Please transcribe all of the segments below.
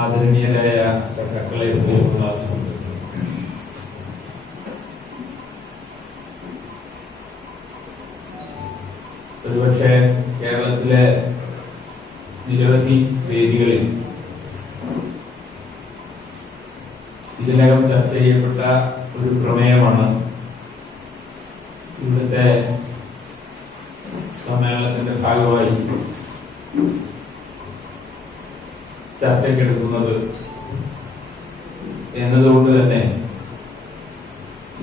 ആദരണീയരായ സഖാക്കളെ ഉദ്യോഗമുണ്ട്. ഒരുപക്ഷെ കേരളത്തിലെ നിരവധി വേദികളിൽ ഇതിനകം ചർച്ച ചെയ്യപ്പെട്ട ഒരു പ്രമേയമാണ് ഇവിടുത്തെ സമ്മേളനത്തിന്റെ ഭാഗമായി ചർച്ചയ്ക്കെടുക്കുന്നത് എന്നതുകൊണ്ട് തന്നെ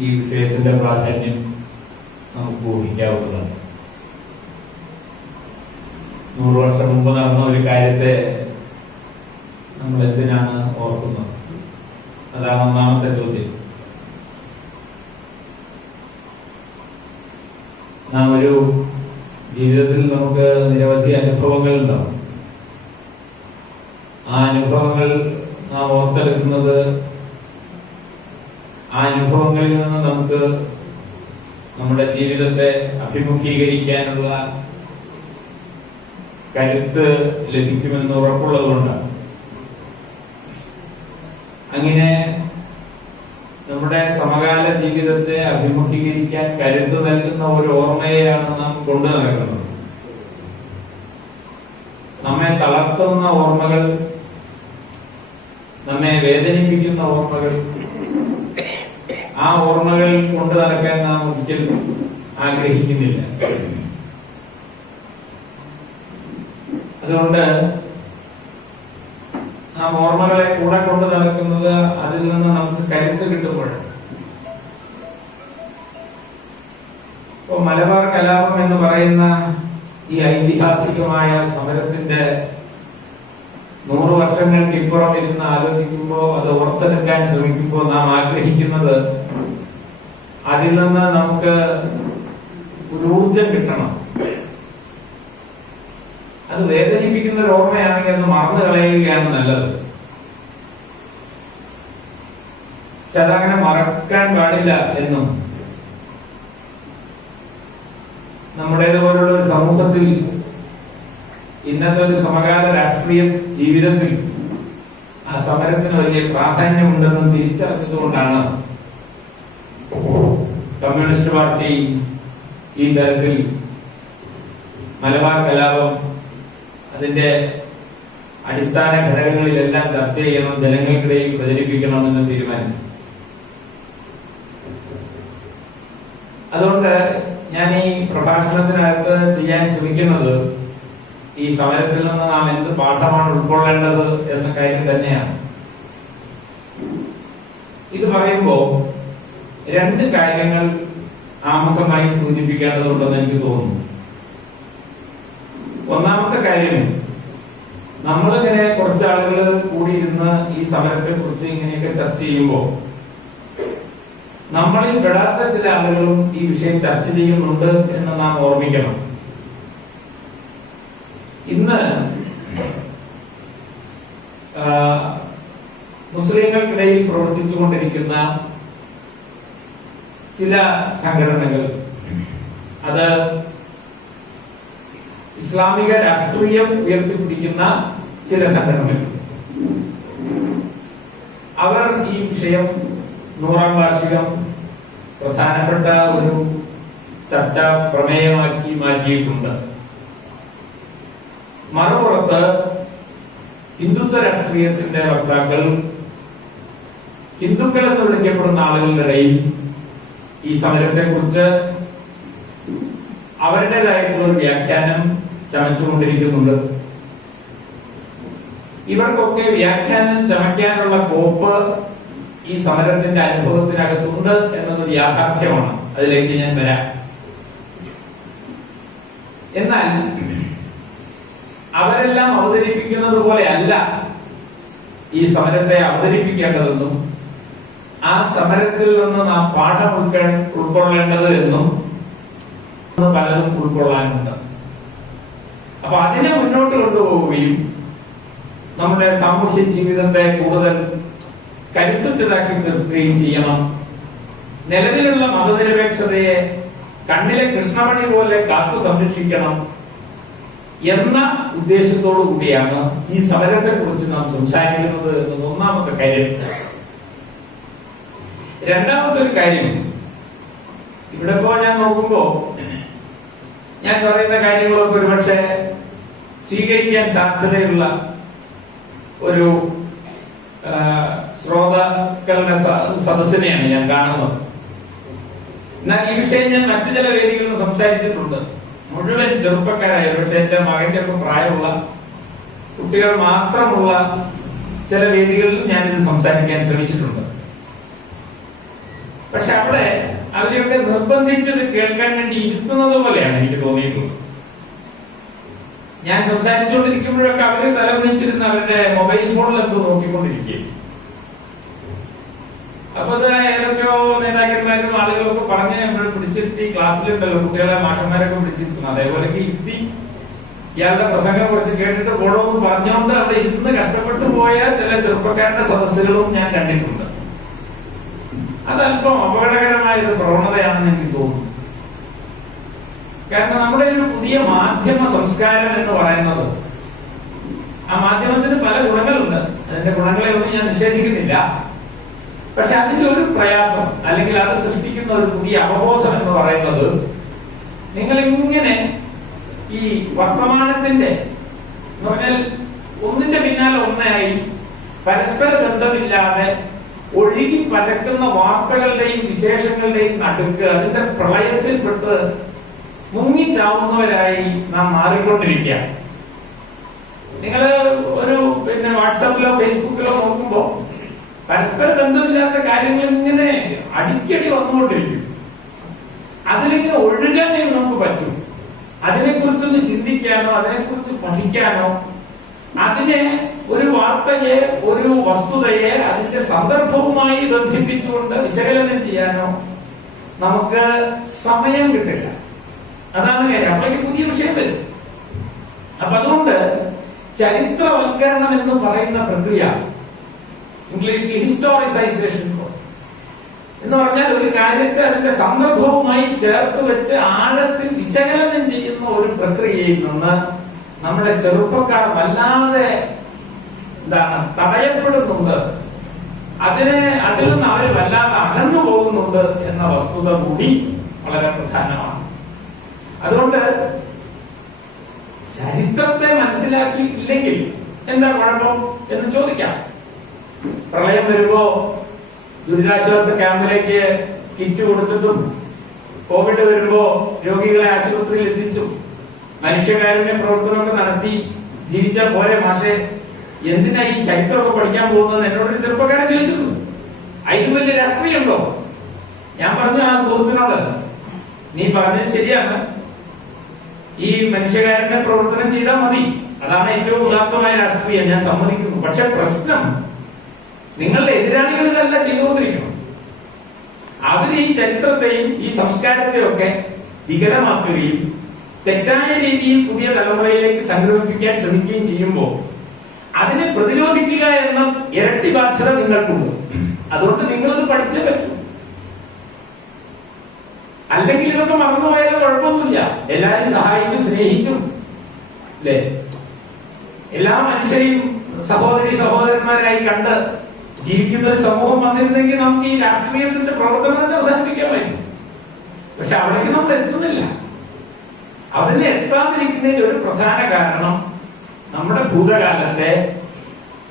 ഈ വിഷയത്തിന്റെ പ്രാധാന്യം നമുക്ക് ഊഹിക്കാവുന്നതാണ്. 100 വർഷം മുമ്പ് നടന്ന ഒരു കാര്യത്തെ നമ്മൾ എന്തിനാണ് ഓർക്കുന്നത്? അതാണ് ഒന്നാമത്തെ ചോദ്യം. നാം ഒരു ജീവിതത്തിൽ നമുക്ക് നിരവധി അനുഭവങ്ങൾ ഉണ്ടാവും. ആ അനുഭവങ്ങൾ നാം ഓർത്തെടുക്കുന്നത്, ആ അനുഭവങ്ങളിൽ നിന്ന് നമുക്ക് നമ്മുടെ ജീവിതത്തെ അഭിമുഖീകരിക്കാനുള്ള കരുത്ത് ലഭിക്കുമെന്ന് ഉറപ്പുള്ളതുകൊണ്ടാണ്. അങ്ങനെ നമ്മുടെ സമകാല ജീവിതത്തെ അഭിമുഖീകരിക്കാൻ കരുത്ത് നൽകുന്ന ഒരു ഓർമ്മയെയാണ് നാം കൊണ്ടു നടക്കുന്നത്. നമ്മെ തളർത്തുന്ന ഓർമ്മകൾ, നമ്മെ വേദനിപ്പിക്കുന്ന ഓർമ്മകൾ, ആ ഓർമ്മകൾ കൊണ്ടു നടക്കാൻ നാം ഒരിക്കലും ആഗ്രഹിക്കുന്നില്ല. അതുകൊണ്ട് നാം ഓർമ്മകളെ കൂടെ കൊണ്ട് നടക്കുന്നത് അതിൽ നിന്ന് നമുക്ക് കരുത്ത് കിട്ടുമ്പോഴാണ്. ഇപ്പൊ മലബാർ കലാപം എന്ന് പറയുന്ന ഈ ഐതിഹാസികമായ സമരത്തിന്റെ 100 വർഷങ്ങൾക്ക് ഇപ്പുറം ഇരുന്ന് ആലോചിക്കുമ്പോൾ, അത് ഓർത്തെടുക്കാൻ ശ്രമിക്കുമ്പോൾ നാം ആഗ്രഹിക്കുന്നത് അതിൽ നിന്ന് നമുക്ക് ഒരു ഊർജം കിട്ടണം. അത് വേദനിപ്പിക്കുന്ന ഒരു ഓർമ്മയാണെങ്കിൽ അത് മറന്നു കളയുകയാണ് നല്ലത്. പക്ഷെ അതങ്ങനെ മറക്കാൻ പാടില്ല എന്നും നമ്മുടേതുപോലുള്ള ഒരു സമൂഹത്തിൽ, ഇന്നത്തെ ഒരു സമകാല രാഷ്ട്രീയ ജീവിതത്തിൽ ആ സമരത്തിന് വലിയ പ്രാധാന്യമുണ്ടെന്നും തിരിച്ചറിഞ്ഞതുകൊണ്ടാണ് കമ്മ്യൂണിസ്റ്റ് പാർട്ടി ഈ തരത്തിൽ മലബാർ കലാപം അതിന്റെ അടിസ്ഥാന ഘടകങ്ങളിലെല്ലാം ചർച്ച ചെയ്യണം, ജനങ്ങൾക്കിടയിൽ പ്രചരിപ്പിക്കണമെന്ന് തീരുമാനിച്ചു. അതുകൊണ്ട് ഞാൻ ഈ പ്രഭാഷണത്തിനകത്ത് ചെയ്യാൻ ശ്രമിക്കുന്നത് ഈ സമരത്തിൽ നിന്ന് നാം എന്ത് പാഠമാണ് ഉൾക്കൊള്ളേണ്ടത് എന്ന കാര്യം തന്നെയാണ്. ഇത് പറയുമ്പോൾ 2 കാര്യങ്ങൾ ആമുഖമായി സൂചിപ്പിക്കേണ്ടതുണ്ടെന്ന് എനിക്ക് തോന്നുന്നു. ഒന്നാമത്തെ കാര്യം, നമ്മളിങ്ങനെ കുറച്ചാളുകൾ കൂടിയിരുന്ന് ഈ സമരത്തെ കുറിച്ച് ഇങ്ങനെയൊക്കെ ചർച്ച ചെയ്യുമ്പോൾ നമ്മളിൽ പെടാത്ത ചില ആളുകളും ഈ വിഷയം ചർച്ച ചെയ്യുന്നുണ്ട് എന്ന് നാം ഓർമ്മിക്കണം. ഇന്ന് മുസ്ലിങ്ങൾക്കിടയിൽ പ്രവർത്തിച്ചുകൊണ്ടിരിക്കുന്ന ചില സംഘടനകൾ, അത് ഇസ്ലാമിക രാഷ്ട്രീയം ഉയർത്തിപ്പിടിക്കുന്ന ചില സംഘടനകൾ, അവർ ഈ വിഷയം 100ാം വാർഷികം പ്രധാനപ്പെട്ട ഒരു ചർച്ചാ പ്രമേയമാക്കി മാറ്റിയിട്ടുണ്ട്. മറുപുറത്ത് ഹിന്ദുത്വ രാഷ്ട്രീയത്തിന്റെ വക്താക്കൾ, ഹിന്ദുക്കൾ എന്ന് വിളിക്കപ്പെടുന്ന ആളുകളുടെ ഇടയിൽ ഈ സമരത്തെ കുറിച്ച് അവരുടേതായിട്ടുള്ള ഒരു വ്യാഖ്യാനം ചമച്ചുകൊണ്ടിരിക്കുന്നുണ്ട്. ഇവർക്കൊക്കെ വ്യാഖ്യാനം ചമയ്ക്കാനുള്ള കോപ്പ് ഈ സമരത്തിന്റെ അനുഭവത്തിനകത്തുണ്ട് എന്നതൊരു യാഥാർത്ഥ്യമാണ്. അതിലേക്ക് ഞാൻ വരാം. എന്നാൽ അവരെല്ലാം അവതരിപ്പിക്കുന്നത് പോലെ അല്ല ഈ സമരത്തെ അവതരിപ്പിക്കേണ്ടതെന്നും ആ സമരത്തിൽ നിന്ന് നാം പാഠം ഉൾക്കൊള്ളേണ്ടത് എന്നും പലതും ഉൾക്കൊള്ളാനുണ്ട്. അപ്പൊ അതിനെ മുന്നോട്ട് കൊണ്ടുപോവുകയും നമ്മുടെ സാമൂഹ്യ ജീവിതത്തെ കൂടുതൽ കരുത്തുറ്റതാക്കി തീർക്കുകയും ചെയ്യണം. നിലവിലുള്ള മതനിരപേക്ഷതയെ കണ്ണിലെ കൃഷ്ണമണി പോലെ കാത്തു സംരക്ഷിക്കണം എന്ന ഉദ്ദേശത്തോടു കൂടിയാണ് ഈ സമരത്തെ കുറിച്ച് നാം സംസാരിക്കുന്നത് എന്നത് ഒന്നാമത്തെ കാര്യം. രണ്ടാമത്തെ ഒരു കാര്യം, ഇവിടെ ഇപ്പോ ഞാൻ നോക്കുമ്പോ ഞാൻ പറയുന്ന കാര്യങ്ങളൊക്കെ ഒരുപക്ഷെ സ്വീകരിക്കാൻ സാധ്യതയുള്ള ഒരു ശ്രോതാക്കളുടെ സദസ്സിനെയാണ് ഞാൻ കാണുന്നത്. എന്നാൽ ഈ വിഷയം ഞാൻ മറ്റു ചില വേദികളിൽ സംസാരിച്ചിട്ടുണ്ട്. മുഴുവൻ ചെറുപ്പക്കാരായ, പക്ഷെ എന്റെ മകന്റെ ഒക്കെ പ്രായമുള്ള കുട്ടികൾ മാത്രമുള്ള ചില വേദികളിൽ ഞാനിത് സംസാരിക്കാൻ ശ്രമിച്ചിട്ടുണ്ട്. പക്ഷെ അവിടെ അവരെയൊക്കെ നിർബന്ധിച്ചത് കേൾക്കാൻ വേണ്ടി ഇരുത്തുന്നത് പോലെയാണ് എനിക്ക് തോന്നിയിട്ടുള്ളത്. ഞാൻ സംസാരിച്ചുകൊണ്ടിരിക്കുമ്പോഴൊക്കെ അവര് തലകുനിച്ചിരുന്ന് അവരുടെ മൊബൈൽ ഫോണിൽ എന്തോ നോക്കിക്കൊണ്ടിരിക്കുകയും, അപ്പൊ അത് ഏതൊക്കെയോ നേതാക്കന്മാരും ആളുകളൊക്കെ പറഞ്ഞ് നമ്മൾ പിടിച്ചിരുത്തി, ക്ലാസ്സിലുണ്ടല്ലോ കുട്ടികളെ മാഷന്മാരൊക്കെ പിടിച്ചിരുത്തുന്നു, അതേപോലെ ഇരുത്തി ഇയാളുടെ പ്രസംഗം കുറച്ച് കേട്ടിട്ട് പോണമെന്ന് പറഞ്ഞുകൊണ്ട് അവിടെ ഇരുന്ന് കഷ്ടപ്പെട്ടു പോയ ചില ചെറുപ്പക്കാരുടെ സദസ്സുകളും ഞാൻ കണ്ടിട്ടുണ്ട്. അതല്പം അപകടകരമായ ഒരു പ്രവണതയാണെന്ന് എനിക്ക് തോന്നുന്നു. കാരണം നമ്മുടെ ഒരു പുതിയ മാധ്യമ സംസ്കാരം എന്ന് പറയുന്നത്, ആ മാധ്യമത്തിന് പല ഗുണങ്ങളുണ്ട്, അതിന്റെ ഗുണങ്ങളെ ഒന്നും ഞാൻ നിഷേധിക്കുന്നില്ല. പക്ഷെ അതിന്റെ ഒരു പ്രയാസം, അല്ലെങ്കിൽ അത് സൃഷ്ടിക്കുന്ന ഒരു പുതിയ അവബോധം എന്ന് പറയുന്നത്, നിങ്ങളിങ്ങനെ ഈ വർത്തമാനത്തിന്റെ എന്ന് പറഞ്ഞാൽ ഒന്നിന്റെ പിന്നാലെ ഒന്നായി പരസ്പര ബന്ധമില്ലാതെ ഒഴുകി പരക്കുന്ന വാർത്തകളുടെയും വിശേഷങ്ങളുടെയും നടുക്ക് അതിന്റെ പ്രളയത്തിൽപ്പെട്ട് മുങ്ങിച്ചാവുന്നവരായി നാം മാറിക്കൊണ്ടിരിക്കുക. നിങ്ങൾ ഒരു വാട്സാപ്പിലോ ഫേസ്ബുക്കിലോ നോക്കുമ്പോ പരസ്പര ബന്ധമില്ലാത്ത കാര്യങ്ങൾ ഇങ്ങനെ അടിക്കടി വന്നുകൊണ്ടിരിക്കും. അതിലിങ്ങനെ ഒഴുകാനേ നമുക്ക് പറ്റും. അതിനെക്കുറിച്ചൊന്ന് ചിന്തിക്കാനോ അതിനെക്കുറിച്ച് പഠിക്കാനോ, അതിനെ ഒരു വാർത്തയെ, ഒരു വസ്തുതയെ അതിന്റെ സന്ദർഭവുമായി ബന്ധിപ്പിച്ചുകൊണ്ട് വിശകലനം ചെയ്യാനോ നമുക്ക് സമയം കിട്ടില്ല. അതാണ് കാര്യം. അപ്പോഴേക്ക് പുതിയ വിഷയം വരും. അപ്പൊ അതുകൊണ്ട് ചരിത്രവൽക്കരണം എന്ന് പറയുന്ന പ്രക്രിയ, ഇംഗ്ലീഷിൽ ഹിസ്റ്റോറിസൈസേഷൻ എന്ന് പറഞ്ഞാൽ ഒരു കാര്യത്തെ അതിന്റെ സന്ദർഭവുമായി ചേർത്ത് വെച്ച് ആഴത്തിൽ വിശകലനം ചെയ്യുന്ന ഒരു പ്രക്രിയയിൽ നിന്ന് നമ്മുടെ ചെറുപ്പക്കാർ വല്ലാതെ തടയപ്പെടുന്നുണ്ട്. അതിൽ നിന്ന് അവർ വല്ലാതെ അകന്നു പോകുന്നുണ്ട് എന്ന വസ്തുത കൂടി വളരെ പ്രധാനമാണ്. അതുകൊണ്ട് ചരിത്രത്തെ മനസ്സിലാക്കിയില്ലെങ്കിൽ എന്താ കുഴപ്പം എന്ന് ചോദിക്കാം. പ്രളയം വരുമ്പോ ദുരിതാശ്വാസ ക്യാമ്പിലേക്ക് കിറ്റ് കൊടുത്തിട്ടും, കോവിഡ് വരുമ്പോ രോഗികളെ ആശുപത്രിയിൽ എത്തിച്ചും, മനുഷ്യകാരുണ്യ പ്രവർത്തനമൊക്കെ നടത്തി ജീവിച്ചാൽ പോലെ മാഷെ എന്തിനാ ഈ ചരിത്രമൊക്കെ പഠിക്കാൻ പോകുന്നത് എന്നോടൊരു ചെറുപ്പക്കാരൻ ചോദിച്ചിരുന്നു. അതിന് വലിയ രാഷ്ട്രീയമുണ്ടോ? ഞാൻ പറഞ്ഞു ആ സുഹൃത്തിനോട്, നീ പറഞ്ഞത് ശരിയാണ്, ഈ മനുഷ്യകാരുണ്യ പ്രവർത്തനം ചെയ്താൽ മതി, അതാണ് ഏറ്റവും ഉദാത്തമായ രാഷ്ട്രീയം, ഞാൻ സമ്മതിക്കുന്നു. പക്ഷെ പ്രശ്നം നിങ്ങളുടെ എതിരാളികൾ ഇതല്ല ചെയ്തുകൊണ്ടിരിക്കണം. അവര് ഈ ചരിത്രത്തെയും ഈ സംസ്കാരത്തെയും ഒക്കെ വികലമാക്കുകയും തെറ്റായ രീതിയിൽ പുതിയ തലമുറയിലേക്ക് സംക്രമിപ്പിക്കാൻ ശ്രമിക്കുകയും ചെയ്യുമ്പോൾ അതിനെ പ്രതിരോധിക്കുക എന്ന ഇരട്ടി ബാധ്യത നിങ്ങൾക്കുണ്ട്. അതുകൊണ്ട് നിങ്ങളത് പഠിച്ചേ പറ്റൂ. അല്ലെങ്കിൽ ഇതൊക്കെ മറന്നുപോയാലും കുഴപ്പമൊന്നുമില്ല. എല്ലാരെയും സഹായിച്ചും സ്നേഹിച്ചും അല്ലെ, എല്ലാ മനുഷ്യരെയും സഹോദരന്മാരായി കണ്ട് ജീവിക്കുന്ന ഒരു സമൂഹം വന്നിരുന്നെങ്കിൽ നമുക്ക് ഈ രാഷ്ട്രീയത്തിന്റെ പ്രവർത്തനം തന്നെ അവസാനിപ്പിക്കാമായിരുന്നു. പക്ഷെ അവിടേക്ക് നമ്മൾ എത്തുന്നില്ല. അതിന് എത്താതിരിക്കുന്നതിന്റെ ഒരു പ്രധാന കാരണം നമ്മുടെ ഭൂതകാലത്തെ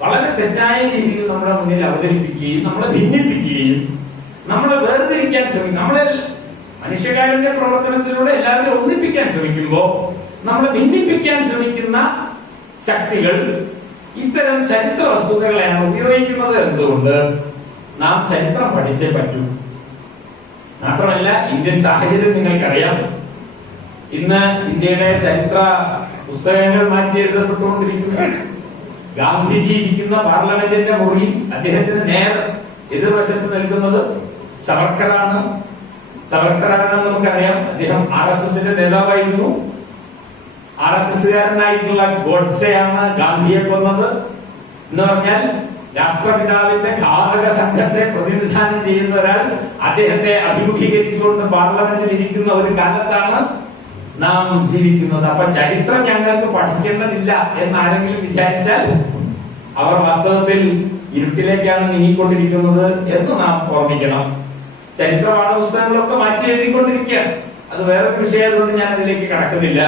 വളരെ തെറ്റായ രീതിയിൽ നമ്മുടെ മുന്നിൽ അവതരിപ്പിക്കുകയും നമ്മളെ ഭിന്നിപ്പിക്കുകയും നമ്മളെ വേർതിരിക്കാൻ ശ്രമിക്കും. നമ്മളെ മനുഷ്യകാരുണ്യ പ്രവർത്തനത്തിലൂടെ എല്ലാവരും ഒന്നിപ്പിക്കാൻ ശ്രമിക്കുമ്പോൾ നമ്മളെ ഭിന്നിപ്പിക്കാൻ ശ്രമിക്കുന്ന ശക്തികൾ ഇത്തരം ചരിത്ര വസ്തുതകളെയാണ് ഉപയോഗിക്കുന്നത്. എന്തുകൊണ്ട്? നാം ചരിത്രം പഠിച്ചേ പറ്റൂ. മാത്രമല്ല, ഇന്ത്യൻ സാഹചര്യം നിങ്ങൾക്കറിയാം. ഇന്ന് ഇന്ത്യയുടെ ചരിത്ര പുസ്തകങ്ങൾ മാറ്റി എഴുതപ്പെട്ടുകൊണ്ടിരിക്കുന്നു. ഗാന്ധിജി ഇരിക്കുന്ന പാർലമെന്റിന്റെ മുറിയിൽ അദ്ദേഹത്തിന് നേർ എതിർവശത്ത് നിൽക്കുന്നത് സവർക്കറാണ്. സവർക്കറാണെന്ന് നമുക്കറിയാം. അദ്ദേഹം RSSന്റെ നേതാവായിരുന്നു. RSSകാരനായിട്ടുള്ള ഗോഡ്സെയാണ് ഗാന്ധിയെ കൊന്നത്. എന്ന് പറഞ്ഞാൽ രാഷ്ട്രപിതാവിന്റെ ഘാതക സംഘത്തെ പ്രതിനിധാനം ചെയ്യുന്ന ഒരാൾ അദ്ദേഹത്തെ അഭിമുഖീകരിച്ചുകൊണ്ട് പാർലമെന്റിൽ ഇരിക്കുന്ന ഒരു കാലത്താണ് നാം ജീവിക്കുന്നത്. അപ്പൊ ചരിത്രം ഞങ്ങൾക്ക് പഠിക്കേണ്ടതില്ല എന്നാരെങ്കിലും വിചാരിച്ചാൽ അവർ വാസ്തവത്തിൽ ഇരുട്ടിലേക്കാണ് നീങ്ങിക്കൊണ്ടിരിക്കുന്നത് എന്ന് നാം ഓർമ്മിക്കണം. ചരിത്ര പാഠപുസ്തകങ്ങളൊക്കെ മാറ്റി എഴുതിക്കൊണ്ടിരിക്കുകയാണ്. അത് വേറൊരു വിഷയമായതുകൊണ്ട് ഞാൻ അതിലേക്ക് കടക്കുന്നില്ല.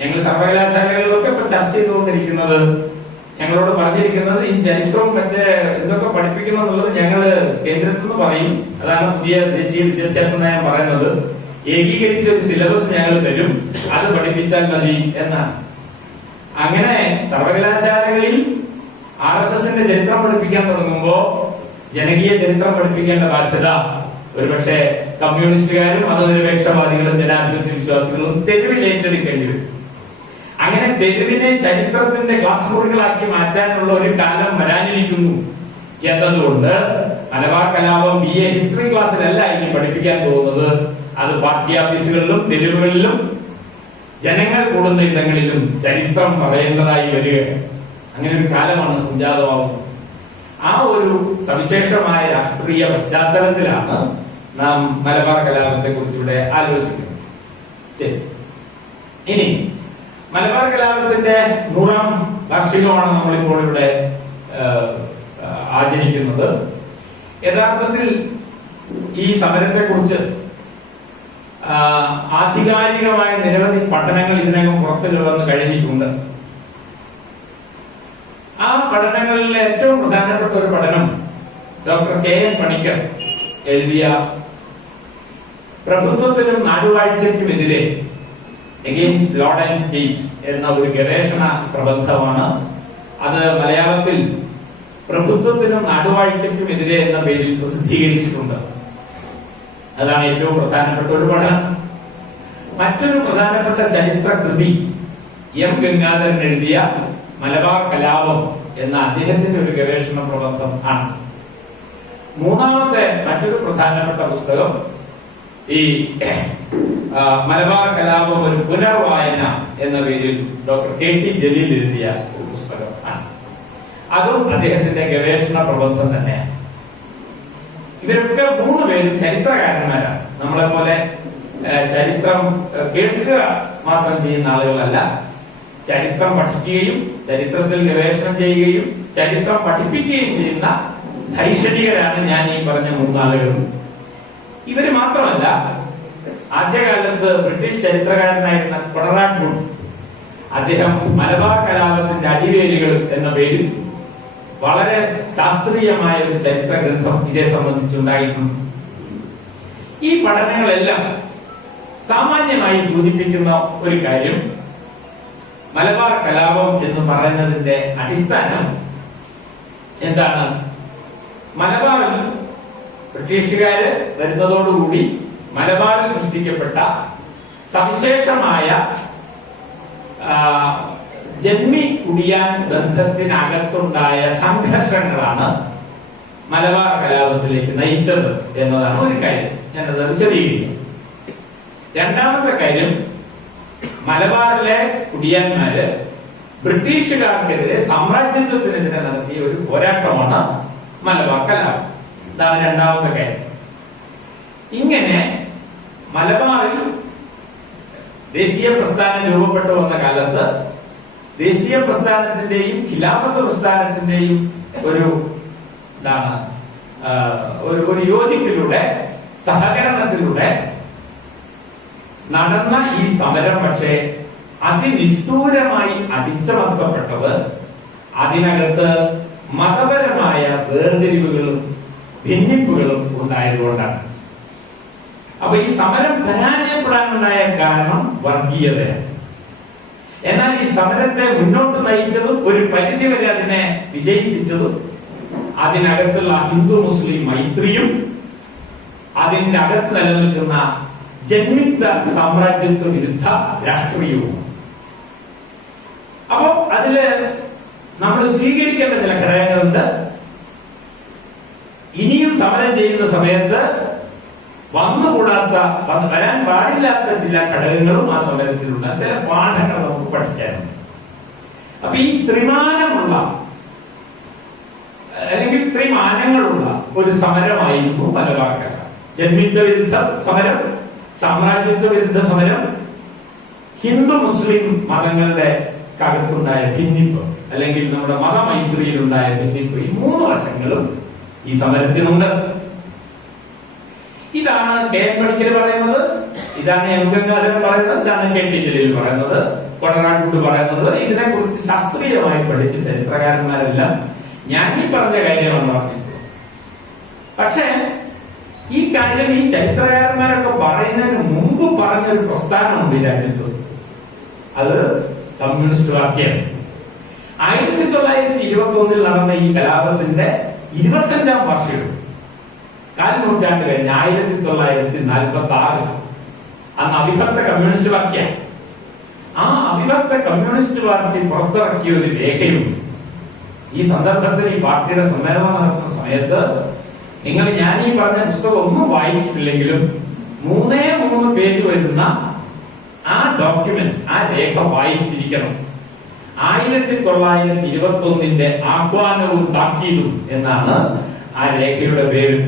ഞങ്ങൾ സർവകലാശാലകളിലൊക്കെ ഇപ്പൊ ചർച്ച ചെയ്തുകൊണ്ടിരിക്കുന്നത്, ഞങ്ങളോട് പറഞ്ഞിരിക്കുന്നത് ഈ ചരിത്രവും മറ്റേ എന്തൊക്കെ പഠിപ്പിക്കണം എന്നുള്ളത് ഞങ്ങള് കേന്ദ്രത്തിൽ നിന്ന് പറയും. അതാണ് പുതിയ ദേശീയ വിദ്യാഭ്യാസ നയം പറയുന്നത്. ഏകീകരിച്ച ഒരു സിലബസ് ഞങ്ങൾ തരും, അത് പഠിപ്പിച്ചാൽ മതി എന്നാണ്. അങ്ങനെ സർവകലാശാലകളിൽ RSSന്റെ ചരിത്രം പഠിപ്പിക്കാൻ തുടങ്ങുമ്പോ ജനകീയ ചരിത്രം പഠിപ്പിക്കേണ്ട ബാധ്യത ഒരുപക്ഷെ കമ്മ്യൂണിസ്റ്റുകാരും മതനിരപേക്ഷവാദികളും ജനാധിപത്യ വിശ്വാസികളും തെരുവിൽ ഏറ്റെടുക്കേണ്ടി വരും. അങ്ങനെ തെരുവിനെ ചരിത്രത്തിന്റെ ക്ലാസ് മുറികളാക്കി മാറ്റാനുള്ള ഒരു കാലം വരാനിരിക്കുന്നു എന്നതുകൊണ്ട് മലബാർ കലാപം BA ഹിസ്റ്ററി ക്ലാസ്സിലല്ല ഇനി പഠിപ്പിക്കാൻ പോകുന്നത്. അത് പാർട്ടി ഓഫീസുകളിലും തെരുവുകളിലും ജനങ്ങൾ കൂടുന്ന ഇടങ്ങളിലും ചരിത്രം പറയേണ്ടതായി വരികയാണ്. അങ്ങനെ ഒരു കാലമാണ് സംജാതമാവുന്നത്. ആ ഒരു സവിശേഷമായ രാഷ്ട്രീയ പശ്ചാത്തലത്തിലാണ് നാം മലബാർ കലാപത്തെ കുറിച്ചിവിടെ ആലോചിക്കുന്നത്. ശരി, ഇനി മലബാർ കലാപത്തിന്റെ 100ാം വാർഷികമാണ് നമ്മളിപ്പോൾ ഇവിടെ ആചരിക്കുന്നത്. യഥാർത്ഥത്തിൽ ഈ സമരത്തെ കുറിച്ച് ആധികാരികമായ നിരവധി പഠനങ്ങൾ ഇതിനകം പുറത്തു വന്ന് കഴിഞ്ഞിട്ടുണ്ട്. ആ പഠനങ്ങളിലെ ഏറ്റവും പ്രധാനപ്പെട്ട ഒരു പഠനം ഡോക്ടർ KN പണിക്കർ എഴുതിയ പ്രഭുത്വത്തിനും നാടുവാഴ്ചയ്ക്കുമെതിരെ എഗെയിൻസ്റ്റ് ലോർഡ് ആൻഡ് സ്റ്റേറ്റ് എന്ന ഒരു ഗവേഷണ പ്രബന്ധമാണ്. അത് മലയാളത്തിൽ പ്രഭുത്വത്തിനും നാടുവാഴ്ചയ്ക്കുമെതിരെ എന്ന പേരിൽ പ്രസിദ്ധീകരിച്ചിട്ടുണ്ട്. അതാണ് ഏറ്റവും പ്രധാനപ്പെട്ട ഒരു പഠനം. മറ്റൊരു പ്രധാനപ്പെട്ട ചരിത്ര കൃതി M. ഗംഗാധരൻ എഴുതിയ മലബാർ കലാപം എന്ന അദ്ദേഹത്തിന്റെ ഒരു ഗവേഷണ പ്രബന്ധം ആണ്. മൂന്നാമത്തെ മറ്റൊരു പ്രധാനപ്പെട്ട പുസ്തകം ഈ മലബാർ കലാപം ഒരു പുനർവായന എന്ന പേരിൽ ഡോക്ടർ KT ജലീൽ എഴുതിയ ഒരു പുസ്തകം ആണ്. അതും അദ്ദേഹത്തിന്റെ ഗവേഷണ പ്രബന്ധം തന്നെയാണ്. ഇവരൊക്കെ 3 പേരും ചരിത്രകാരന്മാരാണ്. നമ്മളെ പോലെ ചരിത്രം കേൾക്കുക മാത്രം ചെയ്യുന്ന ആളുകളല്ല. ചരിത്രം പഠിക്കുകയും ചരിത്രത്തിൽ ഗവേഷണം ചെയ്യുകയും ചരിത്രം പഠിപ്പിക്കുകയും ചെയ്യുന്ന ധൈഷണികരാണ് ഞാൻ ഈ പറഞ്ഞ 3 ആളുകളും. ഇവര് മാത്രമല്ല, ആദ്യകാലത്ത് ബ്രിട്ടീഷ് ചരിത്രകാരനായിരുന്ന കൊണറാഡ് വുഡ്, അദ്ദേഹം മലബാർ കലാപത്തിന്റെ അടിവേരുകൾ എന്ന പേരിൽ വളരെ ശാസ്ത്രീയമായ ഒരു ചരിത്ര ഗ്രന്ഥം ഇതേ സംബന്ധിച്ചുണ്ടായിട്ടുണ്ട്. ഈ പഠനങ്ങളെല്ലാം സാമാന്യമായി സൂചിപ്പിക്കുന്ന ഒരു കാര്യം, മലബാർ കലാപം എന്ന് പറയുന്നതിന്റെ അടിസ്ഥാനം എന്താണ്? മലബാറിൽ ബ്രിട്ടീഷുകാര് വരുന്നതോടുകൂടി മലബാറിൽ സൃഷ്ടിക്കപ്പെട്ട സവിശേഷമായ ജന്മി കുടിയാൻ ബന്ധത്തിനകത്തുണ്ടായ സംഘർഷങ്ങളാണ് മലബാർ കലാപത്തിലേക്ക് നയിച്ചത് എന്നതാണ് ഒരു കാര്യം. ഞാനത് വിശദീകരിക്കും. രണ്ടാമത്തെ കാര്യം, മലബാറിലെ കുടിയാന്മാര് ബ്രിട്ടീഷുകാർക്കെതിരെ സാമ്രാജ്യത്വത്തിനെതിരെ നടത്തിയ ഒരു പോരാട്ടമാണ് മലബാർ കലാപം. ഇതാണ് രണ്ടാമത്തെ കാര്യം. ഇങ്ങനെ മലബാറിൽ ദേശീയ പ്രസ്ഥാനം രൂപപ്പെട്ടു വന്ന കാലത്ത് ദേശീയ പ്രസ്ഥാനത്തിന്റെയും ഖിലാഫത്ത് പ്രസ്ഥാനത്തിന്റെയും ഒരു ഒരു യോജിപ്പിലൂടെ സഹകരണത്തിലൂടെ നടന്ന ഈ സമരം പക്ഷേ അതിനിഷ്ഠൂരമായി അടിച്ചമർത്തപ്പെട്ടത് അതിനകത്ത് മതപരമായ വേർതിരിവുകളും ഭിന്നിപ്പുകളും ഉണ്ടായതുകൊണ്ടാണ്. അപ്പൊ ഈ സമരം പരാജയപ്പെടാനുണ്ടായ കാരണം വർഗീയതയാണ്. എന്നാൽ ഈ സമരത്തെ മുന്നോട്ട് നയിച്ചതും ഒരു പരിധിവരെ അതിനെ വിജയിപ്പിച്ചതും അതിനകത്തുള്ള ഹിന്ദു മുസ്ലിം മൈത്രിയും അതിന്റെ അകത്ത് നിലനിൽക്കുന്ന ജന്മിത്വ സാമ്രാജ്യത്വ വിരുദ്ധ രാഷ്ട്രീയവും. അപ്പോ അതില് നമ്മൾ സ്വീകരിക്കേണ്ട ചില ഘടകങ്ങളുണ്ട്. ഇനിയും സമരം ചെയ്യുന്ന സമയത്ത് വരാൻ പാടില്ലാത്ത ചില ഘടകങ്ങളും ആ സമരത്തിലുള്ള ചില പാഠങ്ങൾ നമുക്ക് പഠിക്കാനുണ്ട്. അപ്പൊ ഈ ത്രിമാനമുള്ള അല്ലെങ്കിൽ ത്രിമാനങ്ങളുള്ള ഒരു സമരമായിരുന്നു മലബാർ കലാപം. ജന്മിത്വ വിരുദ്ധ സമരം, സാമ്രാജ്യത്വ വിരുദ്ധ സമരം, ഹിന്ദു മുസ്ലിം മതങ്ങളുടെ അകത്തുണ്ടായ ഭിന്നിപ്പ് അല്ലെങ്കിൽ നമ്മുടെ മതമൈത്രിയിലുണ്ടായ ഭിന്നിപ്പ്, ഈ മൂന്ന് വശങ്ങളും ഈ സമരത്തിനുണ്ട്. ഇതാണ് കെ എൻ പണിക്കർ പറയുന്നത്, ഇതാണ് എം ഗംഗാധരൻ പറയുന്നത്, ഇതാണ് കെ ടി ജലീൽ പറയുന്നത്, കൊടനാട്ടൂർ പറയുന്നത്. ഇതിനെക്കുറിച്ച് ശാസ്ത്രീയമായി പഠിച്ച ചരിത്രകാരന്മാരെല്ലാം ഞാൻ ഈ പറഞ്ഞ കാര്യമാണ് പറഞ്ഞിട്ടുള്ളത്. പക്ഷേ ഈ കാര്യം ഈ ചരിത്രകാരന്മാരൊക്കെ പറയുന്നതിന് മുമ്പ് പറഞ്ഞൊരു പ്രസ്ഥാനമുണ്ട് ഈ രാജ്യത്ത്. അത് കമ്മ്യൂണിസ്റ്റ് പാർട്ടിയാണ്. 1921 നടന്ന ഈ കലാപത്തിന്റെ 25ാം വാർഷികം, 4 നൂറ്റാണ്ട് കഴിഞ്ഞ് 1946 അന്ന് അവിഭക്ത കമ്മ്യൂണിസ്റ്റ് പാർട്ടിയാണ്. ആ അവിഭക്ത കമ്മ്യൂണിസ്റ്റ് പാർട്ടി പുറത്തിറക്കിയ ഒരു രേഖയും ഈ സന്ദർഭത്തിൽ ഈ പാർട്ടിയുടെ സമ്മേളനം നടത്തുന്ന സമയത്ത് നിങ്ങൾ ഞാൻ ഈ പറഞ്ഞ പുസ്തകം ഒന്നും വായിച്ചിട്ടില്ലെങ്കിലും 3 പേജ് വരുന്ന ആ ഡോക്യുമെന്റ്, ആ രേഖ വായിച്ചിരിക്കണം. 1921 ആഹ്വാനവും താക്കീതും എന്നാണ് ആ രേഖയുടെ പേര്.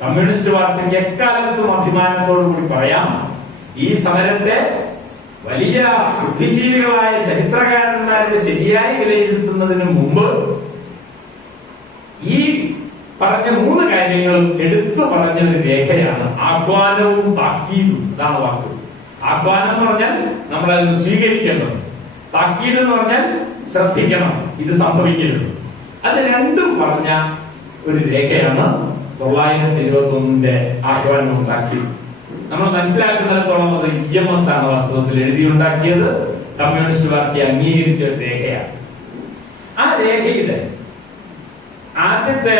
കമ്മ്യൂണിസ്റ്റ് പാർട്ടിക്ക് എക്കാലത്തും അഭിമാനത്തോടു കൂടി പറയാം, ഈ സമരത്തെ വലിയ ബുദ്ധിജീവികളായ ചരിത്രകാരന്മാരെ ശരിയായി വിലയിരുത്തുന്നതിന് മുമ്പ് ഈ പറഞ്ഞ 3 കാര്യങ്ങളും എടുത്തു പറഞ്ഞൊരു രേഖയാണ് ആഹ്വാനവും താക്കീതും. ഇതാണ് വാക്ക്. ആഹ്വാനം എന്ന് പറഞ്ഞാൽ നമ്മളത് സ്വീകരിക്കേണ്ടത്, താക്കീത് എന്ന് പറഞ്ഞാൽ ശ്രദ്ധിക്കണം, ഇത് സംഭവിക്കരുത്. അത് രണ്ടും പറഞ്ഞ ഒരു രേഖയാണ് 1921 ആഹ്വാനവും താക്കീതും. നമ്മൾ മനസ്സിലാക്കുന്നിടത്തോളം അത് EMS ആണ് വാസ്തവത്തിൽ എഴുതിയുണ്ടാക്കിയത്. കമ്മ്യൂണിസ്റ്റ് പാർട്ടി അംഗീകരിച്ച ഒരു രേഖയാണ്. ആ രേഖയില് ആദ്യത്തെ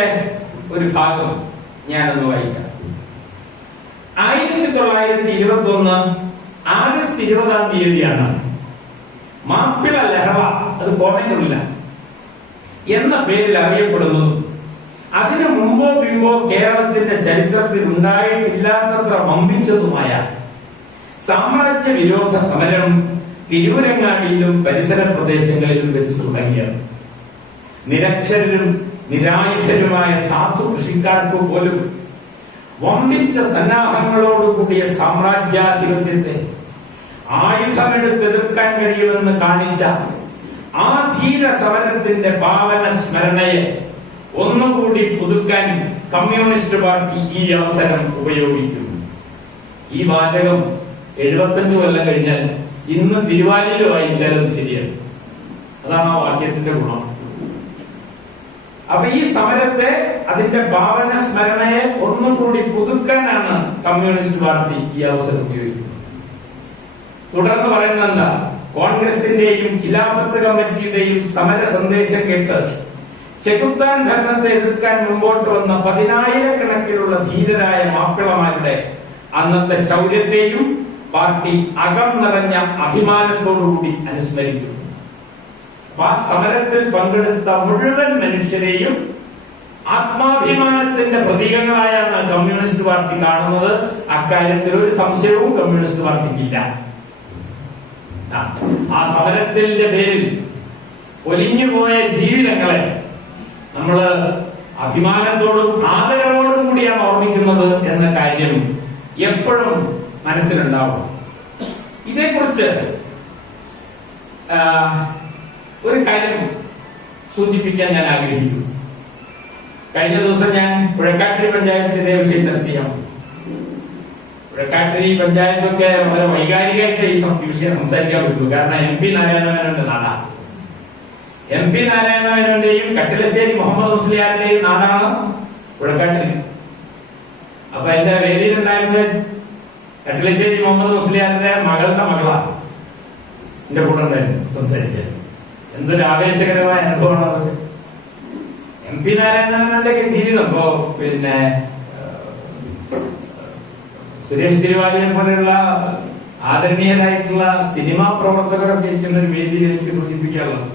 ഒരു ഭാഗം ഞാനൊന്ന് വായിക്കാം. 1921 ആഗസ്റ്റ് 20-ാം തീയതിയാണ് മാപ്പിള ലഹള, അത് കോമന്റില്ല എന്ന പേരിൽ അറിയപ്പെടുന്നതും അതിനു മുമ്പോ പിമ്പോ കേരളത്തിന്റെ ചരിത്രത്തിൽ ഉണ്ടായിട്ടില്ലാത്തത്ര വമ്പിച്ചതുമായ സാമ്രാജ്യ വിരോധ സമരം തിരൂരങ്ങാടിയിലും പരിസര പ്രദേശങ്ങളിലും വെച്ച് തുടങ്ങിയത്. നിരക്ഷരരും നിരായുധരുമായ സാധു കൃഷിക്കാർക്ക് പോലും വമ്പിച്ച സന്നാഹങ്ങളോടുകൂടിയ സാമ്രാജ്യാധിപത്യത്തെ ആയുധമെടുത്തെതിർക്കാൻ കഴിയുമെന്ന് കാണിച്ച ആ ധീര സമരത്തിന്റെ പാവന സ്മരണയെ ഒന്നുകൂടി പുതുക്കാൻ കമ്മ്യൂണിസ്റ്റ് പാർട്ടി ഈ അവസരം ഉപയോഗിക്കുന്നു. ഈ വാചകം 75 കൊല്ലം കഴിഞ്ഞാൽ ഇന്ന് തിരുവാലിയിൽ വായിച്ചാലും ശരിയാണ്. അതാണ് ആ വാക്യത്തിന്റെ ഗുണം. അപ്പൊ ഈ സമരത്തെ, അതിന്റെ ഭാവന സ്മരണയെ ഒന്നും കൂടി പുതുക്കാനാണ് കമ്മ്യൂണിസ്റ്റ് പാർട്ടി ഈ അവസരം ഉപയോഗിക്കുന്നത്. തുടർന്ന് പറയുന്നത് എന്താ? കോൺഗ്രസിന്റെയും ഖിലാഫത്ത് കമ്മിറ്റിയുടെയും സമര സന്ദേശം കേട്ട് ചെകുത്താൻ ഭരണത്തെ എതിർക്കാൻ മുമ്പോട്ട് വന്ന 10,000-കണക്കിലുള്ള ധീരരായ മാപ്പിളമാരുടെ അന്നത്തെ ശൗര്യത്തെയും പാർട്ടി അകം നിറഞ്ഞ അഭിമാനത്തോടുകൂടി അനുസ്മരിക്കുന്നു. ആ സമരത്തിൽ പങ്കെടുത്ത മുഴുവൻ മനുഷ്യരെയും ആത്മാഭിമാനത്തിന്റെ പ്രതീകങ്ങളായാണ് കമ്മ്യൂണിസ്റ്റ് പാർട്ടി കാണുന്നത്. അക്കാര്യത്തിൽ ഒരു സംശയവും കമ്മ്യൂണിസ്റ്റ് പാർട്ടിക്കില്ല. ആ സമരത്തിന്റെ പേരിൽ ഒലിഞ്ഞുപോയ ജീവിതങ്ങളെ നമ്മൾ അഭിമാനത്തോടും ആദരവോടും കൂടിയാണ് ഓർമ്മിക്കുന്നത് എന്ന കാര്യം എപ്പോഴും മനസ്സിലുണ്ടാവും. ഇതേക്കുറിച്ച് ഒരു കാര്യം സൂചിപ്പിക്കാൻ ഞാൻ ആഗ്രഹിക്കുന്നു. കഴിഞ്ഞ ദിവസം ഞാൻ പുഴക്കാട്ടിരി പഞ്ചായത്തിൽ ഇതേ വിഷയം ചർച്ച ചെയ്യാം. പുഴക്കാട്ടിരി പഞ്ചായത്തൊക്കെ വളരെ വൈകാരികമായിട്ട് ഈ വിഷയം സംസാരിക്കാൻ പറ്റുള്ളൂ. കാരണം MP നാരായണമേനോന്റെ നാടാണ്. MP നാരായണമേനോന്റെയും കട്ടിലശ്ശേരി മുഹമ്മദ് മുസ്ലിയാരുടെയും നാടാണ് പുഴക്കാട്ടിരി. അപ്പൊ എന്റെ വേദിയിലുണ്ടായിരുന്ന കട്ടിലശ്ശേരി മുഹമ്മദ് മുസ്ലിയാരുടെ മകളുടെ മകളാണ് എന്റെ കൂടെ ഉണ്ടായിരുന്നു സംസാരിക്കാൻ. എന്തൊരു ആവേശകരമായ അനുഭവമാണ് അതൊക്കെ. MP നാരായണന്റെ ഒക്കെ ജീവിതം ഇപ്പോ പിന്നെ സുരേഷ് തിരുവാലിയെ പോലെയുള്ള ആദരണീയരായിട്ടുള്ള സിനിമാ പ്രവർത്തകരൊക്കെ ഇരിക്കുന്ന ഒരു വേദിയിൽ എനിക്ക് സൂചിപ്പിക്കാനുള്ളത്,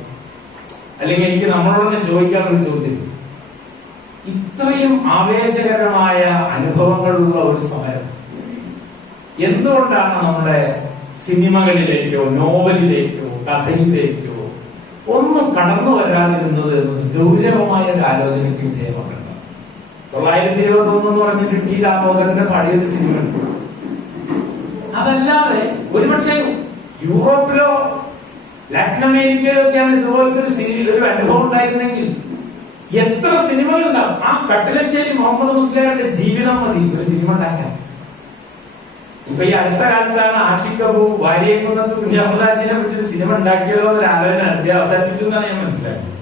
അല്ലെങ്കിൽ എനിക്ക് നമ്മളോട് ചോദിക്കാനുള്ള ചോദ്യം, ഇത്രയും ആവേശകരമായ അനുഭവങ്ങളുള്ള ഒരു സമരം എന്തുകൊണ്ടാണ് നമ്മുടെ സിനിമകളിലേക്കോ നോവലിലേക്കോ കഥയിലേക്കോ ഒന്നും കടന്നു വരാതിരുന്നത് എന്നത് ഗൗരവമായ ഒരു ആലോചനയ്ക്ക് വിധേയമാക്കണം. 921 എന്ന് പറഞ്ഞിട്ട് T. രാമോദരന്റെ പഴയൊരു സിനിമ ഉണ്ട്. അതല്ലാതെ ഒരുപക്ഷെ യൂറോപ്പിലോ ലാറ്റിൻ അമേരിക്കയിലോ ഒക്കെയാണ് ഇതുപോലത്തെ ഒരു അനുഭവം ഉണ്ടായിരുന്നെങ്കിൽ എത്ര സിനിമകൾ ഉണ്ടാവും. ആ കട്ടിലശ്ശേരി മുഹമ്മദ് മുസ്ലിയാരുടെ ജീവിതം മതി ഒരു സിനിമ ഉണ്ടാക്കാൻ. ഇപ്പൊ ഈ അടുത്ത കാലത്താണ് ആഷിഖ് കപൂർ വാര്യംകുന്നത്ത് കുഞ്ഞഹമ്മദാജിനെ പറ്റി സിനിമ ഉണ്ടാക്കിയല്ലോ എന്നൊരു ആലോചന നടത്തി അവസാനിപ്പിച്ചു എന്നാണ് ഞാൻ മനസ്സിലാക്കിയത്.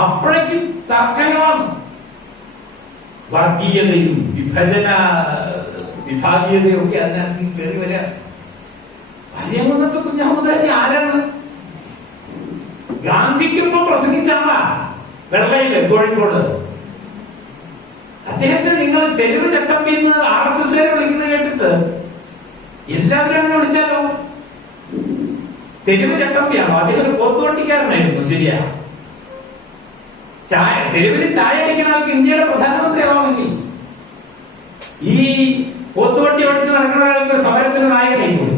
അപ്പോഴേക്ക് തർക്കങ്ങളാണ്, വർഗീയതയും വിഭാഗീയതയും ഒക്കെ അതിനകത്ത് കയറി വരിക. വാര്യംകുന്നത്ത് കുഞ്ഞഹമ്മദാജി ആരാണ്? ഗാന്ധിക്കൊപ്പം പ്രസംഗിച്ച ആളാ വെള്ളയില് കോഴിക്കോട്. അദ്ദേഹത്തെ നിങ്ങൾ തെരുവ് ചട്ടമ്പി എന്ന് RSS വിളിക്കുന്നത് കേട്ടിട്ട് എല്ലാവരും അങ്ങനെ വിളിച്ചാലോ? തെരുവ് ചട്ടമ്പിയാണോ? അദ്ദേഹം ഒരു പോത്തുവണ്ടിക്കാരനായിരുന്നു, ശരിയാ. തെരുവിൽ ചായ അടിക്കുന്ന ആൾക്ക് ഇന്ത്യയുടെ പ്രധാനമന്ത്രി ആവാമെങ്കിൽ ഈ പോത്തുവണ്ടി ഓടിച്ച് നടക്കുന്ന ആൾക്ക് സമരത്തിന് നായകനായി പോയി.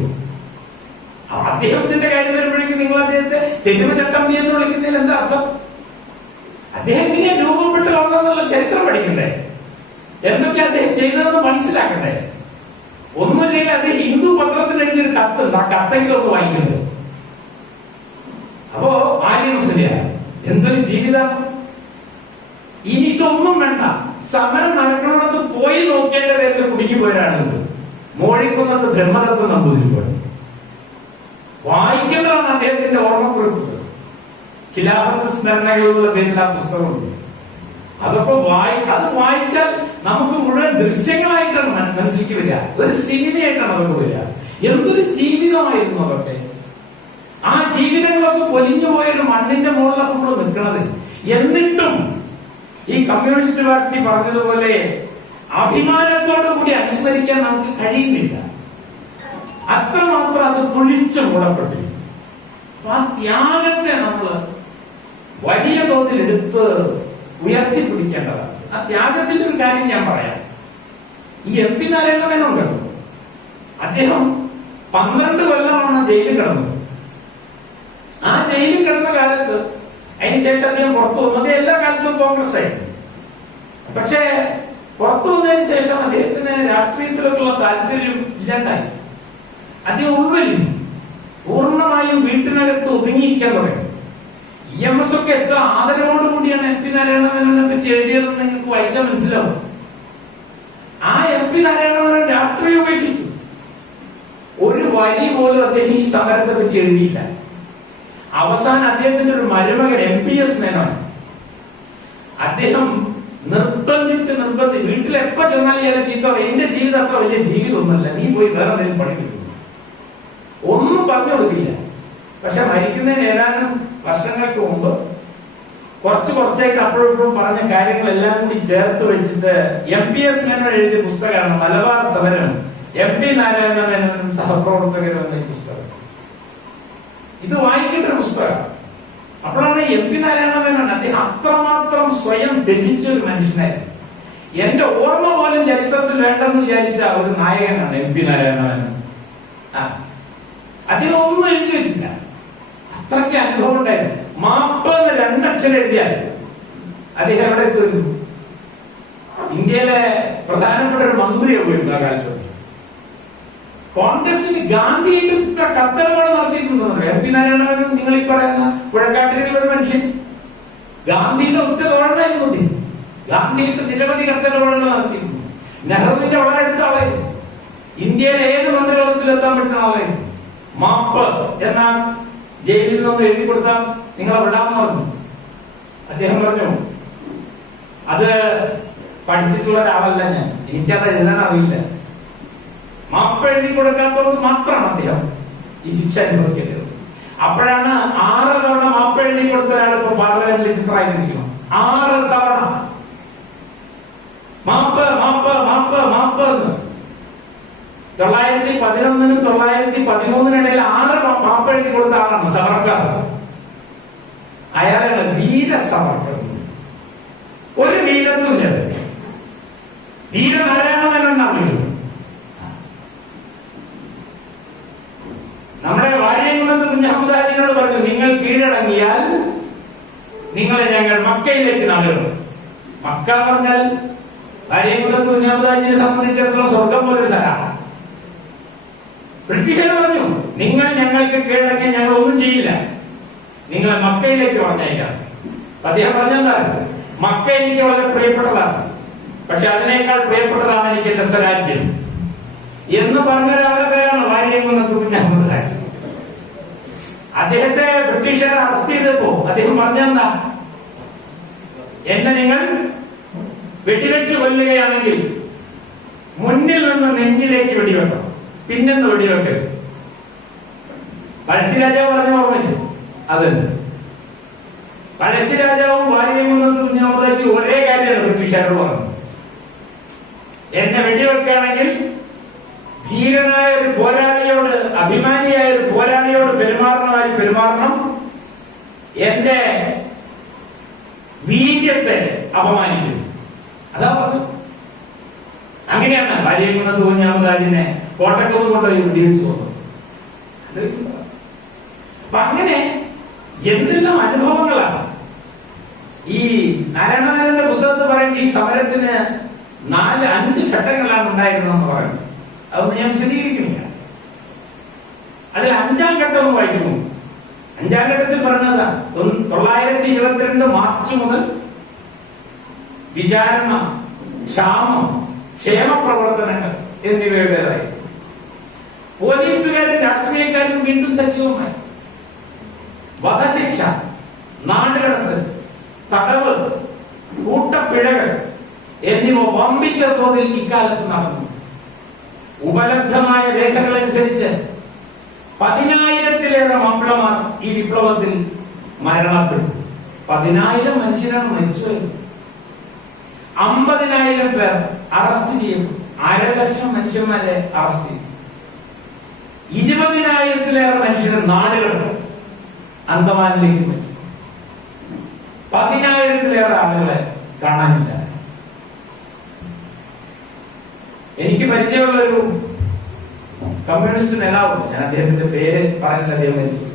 അദ്ദേഹത്തിന്റെ കാര്യം വരുമ്പോഴേക്കും നിങ്ങൾ അദ്ദേഹത്തെ തെരുവ് ചട്ടമ്പി എന്ന് വിളിക്കുന്നതിൽ എന്താ അർത്ഥം? അദ്ദേഹം ഇങ്ങനെ രൂപപ്പെട്ട് വന്നതെന്നുള്ള ചരിത്രം പഠിക്കണ്ടേ? എന്തൊക്കെ അദ്ദേഹം ചെയ്തതെന്ന് മനസ്സിലാക്കണ്ടേ? ഒന്നുമില്ലെങ്കിൽ അദ്ദേഹം ഹിന്ദു പത്രത്തിൽ എഴുതിയൊരു കത്തുണ്ട്, ആ കത്തെങ്കിലും ഒന്ന് വായിക്കുന്നത്. അപ്പോ ആര്യ മുസ്ലിയ എന്തൊരു ജീവിതം! ഇനി ഇതൊന്നും വേണ്ട, സമരം നടക്കണമെന്ന് പോയി നോക്കേണ്ട പേരിൽ കുടുങ്ങിപ്പോയാണുണ്ട്. മോഴിക്കുന്നത്ത് ബ്രഹ്മദത്ത നമ്പൂതിരിപ്പാട് വായിക്കേണ്ടതാണ് അദ്ദേഹത്തിന്റെ ഓർമ്മക്കുറിപ്പുകൾ. ഖിലാഫത്ത് സ്മരണകൾ എന്നുള്ള പേരിൽ ആ പുസ്തകമുണ്ട്. അതൊക്കെ അത് വായിച്ചാൽ നമുക്ക് മുഴുവൻ ദൃശ്യങ്ങളായിട്ടാണ് മനസ്സിലേക്ക് വരിക, ഒരു സിനിമയായിട്ടാണ് അതൊക്കെ വരിക. എന്തൊരു ജീവിതമായിരുന്നു അതൊക്കെ! ആ ജീവിതങ്ങളൊക്കെ പൊലിഞ്ഞു പോയൊരു മണ്ണിന്റെ മുകളിലാണ് നമ്മൾ നിൽക്കുന്നത്. എന്നിട്ടും ഈ കമ്മ്യൂണിസ്റ്റ് പാർട്ടി പറഞ്ഞതുപോലെ അഭിമാനത്തോടു കൂടി അനുസ്മരിക്കാൻ നമുക്ക് കഴിയുന്നില്ല. അത്രമാത്രം അത് തുളിച്ചു മൂടപ്പെട്ടിരിക്കും. ആ ത്യാഗത്തെ നമ്മൾ വലിയ തോതിൽ എടുത്ത് ഉയർത്തിപ്പിടിക്കേണ്ടതാണ്. ആ ത്യാഗത്തിന്റെ ഒരു കാര്യം ഞാൻ പറയാം. ഈ MP നാരായണമേനോൻ കണ്ടു. അദ്ദേഹം 12 കൊല്ലമാണ് ജയിലിൽ കിടന്നത്. ആ ജയിലിൽ കിടന്ന കാലത്ത് അതിനുശേഷം അദ്ദേഹം പുറത്തു വന്നു. അദ്ദേഹം എല്ലാ കാലത്തും കോൺഗ്രസ് ആയിരുന്നു. പക്ഷേ പുറത്തു വന്നതിന് ശേഷം അദ്ദേഹത്തിന് രാഷ്ട്രീയത്തിലൊക്കെയുള്ള താല്പര്യം ഇല്ലാണ്ടായി. അദ്ദേഹം ഉൾവലിഞ്ഞു, പൂർണ്ണമായും വീട്ടിനകത്ത് ഒതുങ്ങിയിരിക്കാൻ തുടങ്ങി. EMS ഒക്കെ എത്ര ആദരവോടുകൂടിയാണ് MP നാരായണമേനോനെ പറ്റി എഴുതിയതെന്ന് നിങ്ങൾക്ക് വായിച്ചാൽ മനസ്സിലാവും. ആ MP നാരായണമേനോൻ രാഷ്ട്രീയം ഉപേക്ഷിച്ചു. ഒരു വരി പോലും അദ്ദേഹം ഈ സമരത്തെ പറ്റി എഴുതിയില്ല. അവസാനം അദ്ദേഹത്തിന്റെ ഒരു മരുമകൻ MPS മേനോൻ, അദ്ദേഹം നിർബന്ധിച്ച് വീട്ടിൽ എപ്പോ ചെന്നാൽ ഇയാളെ ചീത്ത പറയും. എന്റെ ജീവിതം അത്ര വലിയ ജീവിതമൊന്നുമല്ല, നീ പോയി വേറെ എന്തെങ്കിലും പഠിക്കുന്നു, ഒന്നും പറഞ്ഞു കൊടുക്കില്ല. പക്ഷെ മരിക്കുന്നതിന് ഏതാനും വർഷങ്ങൾക്ക് മുമ്പ് കുറച്ചായിട്ട് അപ്പോഴും പറഞ്ഞ കാര്യങ്ങളെല്ലാം കൂടി ചേർത്ത് വെച്ചിട്ട് MPS മേനോൻ എഴുതിയ പുസ്തകമാണ് മലബാർ സമരം, MP നാരായണമേനോനും സഹപ്രവർത്തകരും എന്ന ഈ പുസ്തകം. ഇത് വായിക്കേണ്ട ഒരു പുസ്തകമാണ്. അപ്പോഴാണ് MP നാരായണമേനോൻ അദ്ദേഹം അത്രമാത്രം സ്വയം ത്യജിച്ചൊരു മനുഷ്യനായിരുന്നു. എന്റെ ഓർമ്മ പോലും ചരിത്രത്തിൽ വേണ്ടെന്ന് വിചാരിച്ച ഒരു നായകനാണ് MP നാരായണമേനോൻ. അദ്ദേഹം ഒന്നും എഴുതി വെച്ചില്ല, അത്രയ്ക്ക് അനുഭവം ഉണ്ടായിരുന്നു. മാപ്പ് എന്ന് 2 അക്ഷരം എഴുതിയാൽ അദ്ദേഹം എവിടെ എത്തുന്നു? ഇന്ത്യയിലെ പ്രധാനപ്പെട്ട ഒരു മന്ത്രിയെ പോയിരുന്നു ആ കാലത്ത്. കോൺഗ്രസിന് ഗാന്ധിയായിട്ട് ഇത്ര കത്തലപാട് നടത്തിയിട്ടുണ്ടെന്ന് MP നാരായണമേനോൻ. നിങ്ങൾ ഈ പറയുന്ന പുഴക്കാട്ടിലുള്ള ഒരു മനുഷ്യൻ ഗാന്ധിയുടെ ഒറ്റ തോഴനായിരുന്നു. ഗാന്ധിയായിട്ട് നിരവധി കത്തലപാടുകൾ നടത്തിയിരുന്നു. നെഹ്റുവിന്റെ വളരെ അടുത്ത ആളായിരുന്നു. ഇന്ത്യയിലെ ഏത് മന്ത്രിലോകത്തിലെത്താൻ പറ്റുന്ന ആളായിരുന്നു. മാപ്പ് എന്ന ജയിലിൽ നിന്ന് എഴുതി കൊടുത്താൽ നിങ്ങളെ വിടാമെന്ന് പറഞ്ഞു. അദ്ദേഹം പറഞ്ഞു, അത് പഠിച്ചിട്ടുള്ള ഒരാളല്ല ഞാൻ, എനിക്കത് എഴുതാൻ അറിയില്ല. മാപ്പ് എഴുതി കൊടുക്കാത്തവർക്ക് മാത്രമാണ് അദ്ദേഹം ഈ ശിക്ഷ അനുഭവിക്കേണ്ടത്. അപ്പോഴാണ് 6 തവണ മാപ്പ് എഴുതി കൊടുത്ത ഒരാൾ ഇപ്പൊ പാർലമെന്റിൽ ചിത്രമായിരിക്കണം. 6 തവണ മാപ്പ് മാപ്പ് മാപ്പ് മാപ്പ് എന്ന്. 911-നും 913-നും 6 മാപ്പ് എഴുതി കൊടുത്ത ആളാണ് സവർക്കർ. അയാളാണ് വീര സവർക്കർ. ഒരു വീരത്വമില്ല. വീരനാരായണമേനോനാണ്. നമ്മുടെ വാര്യംകുന്നത്ത് കുഞ്ഞഹമ്മദാജിനോട് പറഞ്ഞു, നിങ്ങൾ കീഴടങ്ങിയാൽ നിങ്ങളെ ഞങ്ങൾ മക്കയിലേക്ക് നകരും. മക്ക എന്ന് പറഞ്ഞാൽ വാര്യംകുന്നത്ത് കുഞ്ഞഹമ്മദാജിനെ സംബന്ധിച്ചിടത്തോളം സ്വർഗം പോലൊരു സ്ഥലമാണ്. ബ്രിട്ടീഷുകാർ പറഞ്ഞു, നിങ്ങൾ ഞങ്ങൾക്ക് കീഴടങ്ങിയാൽ ഞങ്ങൾ ഒന്നും ചെയ്യില്ല, നിങ്ങളെ മക്കയിലേക്ക് പറഞ്ഞേക്കാം. അദ്ദേഹം പറഞ്ഞെന്താണ്? മക്ക എനിക്ക് വളരെ പ്രിയപ്പെട്ടതാണ്, പക്ഷെ അതിനേക്കാൾ പ്രിയപ്പെട്ടതാണ് എനിക്ക് എന്റെ സ്വരാജ്യം എന്ന് പറഞ്ഞ ഒരാളുടെ പേരാണ് വാര്യംകുന്നത്ത് കുഞ്ഞഹമ്മദ് ഹാജി. അദ്ദേഹത്തെ ബ്രിട്ടീഷുകാർ അറസ്റ്റ് ചെയ്തപ്പോ അദ്ദേഹം പറഞ്ഞെന്താ? എന്നെ നിങ്ങൾ വെടിവെച്ച് കൊല്ലുകയാണെങ്കിൽ മുന്നിൽ നിന്ന് നെഞ്ചിലേക്ക് വെടിവെക്കണം, പിന്നെന്ന് വെടിവെക്കരുത്. പഴശ്ശിരാജാവ് പറഞ്ഞ ഓർമ്മയില്ല? അത് പഴശ്ശിരാജാവും വാര്യംകുന്നത്ത് കുഞ്ഞഹമ്മദ് ഒരേ കാര്യമാണ് ബ്രിട്ടീഷുകാരോട് പറഞ്ഞത്. എന്നെ വെടിവെക്കുകയാണെങ്കിൽ ധീരനായ ഒരു പോരാളിയോട്, അഭിമാനിയായ ഒരു പോരാളിയോട് പെരുമാറണം, എന്റെ വീര്യത്തെ അപമാനിക്കുന്നു. അതാ പറഞ്ഞു. അങ്ങനെയാണ് വാര്യംകുന്നത്ത് കുഞ്ഞഹമ്മദ് ഹാജിനെ കോട്ടക്കുന്ന് കൊണ്ടുപോയി വെടിവെച്ചു പോകുന്നത്. അപ്പൊ അങ്ങനെ എന്തെല്ലാം അനുഭവങ്ങളാണ്. ഈ നാരായണന്റെ പുസ്തകത്തിൽ പറയുന്നത് ഈ സമരത്തിന് 4-5 ഘട്ടങ്ങളാണ് ഉണ്ടായിരുന്നെന്ന് പറയുന്നത്. അതൊന്നും ഞാൻ വിശദീകരിക്കുന്നില്ല. അതിൽ 5ാം ഘട്ടം ഒന്ന് വായിച്ചു. 5ാം ഘട്ടത്തിൽ പറഞ്ഞതാ 1922 മാർച്ച് മുതൽ വിചാരണ, ക്ഷാമം, ക്ഷേമ പ്രവർത്തനങ്ങൾ എന്നിവയുടേതായി പോലീസുകാരും രാഷ്ട്രീയക്കാരും വീണ്ടും സജീവമായി. വധശിക്ഷ, നാടുകടത്ത്, തടവ്, കൂട്ടപ്പിഴകൾ എന്നിവ വമ്പിച്ച തോതിൽ ഇക്കാലത്ത് നടന്നു. ഉപലബ്ധമായ രേഖകളനുസരിച്ച് 10,000-ലേറെ മാപ്പിളമാർ ഈ വിപ്ലവത്തിൽ മരണപ്പെട്ടു. 10,000 മനുഷ്യരാണ് മരിച്ചുപോയത്. 50,000 പേർ അറസ്റ്റ് ചെയ്യപ്പെട്ടു. 1,50,000 മനുഷ്യന്മാരെ അറസ്റ്റ് ചെയ്തു. 20,000-ലേറെ മനുഷ്യരെ നാടുകടത്തി അന്തമാനിലേക്ക് പറ്റി. 10,000-ലേറെ ആളുകളെ കാണാനില്ല. എനിക്ക് പരിചയമുള്ള ഒരു കമ്മ്യൂണിസ്റ്റ് നേതാവുണ്ട്. ഞാൻ അദ്ദേഹത്തിന്റെ പേര് പറയുന്നില്ല, അദ്ദേഹം മരിച്ചു.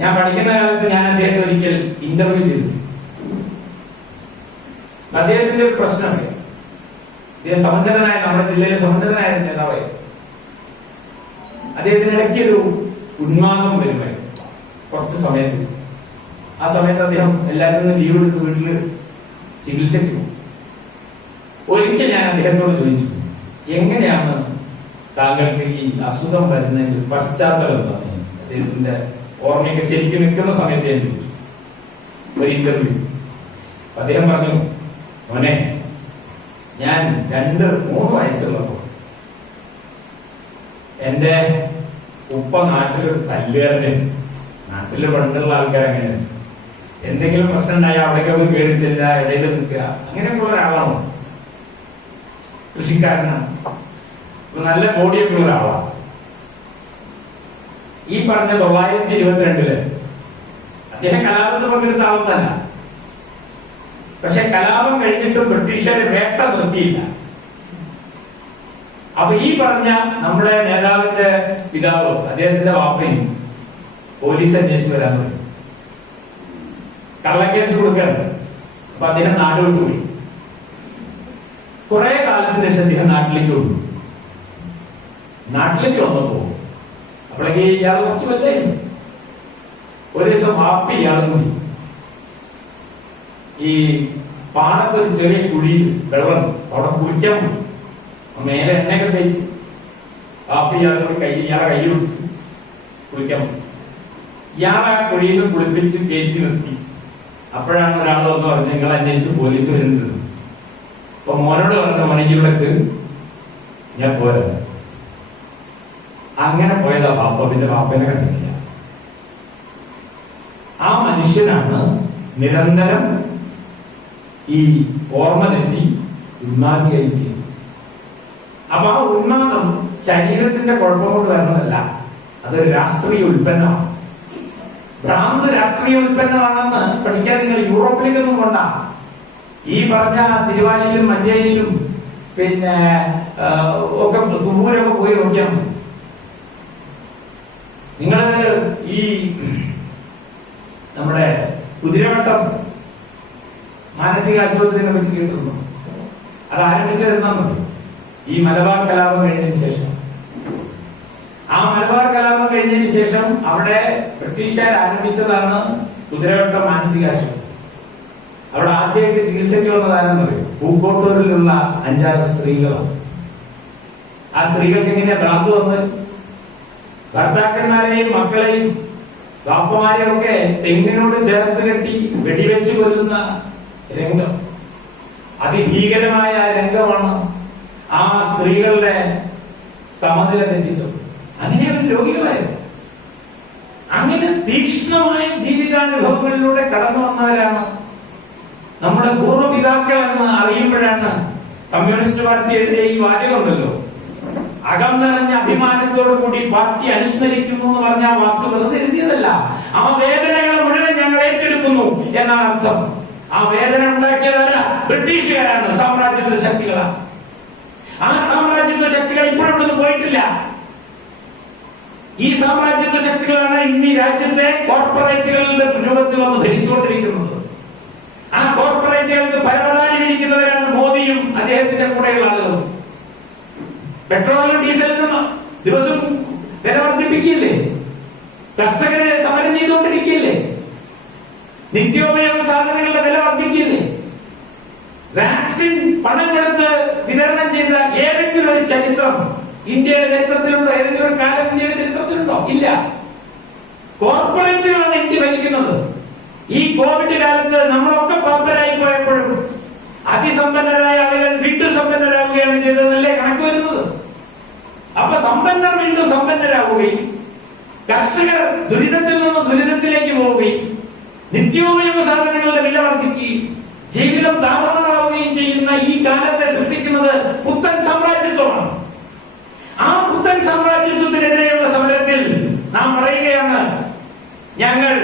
ഞാൻ പഠിക്കുന്ന കാലത്ത് ഞാൻ അദ്ദേഹത്തെ ഒരിക്കൽ ഇന്റർവ്യൂ ചെയ്തു. അദ്ദേഹത്തിന്റെ ഒരു പ്രശ്നം, അദ്ദേഹം സമുന്നതനായ, നമ്മുടെ ജില്ലയിലെ സമുന്നതനായ നേതാവായി. അദ്ദേഹത്തിന് ഇടയ്ക്കൊരു ഉന്മാദം വരുമായിരുന്നു കുറച്ച് സമയത്ത്. ആ സമയത്ത് അദ്ദേഹം എല്ലാവരിൽ നിന്നും ലീവ് എടുത്ത് വീട്ടില് ചികിത്സയ്ക്ക് പോകും. ഒരിക്കൽ ഞാൻ അദ്ദേഹത്തോട് ചോദിച്ചു, എങ്ങനെയാണ് താങ്കൾക്ക് ഈ അസുഖം വരുന്നതിന്റെ പശ്ചാത്തലം എന്താണ്? അദ്ദേഹത്തിന്റെ ഓർമ്മയൊക്കെ ശരിക്കും നിൽക്കുന്ന സമയത്ത് ഞാൻ ചോദിച്ചു ഒരു ഇന്റർവ്യൂ. അദ്ദേഹം പറഞ്ഞു, മോനെ, ഞാൻ 2-3 വയസ്സുള്ളപ്പോൾ എന്റെ ഉപ്പ നാട്ടിലൊരു തല്ലുകാരന്, നാട്ടില് പണ്ടുള്ള ആൾക്കാരങ്ങനെ എന്തെങ്കിലും പ്രശ്നം ഉണ്ടായാൽ അവിടേക്കൊക്കെ കയറി ചെല്ലുക, ഇടയിൽ നിൽക്കുക, അങ്ങനെയൊക്കെയുള്ള ഒരാളാണ്. കൃഷിക്കാരനാണ്, നല്ല ബോഡിയൊക്കെ ഉള്ള ഒരാളാണ്. ഈ പറഞ്ഞ 1922 അദ്ദേഹം കലാപത്തിൽ പങ്കെടുത്ത ആളൊന്നല്ല. പക്ഷെ കലാപം കഴിഞ്ഞിട്ടും ബ്രിട്ടീഷുകാരെ വേട്ട നിർത്തിയില്ല. അപ്പൊ ഈ പറഞ്ഞ നമ്മുടെ നേതാവിന്റെ പിതാവ്, അദ്ദേഹത്തിന്റെ വാപ്പയും പോലീസ് അന്വേഷിച്ച് വരാൻ തുടങ്ങി. കള്ളക്കേസ് കൊടുക്കാറുണ്ട്. അപ്പൊ അദ്ദേഹം നാട് വിട്ടുപോയി. കുറെ കാലത്തിന് ശേഷം അദ്ദേഹം നാട്ടിലേക്ക് വന്നു. നാട്ടിലേക്ക് വന്നപ്പോ അപ്പോഴേക്ക് ഇയാൾ കുറച്ച് വല്ലായിരുന്നു. ഒരു ദിവസം വാപ്പി ഇയാളും കൂടി ഈ പാടത്തൊരു ചെറിയ കുഴിയിൽ വെള്ളം, അവിടെ കുളിക്കാൻ പോയി. മേലെ എണ്ണയൊക്കെ തേച്ച് വാപ്പി ഇയാളും കൂടി ഇയാളെ കൈ പിടിച്ച് കുളിക്കാൻ പോയി. ഇയാളെ ആ കുഴിയിൽ നിന്ന് കുളിപ്പിച്ച് കയറ്റി നിർത്തി. അപ്പോഴാണ് ഒരാൾ വന്ന് പറഞ്ഞു, നിങ്ങൾ അന്വേഷിച്ച് പോലീസ് വരുന്നത്. അപ്പൊ മോനോട് പറഞ്ഞ മണിജിവിടക്ക് ഞാൻ പോരാ. അങ്ങനെ പോയതാ വാപ്പ. പിന്നെ വാപ്പനെ കണ്ടില്ല. ആ മനുഷ്യനാണ് നിരന്തരം ഈ ഓർമ്മ തെറ്റി ഉന്മാദിയായി തീരുന്നത്. അപ്പൊ ആ ഉന്മാദം ശരീരത്തിന്റെ കുഴപ്പം കൊണ്ട് വരുന്നതല്ല, അതൊരു രാഷ്ട്രീയ ഉൽപ്പന്നമാണ്. ഭ്രാന്ത് രാഷ്ട്രീയ ഉൽപ്പന്നമാണെന്ന് പഠിക്കാൻ നിങ്ങൾ യൂറോപ്പിലേക്കൊന്നും കൊണ്ട. ഈ പറഞ്ഞ തിരുവാലിയിലും മഞ്ചേരിയിലും പിന്നെ ഒക്കെ തുറൂരൊക്കെ പോയി നോക്കിയാൽ മതി. നിങ്ങള് ഈ നമ്മുടെ കുതിരവട്ടം മാനസിക ആശുപത്രിയെ പറ്റി കേട്ടിരുന്നു? അത് ആരംഭിച്ചതെന്നാ മതി ഈ മലബാർ കലാപം കഴിഞ്ഞതിന് ശേഷം. ആ മലബാർ കലാപം കഴിഞ്ഞതിന് ശേഷം അവിടെ ബ്രിട്ടീഷുകാർ ആരംഭിച്ചതാണ് കുതിരവട്ട മാനസികാശുപത്രി. അവിടെ ആദ്യമായിട്ട് ചികിത്സയ്ക്ക് വന്നതാരെന്ന് പറയും പൂക്കോട്ടൂരിലുള്ള 5-6 സ്ത്രീകളാണ്. ആ സ്ത്രീകൾക്ക് എങ്ങനെ ഭ്രാന്ത് വന്ന് ഭർത്താക്കന്മാരെയും മക്കളെയും ബാപ്പമാരെയും ഒക്കെ തെങ്ങിനോട് ചേർത്ത് കെട്ടി വെടിവെച്ച് കൊല്ലുന്ന രംഗം, അതിഭീകരമായ രംഗമാണ് ആ സ്ത്രീകളുടെ സമനില തെറ്റിച്ചത്. അങ്ങനെ അവർ രോഗികളായിരുന്നു. അങ്ങനെ തീക്ഷ്ണമായ ജീവിതാനുഭവങ്ങളിലൂടെ കടന്നു വന്നവരാണ് നമ്മുടെ പൂർവ്വപിതാക്കൾ എന്ന് അറിയുമ്പോഴാണ് കമ്മ്യൂണിസ്റ്റ് പാർട്ടി എഴുതിയ ഈ വാചകമുണ്ടല്ലോ, അകം നിറഞ്ഞ അഭിമാനത്തോടു കൂടി പാർട്ടി അനുസ്മരിക്കുന്നു എന്ന് പറഞ്ഞ ആ വാക്ക് വെറുതെ എഴുതിയതല്ല. ആ വേദനകൾ മുഴുവൻ ഞങ്ങൾ ഏറ്റെടുക്കുന്നു എന്നാണ് അർത്ഥം. ആ വേദന ഉണ്ടാക്കിയതല്ല, ബ്രിട്ടീഷുകാരാണ്, സാമ്രാജ്യത്വ ശക്തികളാണ്. ആ സാമ്രാജ്യത്വ ശക്തികൾ ഇപ്പോഴും ഇവിടുന്ന് പോയിട്ടില്ല. ഈ സാമ്രാജ്യത്വ ശക്തികളാണ് ഇന്ന് ഈ രാജ്യത്തെ കോർപ്പറേറ്റുകളുടെ രൂപത്തിൽ വന്ന് ഭരിച്ചുകൊണ്ടിരിക്കുന്നത്. ആ കോർപ്പറേറ്റുകൾക്ക് പരവതാനിരിക്കുന്നവരാണ് മോദിയും അദ്ദേഹത്തിന്റെ കൂടെയുള്ള ആളുകളും. പെട്രോളിനും ഡീസലിനും ദിവസം വില വർദ്ധിപ്പിക്കില്ലേ? കർഷകരെ സമരം ചെയ്തുകൊണ്ടിരിക്കില്ലേ? നിത്യോപയോഗ സാധനങ്ങളുടെ വില വർദ്ധിക്കില്ലേ? വാക്സിൻ പണം കൊടുത്ത് വിതരണം ചെയ്ത ഏതെങ്കിലും ഒരു ചരിത്രം ഇന്ത്യയുടെ ചരിത്രത്തിലുണ്ടോ? ഏതെങ്കിലും ഒരു കാലം ഇന്ത്യയുടെ ചരിത്രത്തിലുണ്ടോ? ഇല്ല. കോർപ്പറേറ്റുകളാണ് ഇന്ത്യ ഭരിക്കുന്നത്. ഈ കോവിഡ് കാലത്ത് നമ്മളൊക്കെ പാപ്പരായി പോയപ്പോഴും അതിസമ്പന്നരായ ആളുകൾ വീണ്ടും സമ്പന്നരാകുകയാണ് ചെയ്തതല്ലേ കണക്ക് വരുന്നത്. അപ്പൊ സമ്പന്നർ വീണ്ടും സമ്പന്നരാകുകയും കർഷകർ ദുരിതത്തിൽ നിന്ന് ദുരിതത്തിലേക്ക് പോവുകയും നിത്യോപയോഗ സാധനങ്ങളുടെ വില വർദ്ധിക്കുകയും ജീവിതം താറുമാറാവുകയും ചെയ്യുന്ന ഈ കാലത്തെ സൃഷ്ടിക്കുന്നത് പുത്തൻ സാമ്രാജ്യത്വമാണ്. ആ പുത്തൻ സാമ്രാജ്യത്വത്തിനെതിരെയുള്ള സമരത്തിൽ നാം പറയുകയാണ്, ഞങ്ങൾ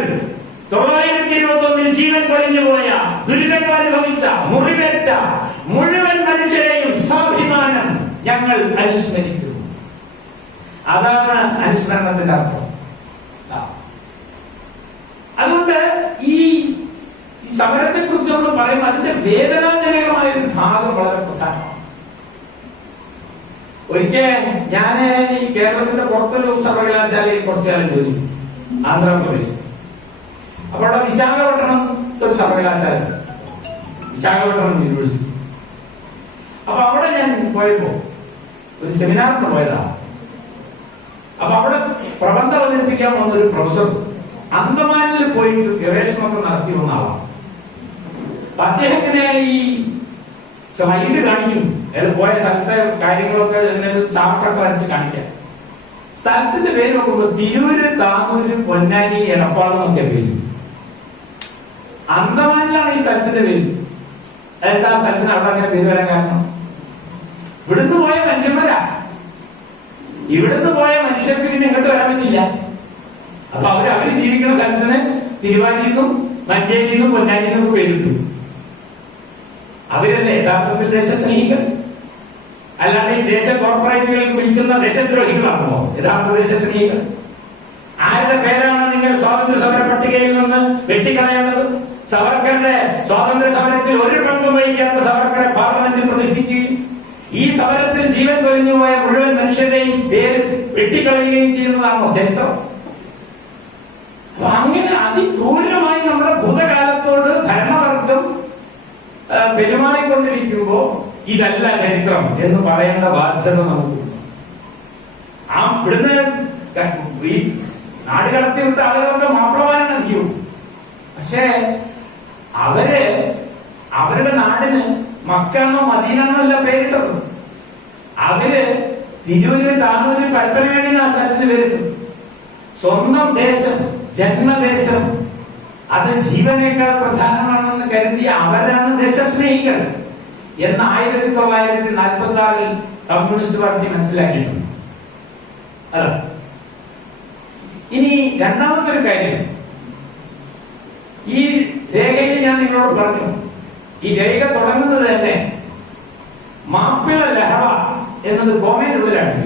921 ജീവൻ പൊലിഞ്ഞു പോയ, ദുരിതങ്ങൾ അനുഭവിച്ച, മുറിവേറ്റ മുഴുവൻ മനുഷ്യരെയും സാഭിമാനം ഞങ്ങൾ അനുസ്മരിക്കുന്നു. അതാണ് അനുസ്മരണത്തിന്റെ അർത്ഥം. അതുകൊണ്ട് ഈ സമരത്തെ കുറിച്ച് നമ്മൾ പറയുമ്പോൾ അതിന്റെ വേദനാജനകമായ ഒരു ഭാഗം വളരെ പ്രധാനമാണ്. ഒരിക്കൽ ഞാൻ ഈ കേരളത്തിന്റെ പുറത്തൊരു സർവകലാശാലയിൽ കുറച്ചു കാലം ജോലി, ആന്ധ്രാപ്രദേശ്. അപ്പൊ അവിടെ വിശാഖപട്ടണം ഒരു സർവകലാശാല, വിശാഖപട്ടണം യൂണിവേഴ്സിറ്റി. അപ്പൊ അവിടെ ഞാൻ പോയപ്പോ ഒരു സെമിനാറിന് പോയതാണ്. അപ്പൊ അവിടെ പ്രബന്ധം അവതരിപ്പിക്കാൻ വന്ന ഒരു പ്രൊഫസർ അന്തമാനിൽ പോയിട്ട് ഗവേഷണമൊക്കെ നടത്തി വന്ന ആളാണ്. അപ്പൊ അദ്ദേഹത്തിന് ഈ സ്ലൈഡ് കാണിക്കും, അയാൾ പോയ സ്ഥലത്തെ കാര്യങ്ങളൊക്കെ ചാർട്ടൊക്കെ വരച്ച് കാണിക്കാൻ. സ്ഥലത്തിന്റെ പേര് നോക്കുമ്പോൾ തിരൂര്, താനൂര്, പൊന്നാനി, എടപ്പാട് എന്നൊക്കെ പേര്. അന്തമാനിലാണ് ഈ സ്ഥലത്തിന്റെ പേര്. അതായത് ആ സ്ഥലത്തിന് അവിടെ അങ്ങനെ പേര് വരാൻ കാരണം ഇവിടുന്ന് പോയ മനുഷ്യന്മാരാ. ഇവിടുന്ന് പോയ മനുഷ്യർക്ക് പിന്നെ ഇങ്ങോട്ട് വരാൻ പറ്റില്ല. അപ്പൊ അവര് ജീവിക്കുന്ന സ്ഥലത്തിന് തിരുവാനിന്നും മഞ്ചേരിന്നും പൊന്നാനിന്നും പേരിട്ടു. അവരല്ലേ യഥാർത്ഥത്തിൽ ദേശസ്നേഹികൾ? അല്ലാതെ ഈ ദേശ കോർപ്പറേറ്റുകൾക്ക് വിളിക്കുന്ന ദേശദ്രോഹികളാണോ യഥാർത്ഥ ദേശസ്നേഹികൾ? ആരുടെ പേരാണ് നിങ്ങൾ സ്വാതന്ത്ര്യ സമര പട്ടികയിൽ നിന്ന് വെട്ടിക്കളയേണ്ടത്? സവർക്കറുടെ സ്വാതന്ത്ര്യ സമരത്തിൽ ഒരു പങ്കും വഹിക്കാത്ത സവർക്കറെ പാർലമെന്റിൽ പ്രതിഷ്ഠിക്കുകയും ഈ സമരത്തിൽ ജീവൻ പൊലിഞ്ഞുപോയ മുഴുവൻ മനുഷ്യരുടെയും പേര് വെട്ടിക്കളയുകയും ചെയ്യുന്നതാണോ ചരിത്രം? അപ്പൊ അങ്ങനെ അതിക്രൂരമായി നമ്മുടെ ഭൂതകാലത്തോട് ഭരണവർഗം പെരുമാറിക്കൊണ്ടിരിക്കുമ്പോ ഇതല്ല ചരിത്രം എന്ന് പറയേണ്ട ബാധ്യത നമുക്കുണ്ട്. ആ ഇവിടുന്ന് ഈ നാട് കടത്തിവിട്ട ആളുകളൊക്കെ മാപ്പിളമാരാണ് ചെയ്യും. പക്ഷേ അവരുടെ നാടിന് മക്കാന്നോ മദീനാന്നല്ല പേരിട്ടത്. അവര് തിരൂര്, താനൂര്, പരപ്പനങ്ങാടി ആ സ്ഥലത്തിന് പേരിട്ടു. സ്വന്തം ദേശം, ജന്മദേശം അത് ജീവനേക്കാൾ പ്രധാനമാണെന്ന് കരുതി അവരാണ് ദേശസ്നേഹികൾ എന്ന് 1946 കമ്മ്യൂണിസ്റ്റ് പാർട്ടി മനസ്സിലാക്കിയിട്ടുണ്ട്. അതെ. ഇനി രണ്ടാമത്തെ ഒരു കാര്യം, ഈ രേഖയിൽ ഞാൻ നിങ്ങളോട് പറഞ്ഞു, ഈ രേഖ തുടങ്ങുന്നത് തന്നെ മാപ്പിള ലഹള എന്നത് കോമേനുള്ളിലാണ്.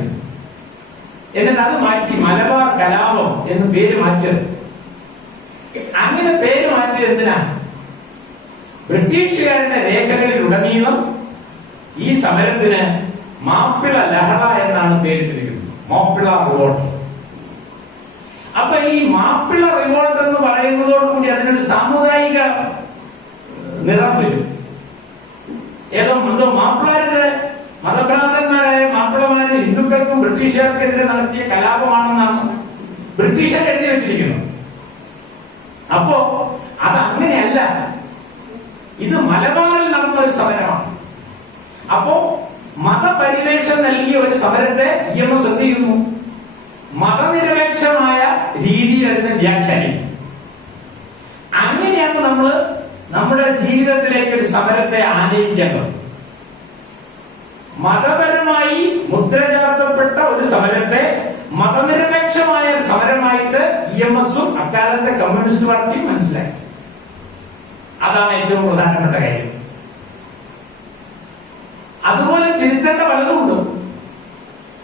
എന്നിട്ട് അത് മാറ്റി മലബാർ കലാപം എന്ന് പേര് മാറ്റത്. അങ്ങനെ പേര് മാറ്റിയത് എന്തിനാ? ബ്രിട്ടീഷുകാരുടെ രേഖകളിൽ ഉടനീളം ഈ സമരത്തിന് മാപ്പിള ലഹള എന്നാണ് പേരിട്ടിരിക്കുന്നത്. മാപ്പിള റിവോൾട്ട്. അപ്പൊ ഈ മാപ്പിള റിവോൾട്ട് എന്ന് പറയുന്നതോടുകൂടി അതിനൊരു സാമുദായിക നിറം വരും. എന്തോ മാപ്പിളാരുടെ മതഭ്രാന്തന്മാരായ മാപ്പിളമാര് ഹിന്ദുക്കൾക്കും ബ്രിട്ടീഷുകാർക്കെതിരെ നടത്തിയ കലാപമാണെന്നാണ് ബ്രിട്ടീഷുകാർ എഴുതി വെച്ചിരിക്കുന്നത്. അപ്പോ അത് അങ്ങനെയല്ല, ഇത് മലബാറിൽ നടന്ന ഒരു സമരമാണ്. അപ്പോ മതപരിവേഷം നൽകിയ ഒരു സമരത്തെ EMS എന്ത് ചെയ്യുന്നു? മതനിരപേക്ഷമായ രീതിയിൽ അതിനെ വ്യാഖ്യാനിക്കും. അങ്ങനെയാണ് നമ്മൾ നമ്മുടെ ജീവിതത്തിലേക്ക് ഒരു സമരത്തെ ആനയിക്കേണ്ടത്. മതപരമായി മുദ്ര ചാർത്തപ്പെട്ട ഒരു സമരത്തെ മതനിരപേക്ഷമായ സമരമായിട്ട് EMSഉം അക്കാലത്തെ കമ്മ്യൂണിസ്റ്റ് പാർട്ടിയും മനസ്സിലാക്കി. അതാണ് ഏറ്റവും പ്രധാനപ്പെട്ട കാര്യം. അതുപോലെ തിരുത്തേണ്ട പലതുമുണ്ട്.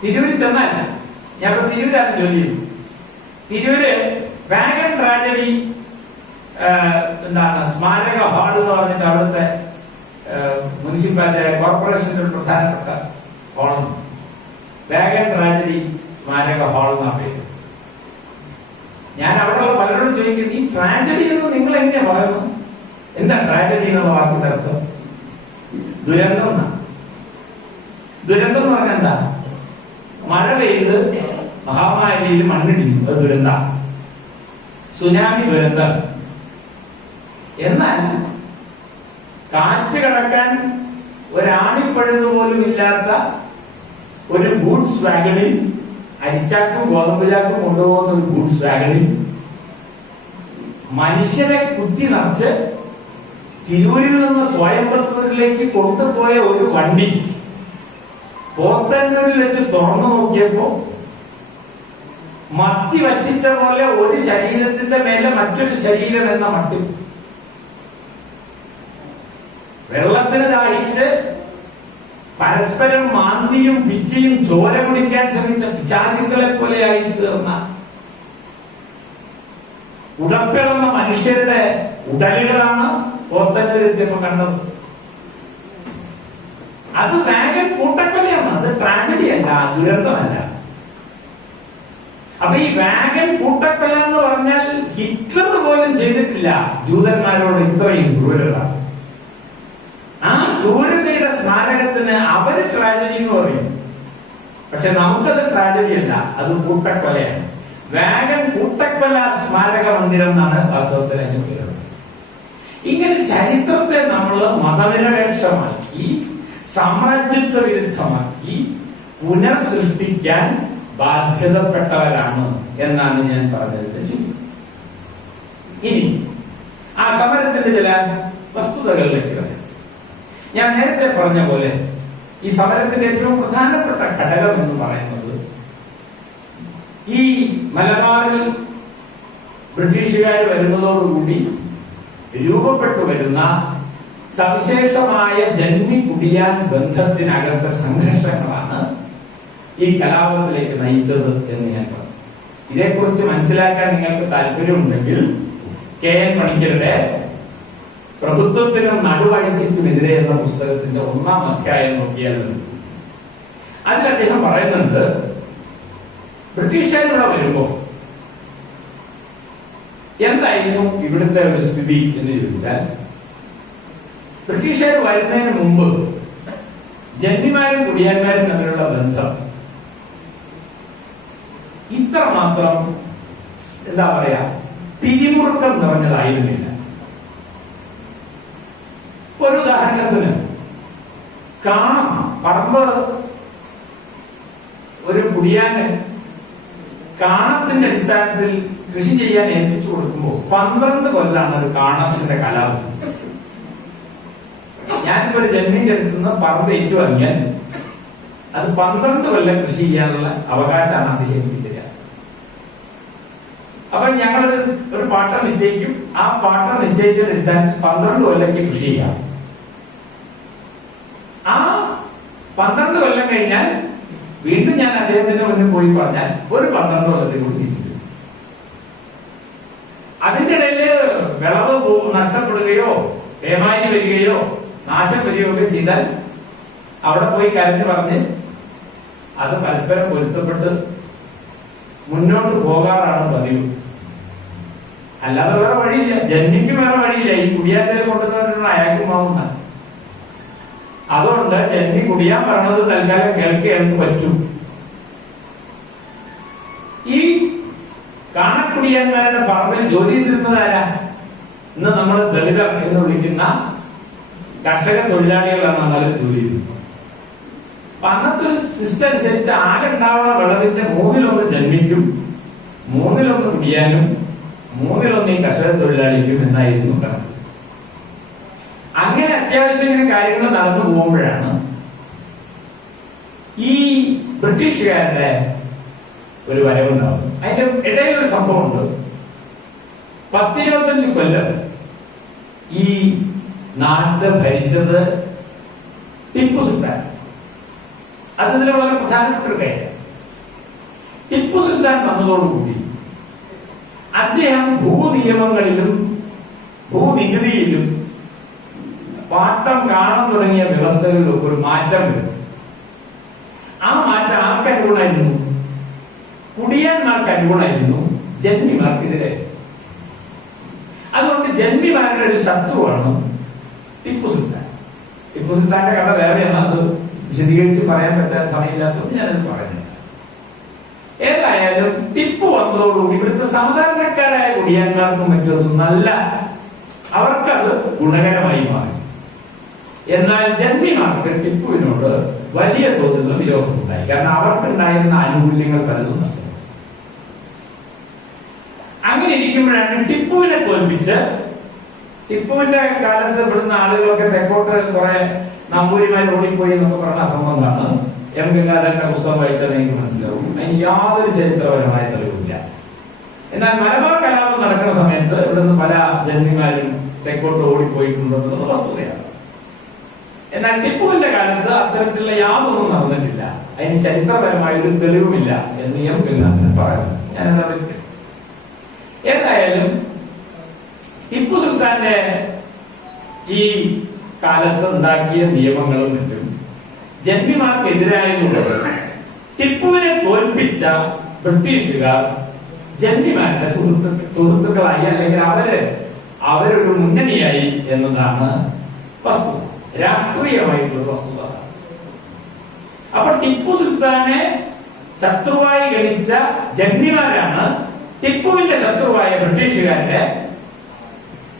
തിരൂരിൽ ചെന്നാൽ, ഞാൻ ഇപ്പൊ തിരൂരാണ് ജോലി ചെയ്തു. തിരൂര് വാഗൺ ട്രാജഡി സ്മാരക ഹാൾ എന്ന് പറഞ്ഞിട്ട് അവിടുത്തെ മുനിസിപ്പാലിറ്റി കോർപ്പറേഷന്റെ ഒരു പ്രധാനപ്പെട്ട ഹാളും വാഗൺ ട്രാജഡി സ്മാരക ഹാൾ എന്നാണ് പേര്. ഞാൻ അവിടെയുള്ള പലരോടും ചോദിക്കുന്നു, ഈ ട്രാജഡി എന്ന് നിങ്ങൾ എങ്ങനെയാ പറയുന്നു? എന്താ ട്രാജഡി എന്നുള്ള വാക്കിന്റെ അർത്ഥം? ദുരന്തം എന്നാണ്. ദുരന്തം എന്ന് പറഞ്ഞാൽ എന്താ? മഴ പെയ്ത് മഹാമാരിയിൽ മണ്ണിടിഞ്ഞു, അത് ദുരന്ത. സുനാമി ദുരന്തം. എന്നാൽ കാറ്റ് കടക്കാൻ ഒരാണിപ്പഴുത് പോലും ഇല്ലാത്ത ഒരു ഗൂഡ്സ് വാഗണിൽ, അരിച്ചാക്കും ഗോതമ്പ് ചാക്കും കൊണ്ടുപോകുന്ന ഒരു ഗൂഡ്സ് വാഗണിൽ മനുഷ്യരെ കുത്തി നിറച്ച് തിരൂരിൽ നിന്ന് കോയമ്പത്തൂരിലേക്ക് കൊണ്ടുപോയ ഒരു വണ്ടി പോത്തന്നൂരിൽ വെച്ച് തുറന്നു നോക്കിയപ്പോ മത്തി വറ്റിച്ച പോലെ ഒരു ശരീരത്തിന്റെ മേലെ മറ്റൊരു ശരീരം എന്ന മട്ടിൽ വെള്ളത്തിന് ദാഹിച്ച് പരസ്പരം മാന്തിയും പിച്ചിയും ചോര കുടിക്കാൻ ശ്രമിച്ച പിശാചുക്കളെ പോലെയായി തീർന്ന ഉടപ്പിളന്ന മനുഷ്യരുടെ ഉടലുകളാണ് പോത്തന്നൂരെത്തിയപ്പോ കണ്ടത്. അത് വാഗൺ കൂട്ടക്കൊലയാണ്, അത് ട്രാജഡി അല്ല, ദുരന്തമല്ല. അപ്പൊ ഈ വാഗൺ കൂട്ടക്കൊല എന്ന് പറഞ്ഞാൽ ഹിറ്റ്ലർ പോലും ചെയ്തിട്ടില്ല ജൂതന്മാരോട് ഇത്രയും ക്രൂരത. ആ ക്രൂരതയുടെ സ്മാരകത്തിന് അവര് ട്രാജഡി എന്ന് പറയും. പക്ഷെ നമുക്കത് ട്രാജഡി അല്ല, അത് കൂട്ടക്കൊലയാണ്. വാഗൺ കൂട്ടക്കൊല സ്മാരക മന്ദിരം എന്നാണ് വാസ്തവത്തിൽ അതിന് പേര്. ഇങ്ങനെ ചരിത്രത്തെ നമ്മൾ മതനിരപേക്ഷമാക്കി സാമ്രാജ്യത്വ വിരുദ്ധമാക്കി പുനർസൃഷ്ടിക്കാൻ ബാധ്യതപ്പെട്ടവരാണ് എന്നാണ് ഞാൻ പറഞ്ഞതിന്റെ ചുരുക്കം. ഇനി ആ സമരത്തിന്റെ ചില വസ്തുതകളിലേക്ക് വരാം. ഞാൻ നേരത്തെ പറഞ്ഞ പോലെ ഈ സമരത്തിന്റെ ഏറ്റവും പ്രധാനപ്പെട്ട ഘടകം എന്ന് പറയുന്നത് ഈ മലബാറിൽ ബ്രിട്ടീഷുകാർ വരുന്നതോടുകൂടി രൂപപ്പെട്ടു വരുന്ന സവിശേഷമായ ജന്മി കുടിയാൻ ബന്ധത്തിനകത്തെ സംഘർഷങ്ങളാണ് ഈ കലാപത്തിലേക്ക് നയിച്ചത് എന്ന് ഞാൻ പറഞ്ഞു. ഇതേക്കുറിച്ച് മനസ്സിലാക്കാൻ നിങ്ങൾക്ക് താല്പര്യമുണ്ടെങ്കിൽ KN പണിക്കരുടെ പ്രഭുത്വത്തിനും നടുവഴിച്ചിട്ടുമെതിരെ എന്ന പുസ്തകത്തിന്റെ 1-ാം അധ്യായം നോക്കിയാൽ അതിൽ അദ്ദേഹം പറയുന്നുണ്ട്, ബ്രിട്ടീഷുകാരിവിടെ വരുമ്പോ എന്തായിരുന്നു ഇവിടുത്തെ ഒരു സ്ഥിതി എന്ന് ചോദിച്ചാൽ, ബ്രിട്ടീഷുകാർ വരുന്നതിന് മുമ്പ് ജന്മിമാരും കുടിയാന്മാരും തമ്മിലുള്ള ബന്ധം ഇത്രമാത്രം എന്താ പറയാ പിരിമുറുക്കം നിറഞ്ഞതായിരുന്നില്ല. ഒരു ഉദാഹരണത്തിന് കാണാം, പറമ്പ് ഒരു കുടിയാന് കാണത്തിന്റെ അടിസ്ഥാനത്തിൽ കൃഷി ചെയ്യാൻ ഏൽപ്പിച്ചു കൊടുക്കുമ്പോൾ 12 കൊല്ലാണ് ഒരു കാണത്തിന്റെ കാലാവധി. ഞാനിപ്പോ ഒരു ജന്മിന്റെ അടുത്ത് നിന്ന് പറമ്പ് ഏറ്റുവാങ്ങിയാൽ അത് 12 കൊല്ലം കൃഷി ചെയ്യാനുള്ള അവകാശമാണ് അദ്ദേഹം എനിക്ക് തരിക. അപ്പൊ ഞങ്ങൾ ഒരു പാട്ടം നിശ്ചയിക്കും. ആ പാട്ടം നിശ്ചയിച്ചതിന്റെ അടിസ്ഥാനത്തിൽ 12 കൊല്ലയ്ക്ക് കൃഷി ചെയ്യാം. ആ 12 കൊല്ലം കഴിഞ്ഞാൽ വീണ്ടും ഞാൻ അദ്ദേഹത്തിന്റെ മുന്നിൽ പോയി പറഞ്ഞാൽ ഒരു 12 കൊല്ലത്തിൽ കൂടി തിരിച്ചു. അതിന്റെ ഇടയിൽ വിളവ് നഷ്ടപ്പെടുകയോ പേമാരി വരികയോ നാശം വരികയോ ഒക്കെ ചെയ്താൽ അവിടെ പോയി കരഞ്ഞു പറഞ്ഞ് അത് പരസ്പരം പൊരുത്തപ്പെട്ട് മുന്നോട്ട് പോകാറാണ് പതിവ്. അല്ലാതെ വേറെ വഴിയില്ല, ജന്മിക്ക് വേറെ വഴിയില്ല. ഈ കുടിയാറ്റയിൽ കൊണ്ടുവന്നിട്ടുള്ള അയാൾക്ക് മാവുന്ന. അതുകൊണ്ട് ജന്മി കുടിയാൻ പറഞ്ഞത് തൽക്കാലം കേൾക്കുകയെന്ന് പറ്റും. ഈ കാണക്കുടിയന്മാരുടെ പറമ്പിൽ ജോലി ചെയ്തിരുന്നതാരാ? ഇന്ന് നമ്മൾ ദളിതർ എന്ന് വിളിക്കുന്ന കർഷക തൊഴിലാളികളാണ് നമ്മൾ ജോലി ചെയ്തിരുന്നത്. അപ്പൊ അന്നത്തെ ഒരു സിസ്റ്റം അനുസരിച്ച് ആകെണ്ടാവുന്ന വിളവിന്റെ 1/3 ജന്മിക്കും, 1/3 കുടിയാനും, 1/3 ഈ കർഷക തൊഴിലാളിക്കും എന്നായിരുന്നു കണക്ക്. അങ്ങനെ അത്യാവശ്യം ഇങ്ങനെ കാര്യങ്ങൾ നടന്നു പോകുമ്പോഴാണ് ഈ ബ്രിട്ടീഷുകാരുടെ ഒരു വരവുണ്ടാവും. അതിന്റെ ഇടയിൽ ഒരു സംഭവമുണ്ട്. 10-25 കൊല്ലം ഈ നാട് ഭരിച്ചത് ടിപ്പു സുൽത്താൻ. അതിൽ വളരെ പ്രധാനപ്പെട്ട ഒരു കാര്യം, ടിപ്പു സുൽത്താൻ വന്നതോടുകൂടി അദ്ദേഹം ഭൂനിയമങ്ങളിലും ഭൂനികുതിയിലും പാട്ടം കാണാൻ തുടങ്ങിയ വ്യവസ്ഥകളിലൊക്കെ ഒരു മാറ്റം വരുത്തി. ആ മാറ്റം ആർക്ക് അനുകൂലമായിരുന്നു? കുടിയാന്മാർക്ക് അനുകൂലമായിരുന്നു, ജന്മിമാർക്കെതിരെ. അതുകൊണ്ട് ജന്മിമാരുടെ ഒരു ശത്രുവാണ് ടിപ്പു സുൽത്താൻ. ടിപ്പു സുൽത്താന്റെ കഥ വേറെയാണ്, അത് വിശദീകരിച്ച് പറയാൻ പറ്റാത്ത സമയമില്ലാത്തതുകൊണ്ട് ഞാനത് പറയുന്നില്ല. ഏതായാലും ടിപ്പു വന്നതോടുകൂടി ഇവിടുത്തെ സാധാരണക്കാരായ കുടിയാന്മാർക്കും മറ്റൊന്നും നല്ല, അവർക്കത് ഗുണകരമായി മാറി. എന്നാൽ ജന്മിമാർക്ക് ടിപ്പുവിനോട് വലിയ തോതിലുള്ള വിരോധമുണ്ടായി. കാരണം അവർക്കുണ്ടായിരുന്ന ആനുകൂല്യങ്ങൾ പലതും നഷ്ടപ്പെട്ടു. അങ്ങനെ ഇരിക്കുമ്പോഴാണ് ടിപ്പുവിനെ തോൽപ്പിച്ച്, ടിപ്പുവിന്റെ കാലത്ത് ഇവിടുന്ന ആളുകളൊക്കെ തെക്കോട്ട് കുറെ നമ്പൂരിമാർ ഓടിപ്പോയി എന്നൊക്കെ പറഞ്ഞ സംബന്ധമാണ്. എം ഗംഗാധരന്റെ പുസ്തകം വായിച്ചാൽ എനിക്ക് മനസ്സിലാവും. അതിന് യാതൊരു ചരിത്രപരമായ തെളിവില്ല. എന്നാൽ മലബാർ കലാപം നടക്കുന്ന സമയത്ത് ഇവിടുന്ന് പല ജന്മിമാരും തെക്കോട്ട് ഓടിപ്പോയിട്ടുണ്ടെന്നത് വസ്തുതയാണ്. എന്നാൽ ടിപ്പുവിന്റെ കാലത്ത് അത്തരത്തിലുള്ള യാതൊന്നും നടന്നിട്ടില്ല. അതിന് ചരിത്രപരമായ ഒരു തെളിവുമില്ല എന്ന് എം ഗംഗാധരൻ പറയുന്നു. ഞാനെന്താ പറ്റും. ഏതായാലും ടിപ്പു സുൽത്താന്റെ ഈ കാലത്ത് ഉണ്ടാക്കിയ നിയമങ്ങളും മറ്റും ജന്മിമാർക്കെതിരായതുകൊണ്ട് ടിപ്പുവിനെ തോൽപ്പിച്ച ബ്രിട്ടീഷുകാർ ജന്മിമാരുടെ സുഹൃത്തുക്കളായി, അല്ലെങ്കിൽ അവരൊരു മുന്നണിയായി എന്നതാണ് വസ്തുത, രാഷ്ട്രീയമായിട്ടുള്ള വസ്തുത. അപ്പൊ ടിപ്പു സുൽത്താനെ ശത്രുവായി ഗണിച്ച ജന്മിമാരാണ് ടിപ്പുവിന്റെ ശത്രുവായ ബ്രിട്ടീഷുകാരുടെ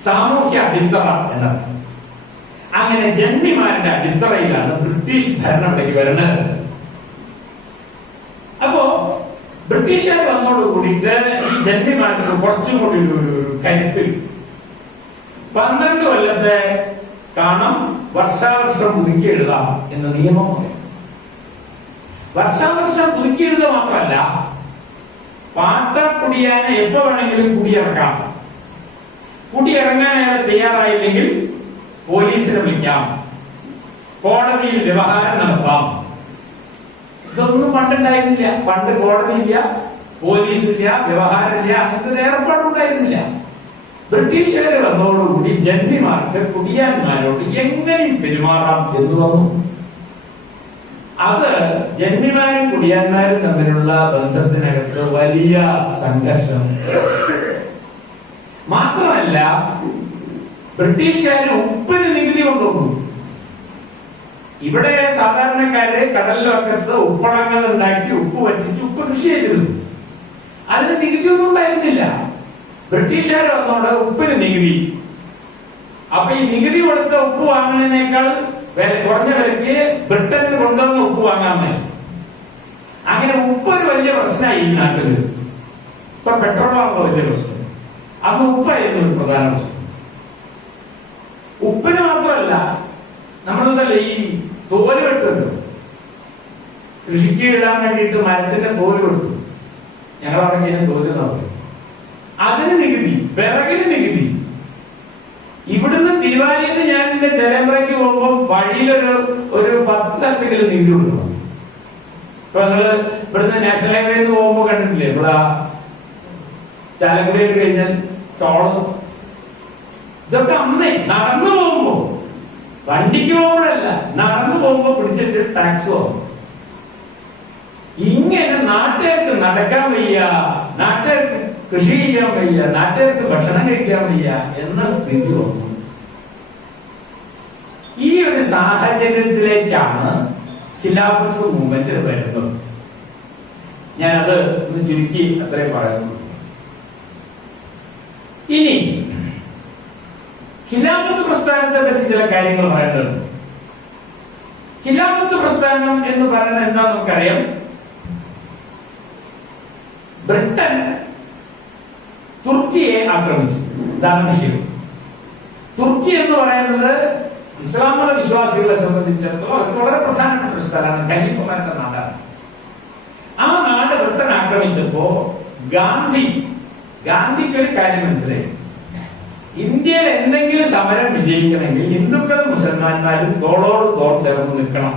സാമൂഹ്യ അടിത്തറ എന്നർത്ഥം. അങ്ങനെ ജന്മിമാരുടെ അടിത്തറയിലാണ് ബ്രിട്ടീഷ് ഭരണത്തിലേക്ക് വരുന്നത്. അപ്പോ ബ്രിട്ടീഷുകാർ വന്നോടുകൂടിയിട്ട് ഈ ജന്മിമാർക്ക് കുറച്ചും കൂടി ഒരു കരുത്തിൽ 12 കൊല്ലത്തെ കാണാം വർഷാവർഷം പുതുക്കി എഴുതാം എന്ന നിയമം. വർഷാവർഷം പുതുക്കി എഴുതുക മാത്രമല്ല, പാട്ടക്കുടിയാനെ എപ്പോ വേണമെങ്കിലും കുടിയിറക്കാം. കുടിയിറങ്ങാൻ അയാൾ തയ്യാറായില്ലെങ്കിൽ പോലീസിനെ വിളിക്കാം, കോടതിയിൽ വ്യവഹാരം നടത്താം. ഇതൊന്നും പണ്ടുണ്ടായിരുന്നില്ല. പണ്ട് കോടതിയില്ല, പോലീസില്ല, വ്യവഹാരമില്ല, അങ്ങനത്തെ ഒരു ഏർപ്പാടുണ്ടായിരുന്നില്ല. ബ്രിട്ടീഷുകാർ വന്നതോടുകൂടി ജന്മിമാർക്ക് കുടിയാന്മാരോട് എങ്ങനെയും പെരുമാറാം എന്ന് വന്നു. അത് ജന്മിമാരും കുടിയാന്മാരും തമ്മിലുള്ള ബന്ധത്തിനകത്ത് വലിയ സംഘർഷം. മാത്രമല്ല, ബ്രിട്ടീഷുകാർ ഉപ്പിന് നികുതി കൊണ്ടുവന്നു. ഇവിടെ സാധാരണക്കാര് കടലിലൊക്കത്ത് ഉപ്പളങ്ങൾ ഉണ്ടാക്കി ഉപ്പ് വറ്റിച്ച് ഉപ്പ് കൃഷി ചെയ്തിരുന്നു. അതിന് നികുതിയൊന്നും ഉണ്ടായിരുന്നില്ല. ബ്രിട്ടീഷുകാർ വന്നോണ്ട് ഉപ്പിന് നികുതി. അപ്പൊ ഈ നികുതി കൊടുത്ത ഉപ്പ് വാങ്ങുന്നതിനേക്കാൾ കുറഞ്ഞ വിലക്ക് ബ്രിട്ടനിൽ കൊണ്ടുവന്ന് ഉപ്പ് വാങ്ങാൻ മതി. അങ്ങനെ ഉപ്പ് ഒരു വലിയ പ്രശ്നമായി ഈ നാട്ടില്. ഇപ്പൊ പെട്രോളാണല്ലോ വലിയ പ്രശ്നം. അന്ന് ഉപ്പായിരുന്നു ഒരു പ്രധാന പ്രശ്നം. ഉപ്പിന് മാത്രമല്ല, നമ്മളെന്തല്ല ഈ തോല് വെട്ടുമല്ലോ, കൃഷിക്ക് ഇടാൻ വേണ്ടിയിട്ട് മരത്തിന്റെ തോല് വെട്ടും. ഞങ്ങളവിടെ ഇതിനെ തോല് നോക്കും. അതിന് നികുതി, വിറകിന് നികുതി. ഇവിടുന്ന് തിരുവാലിന്ന് ഞാൻ എന്റെ ചെലമ്പറയ്ക്ക് പോകുമ്പോൾ വഴിയിലൊരു 10 സ്ഥലത്തെങ്കിലും നികുതി കൊടുക്കണം. ഇപ്പൊ നിങ്ങള് ഇവിടുന്ന് നാഷണൽ ഹൈവേന്ന് പോകുമ്പോ കണ്ടിട്ടില്ലേ, ഇവിടെ ചാലക്കുടിയായിട്ട് കഴിഞ്ഞാൽ ടോള്. ഇതൊക്കെ അന്നേ നടന്നു പോകുമ്പോ, വണ്ടിക്ക് പോകുമ്പോഴല്ല, നടന്നു പോകുമ്പോ പിടിച്ചിട്ട് ടാക്സ് വാങ്ങും. ഇങ്ങനെ നാട്ടുകാർക്ക് നടക്കാൻ വയ്യ, നാട്ടുകാർക്ക് കൃഷി ചെയ്യാൻ വയ്യ, നാട്ടുകാർക്ക് ഭക്ഷണം കഴിക്കാൻ വയ്യ എന്ന സ്ഥിതി വന്നു. ഈ ഒരു സാഹചര്യത്തിലേക്കാണ് ഖിലാഫത്ത് മൂവ്മെന്റ് വരുന്നത്. ഞാനത് ഒന്ന് ചുരുക്കി അത്രയും പറയുന്നു. ഇനി ഖിലാഫത്ത് പ്രസ്ഥാനത്തെ പറ്റി ചില കാര്യങ്ങൾ പറയേണ്ടതുണ്ട്. ഖിലാഫത്ത് പ്രസ്ഥാനം എന്ന് പറയുന്നത് എന്താ നമുക്കറിയാം. ബ്രിട്ടൻ തുർക്കിയെ ആക്രമിച്ചു. ഇതാണ് വിഷയം. തുർക്കി എന്ന് പറയുന്നത് ഇസ്ലാം മത വിശ്വാസികളെ സംബന്ധിച്ചിടത്തോളം അത് വളരെ പ്രധാനപ്പെട്ട ഒരു സ്ഥലമാണ്. ഖലീഫമാരുടെ നാടാണ്. ആ നാട് ബ്രിട്ടൻ ആക്രമിച്ചപ്പോ ഗാന്ധിക്ക് ഒരു കാര്യം മനസ്സിലായി. ഇന്ത്യയിൽ എന്തെങ്കിലും സമരം വിജയിക്കണമെങ്കിൽ ഹിന്ദുക്കളും മുസൽമാന്മാരും തോളോട് തോൾ ചേർന്ന് നിൽക്കണം.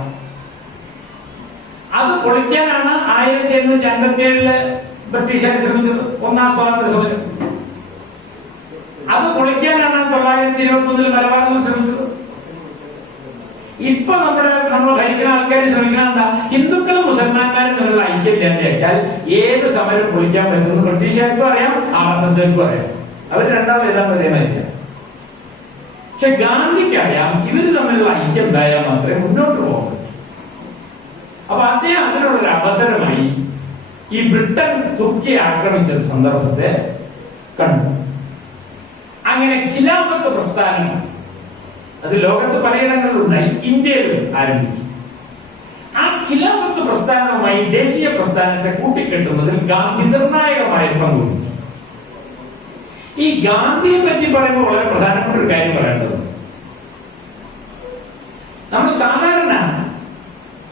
അത് പൊളിക്കാനാണ് 1857 ബ്രിട്ടീഷുകാർ ശ്രമിച്ചത്. ഒന്നാം സ്വാതന്ത്ര്യ സമരം. അത് പൊളിക്കാനാണ് 921 മലബാറിൽ ശ്രമിച്ചത്. ഇപ്പൊ നമ്മൾ ഭരിക്കുന്ന ആൾക്കാർ ശ്രമിക്കണം എന്താ? ഹിന്ദുക്കളും മുസൽമാന്മാരും തമ്മിലുള്ള ഐക്യം ഇല്ലാണ്ടാക്കിയാൽ ഏത് സമരം പൊളിക്കാൻ പറ്റുമെന്ന് ബ്രിട്ടീഷുകാർക്കും അറിയാം, RSSകാർക്കും അറിയാം. അവർ രണ്ടാമത് എല്ലാം അതേമായിരിക്കാം. പക്ഷെ ഗാന്ധിക്കറിയാം ഇവര് തമ്മിലുള്ള ഐക്യം ഉണ്ടായാൽ മാത്രമേ മുന്നോട്ട് പോകാൻ പറ്റൂ. അപ്പൊ അദ്ദേഹം അതിനുള്ളൊരു അവസരമായി ഈ ബ്രിട്ടൻ തുർക്കിയെ ആക്രമിച്ച സന്ദർഭത്തെ കണ്ടു. അങ്ങനെ ഖിലാഫത്ത് പ്രസ്ഥാനം അത് ലോകത്ത് പലയിടങ്ങളിലുണ്ടായി, ഇന്ത്യയിലും ആരംഭിച്ചു. ആ ഖിലാഫത്ത് പ്രസ്ഥാനവുമായി ദേശീയ പ്രസ്ഥാനത്തെ കൂട്ടിക്കെട്ടുന്നതിൽ ഗാന്ധി നിർണായകമായ പങ്കുവഹിച്ചു. ഈ ഗാന്ധിയെ പറ്റി പറയുമ്പോൾ വളരെ പ്രധാനപ്പെട്ട ഒരു കാര്യം പറയേണ്ടത്, നമ്മൾ സാധാരണ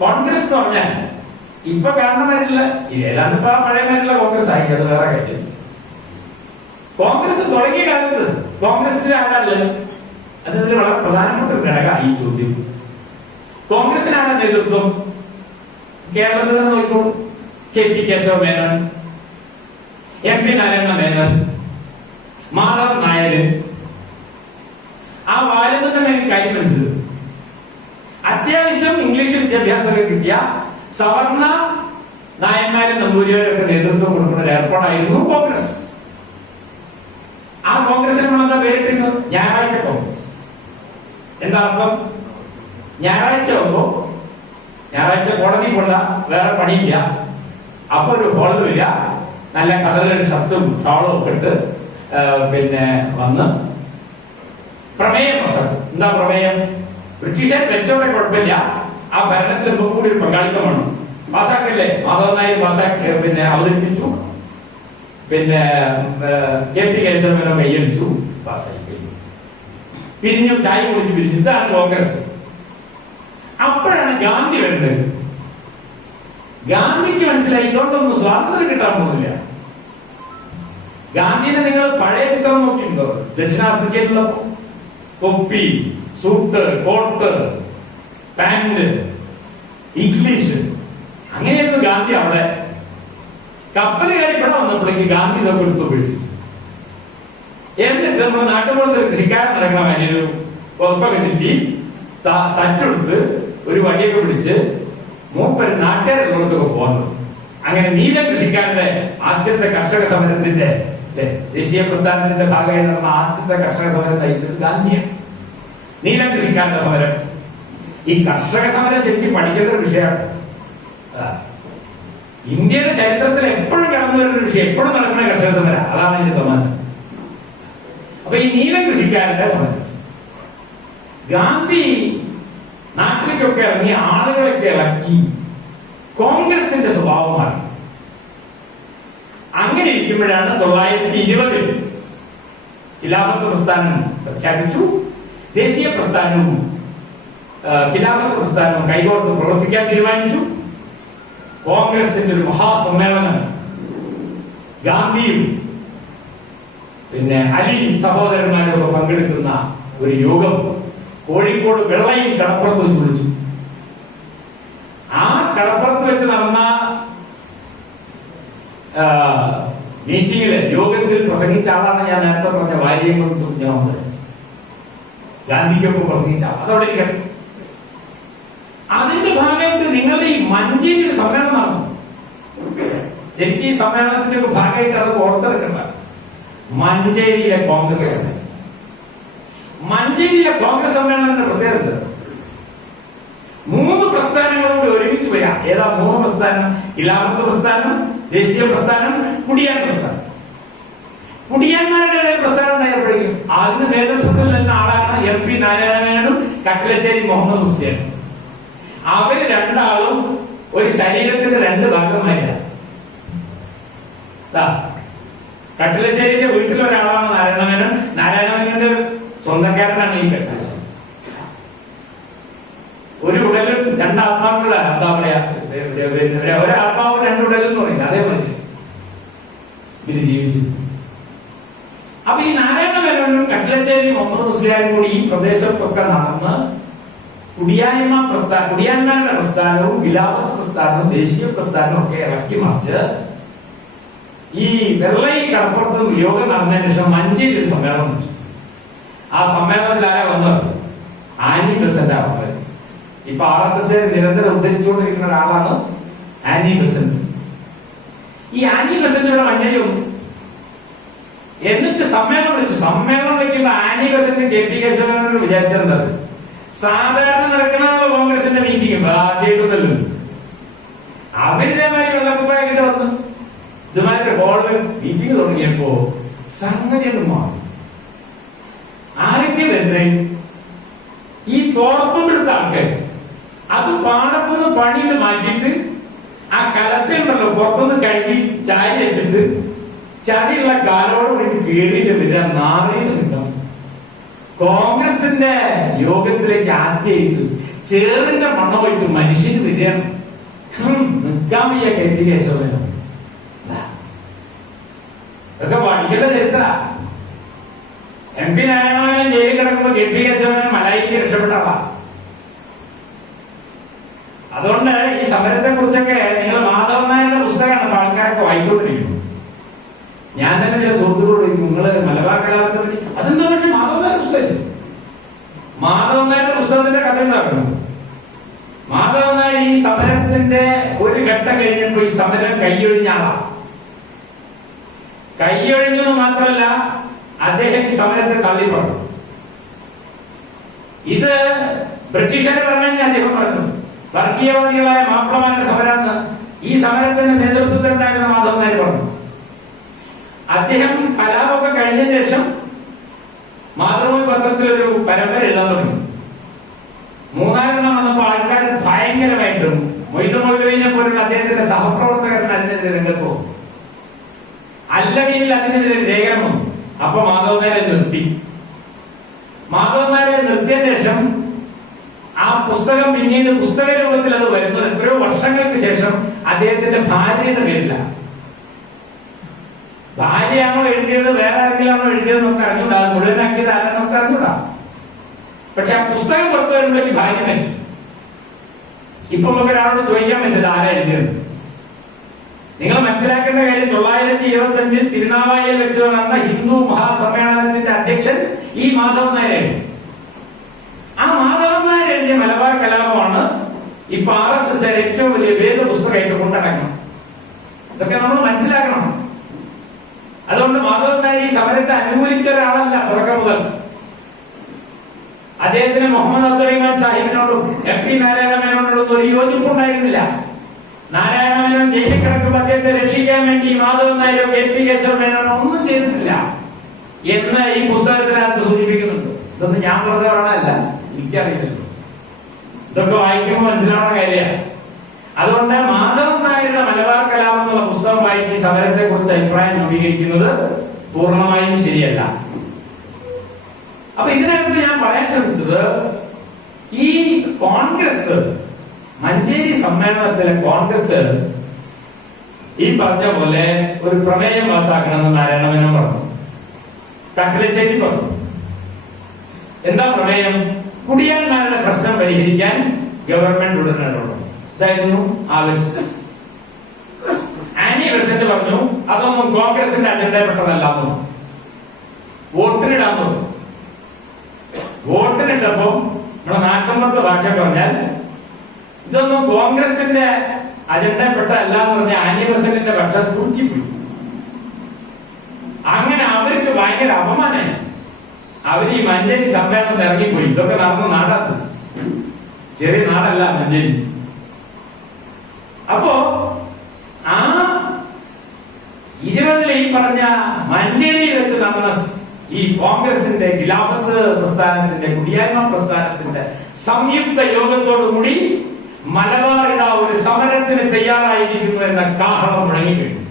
കോൺഗ്രസ് എന്ന് പറഞ്ഞാൽ ഇപ്പൊ കാണുന്നവരില്ല, ഏതാണ്ട് ഇപ്പൊ പഴയമായിട്ടുള്ള കോൺഗ്രസ് ആയി, അത് വേറെ കാര്യം. കോൺഗ്രസ് തുടങ്ങിയ കാലത്ത് കോൺഗ്രസിന്റെ ആരാള് അതിന് വളരെ പ്രധാനപ്പെട്ട ഒരു ഘടകമായി ഈ ചോദ്യം. കോൺഗ്രസിനാണ് നേതൃത്വം. കേരളത്തിൽ നിന്ന് നോക്കിക്കോളൂ. KP Keshava Menon, MP Narayana Menon, Madhavan Nair. ആ വാലിൽ തന്നെ എനിക്ക് കാര്യം മനസ്സിലായി. അത്യാവശ്യം ഇംഗ്ലീഷ് വിദ്യാഭ്യാസമൊക്കെ കിട്ടിയ സവർണ നായന്മാരും നമ്പൂരിമാരൊക്കെ നേതൃത്വം കൊടുക്കുന്ന ഒരു ഏർപ്പാടായിരുന്നു കോൺഗ്രസ്. ആ കോൺഗ്രസിന് നമ്മളെന്താ പേരിട്ടിരുന്നത്? ഞായറാഴ്ച കോൺഗ്രസ്. എന്താ അർത്ഥം? ഞായറാഴ്ച ആകുമ്പോ ഞായറാഴ്ച കോടതി കൊണ്ട വേറെ പണിയില്ല, അപ്പൊ ഒരു ഹോളും ഇല്ല, നല്ല കഥകളുടെ ഷർട്ടും ഷാളും ഒക്കെ ഇട്ട് പിന്നെ വന്ന് പ്രമേയം പ്രസംഗം. എന്താ പ്രമേയം? ബ്രിട്ടീഷുകാർ വെച്ചോടെ കുഴപ്പമില്ല, ആ ഭരണത്തിൽ ഇപ്പൊ കൂടി ഒരു പങ്കാളിത്തമാണ്. പാസാക്കല്ലേ? മാധവൻ നായർ പാസാക്കി പിന്നെ അവതരിപ്പിച്ചു. പിന്നെ KP കേശവമേനോൻ കൈയടിച്ചു, പാസായി കഴിഞ്ഞു. പിരിഞ്ഞു, ചായ കുടിച്ച് പിരിഞ്ഞു. ഇതാണ് കോൺഗ്രസ്. അപ്പോഴാണ് ഗാന്ധി വരുന്നത്. ഗാന്ധിക്ക് മനസ്സിലായി ഇതുകൊണ്ടൊന്നും സ്വാതന്ത്ര്യം കിട്ടാൻ പോകുന്നില്ല. ഗാന്ധിനെ നിങ്ങൾ പഴയ ചിത്രം നോക്കിയിട്ടുണ്ടോ? ദക്ഷിണാഫ്രിക്കയിലുള്ളപ്പോ തൊപ്പി, സൂട്ട്, കോട്ട്, പാന്റ്, ഇംഗ്ലീഷ്, അങ്ങനെയായിരുന്നു ഗാന്ധി. അവിടെ കപ്പൽ കയറിപ്പെടാൻ വന്നപ്പോഴേക്ക് ഗാന്ധി ഇതൊക്കെ എടുത്ത് ഉപേക്ഷിച്ചു. എന്നിട്ട് നമ്മുടെ നാട്ടുപുറത്ത് കൃഷിക്കാരൻ നടക്കുന്ന വലിയൊരു പുറപ്പൊക്കെ ചുറ്റി തട്ടെടുത്ത് ഒരു വടിയൊക്കെ പിടിച്ച് മൂപ്പര് നാട്ടുകാരുള്ളതൊക്കെ പോകുന്നു. അങ്ങനെ നീല കൃഷിക്കാരന്റെ ആദ്യത്തെ കർഷക സമരത്തിന്റെ ദേശീയ പ്രസ്ഥാനത്തിന്റെ ഭാഗമായി നടന്ന ആദ്യത്തെ കർഷക സമരം നയിച്ചത് ഗാന്ധിയാണ്. നീല കൃഷിക്കാരന്റെ സമരം. ഈ കർഷക സമരം ശരിക്കും പഠിക്കേണ്ട ഒരു വിഷയമാണ്. ഇന്ത്യയുടെ ചരിത്രത്തിൽ എപ്പോഴും കടന്നു വരുന്ന ഒരു വിഷയം, എപ്പോഴും നടക്കുന്ന കർഷക സമരം. അതാണ് ഇതിന്റെ തമാശ. അപ്പൊ ഈ നീല കൃഷിക്കാരന്റെ സമരം ഗാന്ധി നാട്ടിലേക്കൊക്കെ ഇറങ്ങി ആളുകളൊക്കെ ഇറക്കി കോൺഗ്രസിന്റെ സ്വഭാവം മാറി. അങ്ങനെ ഇരിക്കുമ്പോഴാണ് 1920 ഖിലാഫത്ത് പ്രസ്ഥാനം പ്രഖ്യാപിച്ചു. ദേശീയ പ്രസ്ഥാനവും ഖിലാഫത്ത് പ്രസ്ഥാനവും കൈകോർത്ത് പ്രവർത്തിക്കാൻ തീരുമാനിച്ചു. കോൺഗ്രസിന്റെ ഒരു മഹാസമ്മേളനം, ഗാന്ധിയും പിന്നെ അലി സഹോദരന്മാരൊക്കെ പങ്കെടുക്കുന്ന ഒരു യോഗം കോഴിക്കോട് വെള്ളയിൽ കടപ്പുറത്ത് വെച്ച് വിളിച്ചു. ആ കടപ്പുറത്ത് വെച്ച് നടന്ന മീറ്റിംഗില് യോഗത്തിൽ പ്രസംഗിച്ച ആളാണ് ഞാൻ നേരത്തെ പറഞ്ഞ വാര്യംകുളത്തും ഞാൻ ഗാന്ധിക്കൊപ്പം പ്രസംഗിച്ച ആൾ. അതവിടെ ഇരിക്കട്ടെ. അതിന്റെ ഭാഗമായിട്ട് നിങ്ങളുടെ ഈ മഞ്ചേരി ഒരു സമ്മേളനം നടന്നു. എനിക്ക് ഈ സമ്മേളനത്തിന്റെ ഒരു ഭാഗമായിട്ട് അത് ഓർത്തെടുക്കണ്ട. മഞ്ചേരിയിലെ കോൺഗ്രസ് സമ്മേളനത്തിന്റെ പ്രത്യേകത 3 പ്രസ്ഥാനങ്ങളോട് ഒരുമിച്ച് വരാം. ഏതാ 3 പ്രസ്ഥാനം? ഖിലാഫത്ത് പ്രസ്ഥാനം, ദേശീയ പ്രസ്ഥാനം, കുടിയാൻ പ്രസ്ഥാനം. കുടിയാന്മാരുടെ പ്രസ്ഥാനം ഉണ്ടായപ്പോഴേക്കും അതിന് നേതൃത്വത്തിൽ നിന്ന ആളാണ് MP നാരായണമേനോനും കട്ടിലശ്ശേരി മുഹമ്മദ് മുസ്ലിയാനും. അവര് രണ്ടാളും ഒരു ശരീരത്തിന്റെ 2 ഭാഗമായില്ല. കട്ടിലശ്ശേരിന്റെ വീട്ടിലൊരാളാണ് നാരായണമേനോൻ. നാരായണമേനോന്റെ സ്വന്തക്കാരനാണ് ഈ കട്ടിലശ്ശേരി. ഒരു ഉടലും 2 ആത്മാക്കളുടെ എന്താ പറയാ, ഒരാത്മാവ് 2 ഉടലും എന്ന് പറയില്ല, അതേപോലെ ഇത് ജീവിച്ചു. അപ്പൊ ഈ നാരായണമേനോനും കട്ടിലശ്ശേരി മുഹമ്മദ് മുസ്ലിയാരും കൂടി ഈ പ്രദേശത്തൊക്കെ നടന്ന് കുടിയാന്മാരുടെ പ്രസ്ഥാനവും ഖിലാഫത്ത് പ്രസ്ഥാനവും ദേശീയ പ്രസ്ഥാനവും ഒക്കെ ഇറക്കി മറിച്ച് ഈ വെള്ളയി കടപ്പുറത്ത് യോഗം നടന്നതിന് ശേഷം മഞ്ചേരി ഒരു സമ്മേളനം വെച്ചു. ആ സമ്മേളനത്തിൽ ആരാ വന്നത്? ആനി ബെസന്റ് വന്നത്. ഇപ്പൊ RSS നിരന്തരം ഉദ്ധരിച്ചുകൊണ്ടിരിക്കുന്ന ഒരാളാണ് ആനി ബെസന്റ്. ഈ ആനി ബെസന്റ് ഇവിടെ മഞ്ചേരി വന്നു. എന്നിട്ട് സമ്മേളനം വിളിച്ചു. സമ്മേളനം വിളിക്കുമ്പോ ആനി ബെസന്റ് KP കേശവനോട് വിചാരിച്ചിരുന്നത് സാധാരണ നടക്കണമല്ലോ കോൺഗ്രസിന്റെ മീറ്റിംഗ്, ആദ്യമായിട്ടൊന്നല്ലോ. അവരിതേമാതിരി വെള്ളക്കുപ്പായിട്ട് വന്ന് ഇതുമാതിരി ഹോളിൽ മീറ്റിംഗ് തുടങ്ങിയപ്പോ സംഗതി ഒന്നും മാറി. ആരൊക്കെ വരുന്നേ? ഈ പുറത്തുകൊണ്ടെടുത്ത ആൾക്കാർ അത് പാടത്തുനിന്ന് പണിയിൽ മാറ്റിയിട്ട് ആ കലത്തിലുണ്ടല്ലോ പുറത്തുനിന്ന് കഴുകി ചാരി വെച്ചിട്ട് ചതിയുള്ള കാലോട് കൂടി കീറിയിട്ട് വരിക, നാറിയിട്ട് നിൽക്കണം. കോൺഗ്രസിന്റെ യോഗത്തിലേക്ക് ആദ്യമായിട്ട് ചേറിന്റെ മണ്ണ പോയിട്ട് മനുഷ്യന് വരികയാണ്. നിൽക്കാൻ വയ്യ KP കേശവനോ. ഇതൊക്കെ പഠിക്കേണ്ട ചരിത്ര. MP നാരായണമേനോൻ ജയിലിൽ കിടക്കുമ്പോ KP കേശവനും മലായിക്ക് രക്ഷപ്പെട്ടാളാ. അതുകൊണ്ട് ഈ സമരത്തെ കുറിച്ചൊക്കെ നിങ്ങൾ മാധവൻ നായരുടെ പുസ്തകമാണ് ആൾക്കാരൊക്കെ വായിച്ചുകൊണ്ടിരിക്കുന്നത്. ഞാൻ തന്നെ ചില സുഹൃത്തുക്കളോട് നിങ്ങള് മലബാർ കലാപത്തെ പറ്റി അതെന്താ, പക്ഷെ മാധവൻ നായരുടെ പുസ്തകമില്ല. മാധവൻ നായരുടെ പുസ്തകത്തിന്റെ കഥ എന്താക്കണം? മാധവൻ നായർ ഈ സമരത്തിന്റെ ഒരു ഘട്ടം കഴിഞ്ഞപ്പോ ഈ സമരം കൈയൊഴിഞ്ഞ ആളാ. കൈയൊഴിഞ്ഞു മാത്രമല്ല, അദ്ദേഹം ഈ സമരത്തെ തള്ളി പറഞ്ഞു. ഇത് ബ്രിട്ടീഷുകാരെ പറഞ്ഞെങ്കിൽ അദ്ദേഹം പറഞ്ഞു വർഗീയവാദികളായ മാപ്പിളമാരുടെ സമരമാണ് ഈ സമരത്തിന്റെ നേതൃത്വത്തിലുണ്ടായിരുന്ന മാധവൻ നായർ പറഞ്ഞു. അദ്ദേഹം കലാപമൊക്കെ കഴിഞ്ഞതിന് ശേഷം മാതൃഭൂമി പത്രത്തിൽ ഒരു പരമ്പര എഴുതാൻ തുടങ്ങി. 3-4 വന്നപ്പോൾ ആൾക്കാർ ഭയങ്കരമായിട്ടും മൊയ്തു മൗലവിനെ പോലുള്ള അദ്ദേഹത്തിന്റെ സഹപ്രവർത്തകരൻ അതിനെതിരെ രംഗത്ത് പോകും. അല്ലമീനിൽ അതിനെതിരെ ലേഖനം വന്നു. അപ്പൊ മാധവൻ നായരെ നിർത്തി. മാധവൻ നായരെ നിർത്തിയതിന് ശേഷം ആ പുസ്തകം പിന്നീട് പുസ്തക രൂപത്തിൽ അത് വരുന്നത് എത്രയോ വർഷങ്ങൾക്ക് ശേഷം അദ്ദേഹത്തിന്റെ ഭാര്യയുടെ പേരിലാണ്. ഭാര്യയാണോ എഴുതിയത് വേറെ ആരെങ്കിലാണോ എഴുതിയത് നമുക്ക് അറിഞ്ഞൂടാ. മുഴുവനാക്കിയത് ആരെന്ന് നമുക്ക് അറിഞ്ഞൂടാ. പക്ഷെ ആ പുസ്തകം പുറത്തു വരുമ്പോഴേക്ക് ഭാര്യ മരിച്ചു. ഇപ്പൊ നമുക്ക് ഒരാളോട് ചോദിക്കാൻ പറ്റില്ല ആരാ എഴുതിയത്. നിങ്ങൾ മനസ്സിലാക്കേണ്ട കാര്യം 925 തിരുനാവായയിൽ വെച്ച് നടന്ന ഹിന്ദു മഹാസമ്മേളനത്തിന്റെ അധ്യക്ഷൻ ഈ മാധവൻ നായരായിരുന്നു. ആ മാധവൻ നായർ എഴുതിയ മലബാർ കലാപമാണ് ഇപ്പൊ RSS ഏറ്റവും വലിയ വേദ പുസ്തകമായിട്ട് കൊണ്ടുനടക്കണം. ഇതൊക്കെ നമ്മൾ മനസ്സിലാക്കണം. അതുകൊണ്ട് മാധവൻ നായർ ഈ സമരത്തെ അനുകൂലിച്ച ഒരാളല്ല തുടക്കം മുതൽ. അദ്ദേഹത്തിന് മുഹമ്മദ് അബ്ദുറഹിമാൻ സാഹിബിനോടും MP നാരായണമേനോനോടൊന്നും ഒരു യോജിപ്പുണ്ടായിരുന്നില്ല. നാരായണമേനോൻ ജയിലിൽ കിടക്കുമ്പോൾ അദ്ദേഹത്തെ രക്ഷിക്കാൻ വേണ്ടി മാധവൻ നായരോ KP കേശവമേനോനോ ഒന്നും ചെയ്തിട്ടില്ല എന്ന് ഈ പുസ്തകത്തിനകത്ത് സൂചിപ്പിക്കുന്നുണ്ട്. ഇതൊന്നും ഞാൻ പറഞ്ഞ പറയണല്ല, എനിക്കറിയില്ലല്ലോ. ഇതൊക്കെ വായിക്കുമ്പോൾ മനസ്സിലാവുന്ന കാര്യമാണ്. അതുകൊണ്ട് മാധവൻ നായരുടെ മലബാർ കലാപം എന്നുള്ള പുസ്തകം വായിച്ച് സമരത്തെ കുറിച്ച് അഭിപ്രായം രൂപീകരിക്കുന്നത് പൂർണ്ണമായും ശരിയല്ല. അപ്പൊ ഇതിനകത്ത് ഞാൻ പറയാൻ ശ്രമിച്ചത് ഈ കോൺഗ്രസ് മഞ്ചേരി സമ്മേളനത്തിലെ കോൺഗ്രസ് ഈ പറഞ്ഞ പോലെ ഒരു പ്രമേയം പാസ്സാക്കണമെന്ന് നാരായണമേനോൻ പറഞ്ഞു. കട്ടിലശ്ശേരി പറഞ്ഞു. എന്താ പ്രമേയം? കുടിയാന്മാരുടെ പ്രശ്നം പരിഹരിക്കാൻ ഗവൺമെന്റ് ഉടനടപടി. ഇതായിരുന്നു ആവശ്യം. ആനി ബെസന്റ് പറഞ്ഞു അതൊന്നും കോൺഗ്രസിന്റെ അജണ്ടയിൽപ്പെട്ടതല്ലാന്നു. വോട്ടിനിടാൻ പറഞ്ഞു. വോട്ടിനിട്ടപ്പോ നമ്മുടെ നാട്ടിൻപുറത്തെ ഭാഷ പറഞ്ഞാൽ ഇതൊന്നും കോൺഗ്രസിന്റെ അജണ്ടപ്പെട്ട അല്ല എന്ന് പറഞ്ഞ ആനി ബസന്റിന്റെ പക്ഷം തൂക്കിപ്പോയി. അങ്ങനെ അവർക്ക് ഭയങ്കര അപമാനമായി. അവർ ഈ മഞ്ചേരി സമ്മേളനം ഇറങ്ങിപ്പോയി. ഇതൊക്കെ നടന്ന നാടാണ്, ചെറിയ നാടല്ല മഞ്ചേരി. അപ്പോ ആ 20 ഈ പറഞ്ഞ മഞ്ചേരിയിൽ വെച്ച് നടന്ന ഈ കോൺഗ്രസിന്റെ ഖിലാഫത്ത് പ്രസ്ഥാനത്തിന്റെ കുടിയായ്മ പ്രസ്ഥാനത്തിന്റെ സംയുക്ത യോഗത്തോടുകൂടി മലബാറിൽ ഒരു സമരത്തിന് തയ്യാറായിരിക്കുന്നു എന്ന കാഹളം മുഴങ്ങിക്കഴിഞ്ഞു.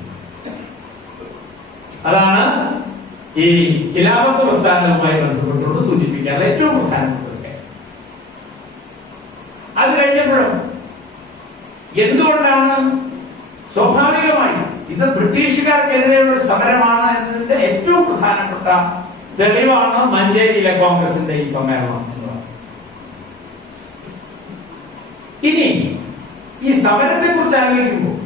അതാണ് ഈ ഖിലാഫത്ത് പ്രസ്ഥാനവുമായി ബന്ധപ്പെട്ടുകൊണ്ട് സൂചിപ്പിക്കാനുള്ള ഏറ്റവും പ്രധാനപ്പെട്ട കാര്യം. അത് കഴിഞ്ഞപ്പോഴും എന്തുകൊണ്ടാണ് സ്വാഭാവികമായി ഇത് ബ്രിട്ടീഷുകാർക്കെതിരെയുള്ള സമരമാണ് എന്നതിന്റെ ഏറ്റവും പ്രധാനപ്പെട്ട തെളിവാണ് മഞ്ചേരിയിലെ കോൺഗ്രസിന്റെ ഈ സമ്മേളനം. ഇനി ഈ സമരത്തെ കുറിച്ച് ആലോചിക്കുമ്പോൾ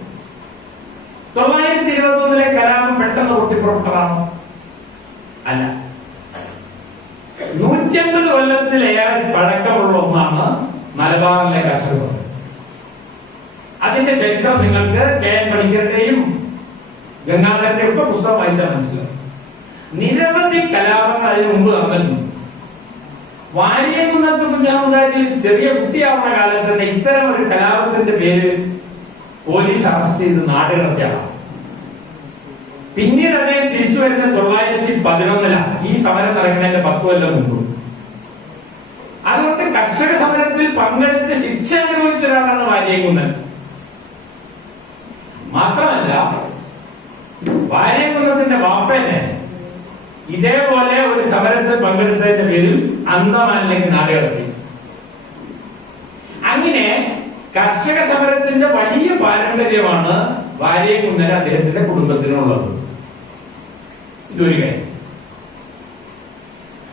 921 കലാപം പെട്ടെന്ന് പൊട്ടിപ്പുറപ്പെട്ടതാണോ? അല്ല. 150 കൊല്ലത്തിലേറെ പഴക്കമുള്ള ഒന്നാണ് മലബാറിലെ കർഷക സമരം. അതിന്റെ ചരിത്രം നിങ്ങൾക്ക് കെ.എൻ. പണിക്കരുടെയും ഗംഗാധരന്റെയും ഒക്കെ പുസ്തകം വായിച്ചാൽ മനസ്സിലാവും. നിരവധി കലാപങ്ങൾ അതിനു മുമ്പ് നടന്നിട്ടുണ്ട്. വാര്യകുന്നത്ത് കുഞ്ഞാമുദാരി ചെറിയ കുട്ടിയാവുന്ന കാലത്ത് തന്നെ ഇത്തരം ഒരു കലാപത്തിന്റെ പേര് പോലീസ് അറസ്റ്റ് ചെയ്ത് നാടുകടത്തിയാണ്. പിന്നീട് അദ്ദേഹം തിരിച്ചു വരുന്ന 911 ഈ സമരം നടക്കുന്നതിന്റെ 10 കൊല്ലം മുമ്പ്. അതുകൊണ്ട് കർഷക സമരത്തിൽ പങ്കെടുത്ത് ശിക്ഷ അനുഭവിച്ച ഒരാളാണ് വാര്യകുന്നൻ. മാത്രമല്ല വാര്യകുന്നത്തിന്റെ വാപ്പനെ ഇതേപോലെ ഒരു സമരത്തിൽ പങ്കെടുത്തതിന്റെ പേരിൽ അന്തമാനിലേക്ക് നാടുകടത്തി. അങ്ങനെ കർഷക സമരത്തിന്റെ വലിയ പാരമ്പര്യമാണ് വാര്യകുന്നൻ അദ്ദേഹത്തിന്റെ കുടുംബത്തിനുള്ളത്. ഇതൊരു കാര്യം.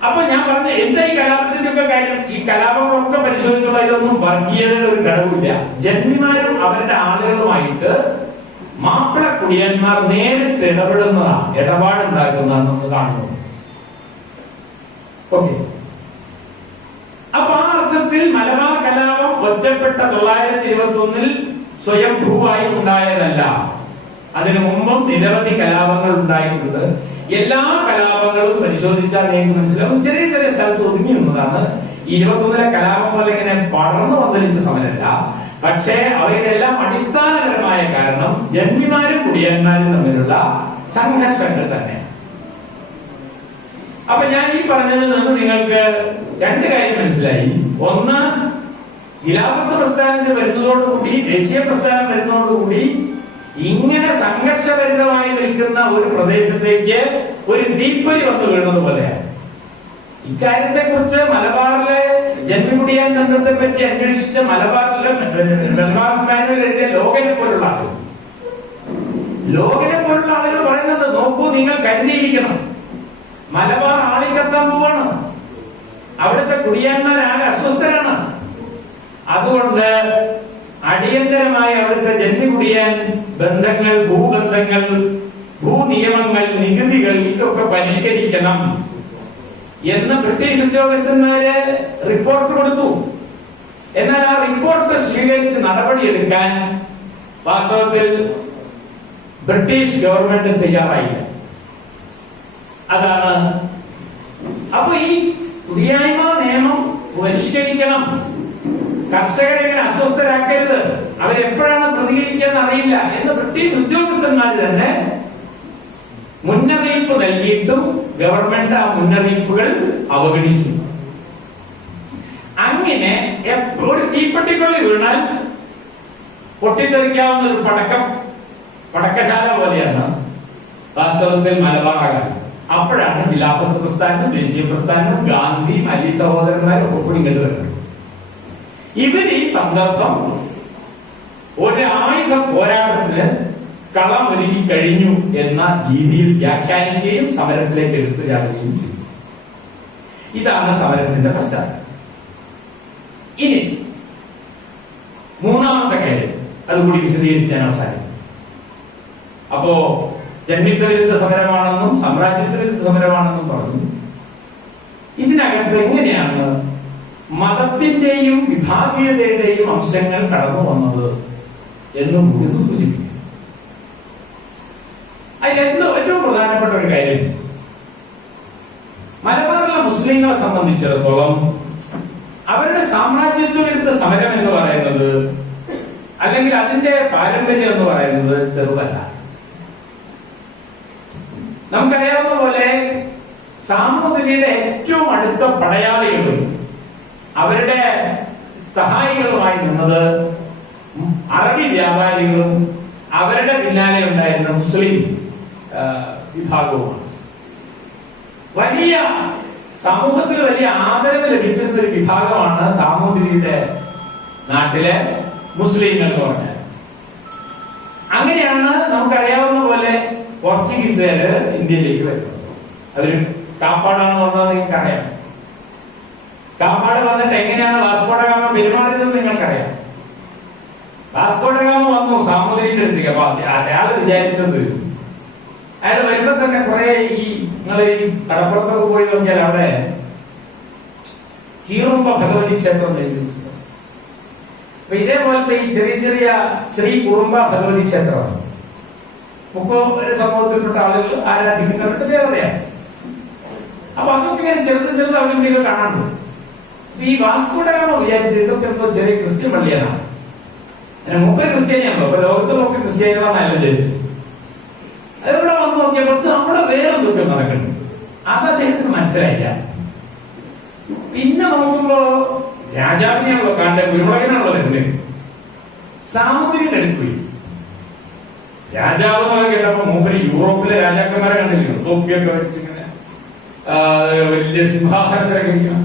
അപ്പൊ ഞാൻ പറഞ്ഞ എന്താ ഈ കലാപത്തിന്റെ ഒക്കെ കാര്യം? ഈ കലാപങ്ങളൊക്കെ പരിശോധിച്ചുള്ള ഇതൊന്നും വർഗീയതയുടെ ഒരു ഘടകമില്ല. ജന്മിമാരും അവരുടെ ആളുകളുമായിട്ട് മാപ്പിള കുടിയന്മാർ നേരിട്ട് ഇടപെടുന്നതാണ്, ഇടപാടുണ്ടാക്കുന്നതാണ് നമ്മൾ കാണുന്നത്. ഓക്കെ. അപ്പൊ ആ അർത്ഥത്തിൽ മലബാർ കലാപം ഒറ്റപ്പെട്ട 921 സ്വയംഭൂവായി ഉണ്ടായതല്ല. അതിനു മുമ്പും നിരവധി കലാപങ്ങൾ ഉണ്ടായിട്ടുണ്ട്. എല്ലാ കലാപങ്ങളും പരിശോധിച്ചാൽ നിങ്ങൾക്ക് മനസ്സിലാവും ചെറിയ ചെറിയ സ്ഥലത്ത് ഒതുങ്ങി നിന്നതാണ്. 21 കലാപം പോലെ ഇങ്ങനെ പടർന്നു വന്നിരിച്ച സമരമല്ല. പക്ഷേ അവയുടെ എല്ലാം അടിസ്ഥാനപരമായ കാരണം ജന്മിമാരും കുടിയന്മാരും തമ്മിലുള്ള സംഘർഷങ്ങൾ തന്നെ. അപ്പൊ ഞാൻ ഈ പറഞ്ഞതിൽ നിന്ന് നിങ്ങൾക്ക് 2 കാര്യം മനസ്സിലായി. ഒന്ന്, ഖിലാഫത്ത് പ്രസ്ഥാനത്തിൽ വരുന്നതോടുകൂടി, ദേശീയ പ്രസ്ഥാനം വരുന്നതോടുകൂടി ഇങ്ങനെ സംഘർഷഭരിതമായി നിൽക്കുന്ന ഒരു പ്രദേശത്തേക്ക് ഒരു തീപ്പൊരി വന്നു വീഴുന്നത് പോലെയാണ്. ഇക്കാര്യത്തെ കുറിച്ച് മലബാറിലെ ജന്മികുടിയാൻ ബന്ധത്തെ പറ്റി അന്വേഷിച്ച മലബാറിലെ എഴുതിയ ലോകനെ പോലുള്ള ആളുകൾ പറയുന്നത്, നോക്കൂ, നിങ്ങൾ കരുതിയിരിക്കണം, മലബാർ ആളിക്കത്താൻ പോവാണ്, അവിടുത്തെ കുടിയാന്മാർ ആകെ അസ്വസ്ഥരാണ്. അതുകൊണ്ട് അടിയന്തരമായി അവിടുത്തെ ജന്മികുടിയാൻ ബന്ധങ്ങൾ, ഭൂബന്ധങ്ങൾ, ഭൂനിയമങ്ങൾ, നികുതികൾ ഇതൊക്കെ പരിഷ്കരിക്കണം എന്ന് ബ്രിട്ടീഷ് ഉദ്യോഗസ്ഥന്മാര് റിപ്പോർട്ട് കൊടുത്തു. എന്നാൽ ആ റിപ്പോർട്ട് സ്വീകരിച്ച് നടപടിയെടുക്കാൻ വാസ്തവത്തിൽ ബ്രിട്ടീഷ് ഗവൺമെന്റ് തയ്യാറായില്ല. അതാണ്. അപ്പൊ ഈ കുടിയായ്മ നിയമം പരിഷ്കരിക്കണം, കർഷകരെ ഇങ്ങനെ അസ്വസ്ഥരാക്കരുത്, അവരെപ്പോഴാണ് പ്രതികരിക്കാൻ അറിയില്ല എന്ന് ബ്രിട്ടീഷ് ഉദ്യോഗസ്ഥന്മാർ തന്നെ മുന്നറിയിപ്പ് നൽകിയിട്ടും ഗവൺമെന്റ് ആ മുന്നറിയിപ്പുകൾ അവഗണിച്ചു. അങ്ങനെ ഒരു തീപ്പെട്ടിക്കൊള്ളി വീണാൽ പൊട്ടിത്തെറിക്കാവുന്ന ഒരു പടക്കശാല പോലെയാണ് വാസ്തവത്തിൽ മലബാർ ആകാൻ. അപ്പോഴാണ് ഖിലാഫത്ത് പ്രസ്ഥാനം, ദേശീയ പ്രസ്ഥാനം, ഗാന്ധിയും അലി സഹോദരന്മാരും ഒക്കെ കൂടി ഇങ്ങോട്ട് വരുന്നത്. ഇവർ ഈ സന്ദർഭം ഒരു ആയുധ പോരാട്ടത്തിന് കളമൊരുങ്ങി കഴിഞ്ഞു എന്ന രീതിയിൽ വ്യാഖ്യാനിക്കുകയും സമരത്തിലേക്ക് എടുത്തു ചാടുകയും ചെയ്തു. ഇതാണ് സമരത്തിന്റെ പശ്ചാത്തലം. ഇനി മൂന്നാമത്തെ കാര്യം അതുകൂടി വിശദീകരിച്ച് ഞാൻ അവസാനിക്കും. അപ്പോ ജന്മിത്വ വിരുദ്ധ സമരമാണെന്നും സാമ്രാജ്യത്വ വിരുദ്ധ സമരമാണെന്നും പറഞ്ഞു. ഇതിനകത്ത് എങ്ങനെയാണ് മതത്തിന്റെയും വിഭാഗീയതയുടെയും അംശങ്ങൾ കടന്നു വന്നത് എന്നും കൂടി ഒന്ന് സൂചിപ്പിക്കും. അതിൽ ഏറ്റവും പ്രധാനപ്പെട്ട ഒരു കാര്യം, മലബാറിലെ മുസ്ലിങ്ങളെ സംബന്ധിച്ചിടത്തോളം അവരുടെ സാമ്രാജ്യത്വ വിരുദ്ധ സമരം എന്ന് പറയുന്നത്, അല്ലെങ്കിൽ അതിന്റെ പാരമ്പര്യം എന്ന് പറയുന്നത് ചെറുതല്ല. നമുക്കറിയാവുന്ന പോലെ സാമൂതിരിയുടെ ഏറ്റവും അടുത്ത പടയാളികളും അവരുടെ സഹായികളുമായി നിന്നത് അറബി വ്യാപാരികളും അവരുടെ പിന്നാലെ ഉണ്ടായിരുന്ന മുസ്ലിം വിഭാഗവുമാണ്. വലിയ സമൂഹത്തിൽ വലിയ ആദരവ് ലഭിച്ചിരുന്ന ഒരു വിഭാഗമാണ് സാമൂതിരിയുടെ നാട്ടിലെ മുസ്ലിങ്ങൾ എന്ന് പറഞ്ഞാൽ. അങ്ങനെയാണ് നമുക്കറിയാവുന്ന പോലെ പോർച്ചുഗീസുകാര് ഇന്ത്യയിലേക്ക് വരുന്നത്. അവര് കാപ്പാടാണ് വന്നത് നിങ്ങൾക്കറിയാം. കാപ്പാട് വന്നിട്ട് എങ്ങനെയാണ് വാസ്കോ ഡ ഗാമ പെരുമാറിയതെന്ന് നിങ്ങൾക്കറിയാം. വാസ്കോ ഡ ഗാമ വന്നു സാമൂതിരിയുടെ അടുത്തേക്ക്. അപ്പൊ അയാൾ വിചാരിച്ചത്, അയാൾ വരുമ്പോ തന്നെ കുറെ ഈ നിങ്ങൾ ഈ കടപ്പുറത്തൊക്കെ പോയി നോക്കിയാൽ അവിടെ ചീറുമ്പ ഭഗവതി ക്ഷേത്രം നിർമ്മിച്ചു. അപ്പൊ ഇതേപോലത്തെ ഈ ചെറിയ ചെറിയ ശ്രീ കുറുമ്പ ഭഗവതി ക്ഷേത്രമാണ് മുക്കോ സമൂഹത്തിൽപ്പെട്ട ആളുകൾ ആരാധിക്കുന്നവരുടെ ദേവതയാണ്. അപ്പൊ അതൊക്കെ ഇങ്ങനെ ചെറുത് ചെറുത് അവരുടെ കാണാറുണ്ട്. ഈ വാസ്കോ ഡ ഗാമ വിചാരിച്ചത് ഇതൊക്കെ എന്തോ ചെറിയ ക്രിസ്ത്യൻ പള്ളിയാണ്. മുമ്പേ ക്രിസ്ത്യാനിയാണല്ലോ, അപ്പൊ ലോകത്ത് നോക്കി ക്രിസ്ത്യാനികളാണല്ലോ വിചാരിച്ചു. അതിവിടെ വന്ന് നോക്കിയപ്പോൾ നമ്മുടെ വേറെ എന്തൊക്കെ നടക്കുന്നു, അത് അദ്ദേഹത്തിന് മനസ്സിലായില്ല. പിന്നെ നോക്കുമ്പോ രാജാവിനെയാണല്ലോ കാണേണ്ട, കുരുമുളകിനാണല്ലോ വരുന്നത്. സാമൂതിരിയുടെ അടുത്ത് പോയി. രാജാവ് എന്നൊക്കെ കേട്ടപ്പോ മൂപ്പര് യൂറോപ്പിലെ രാജാക്കന്മാരെ കണ്ടില്ലല്ലോ, തൊപ്പിയൊക്കെ വെച്ചിങ്ങനെ വലിയ സിംഹാസനത്തിലൊക്കെ ഇരിക്കണം.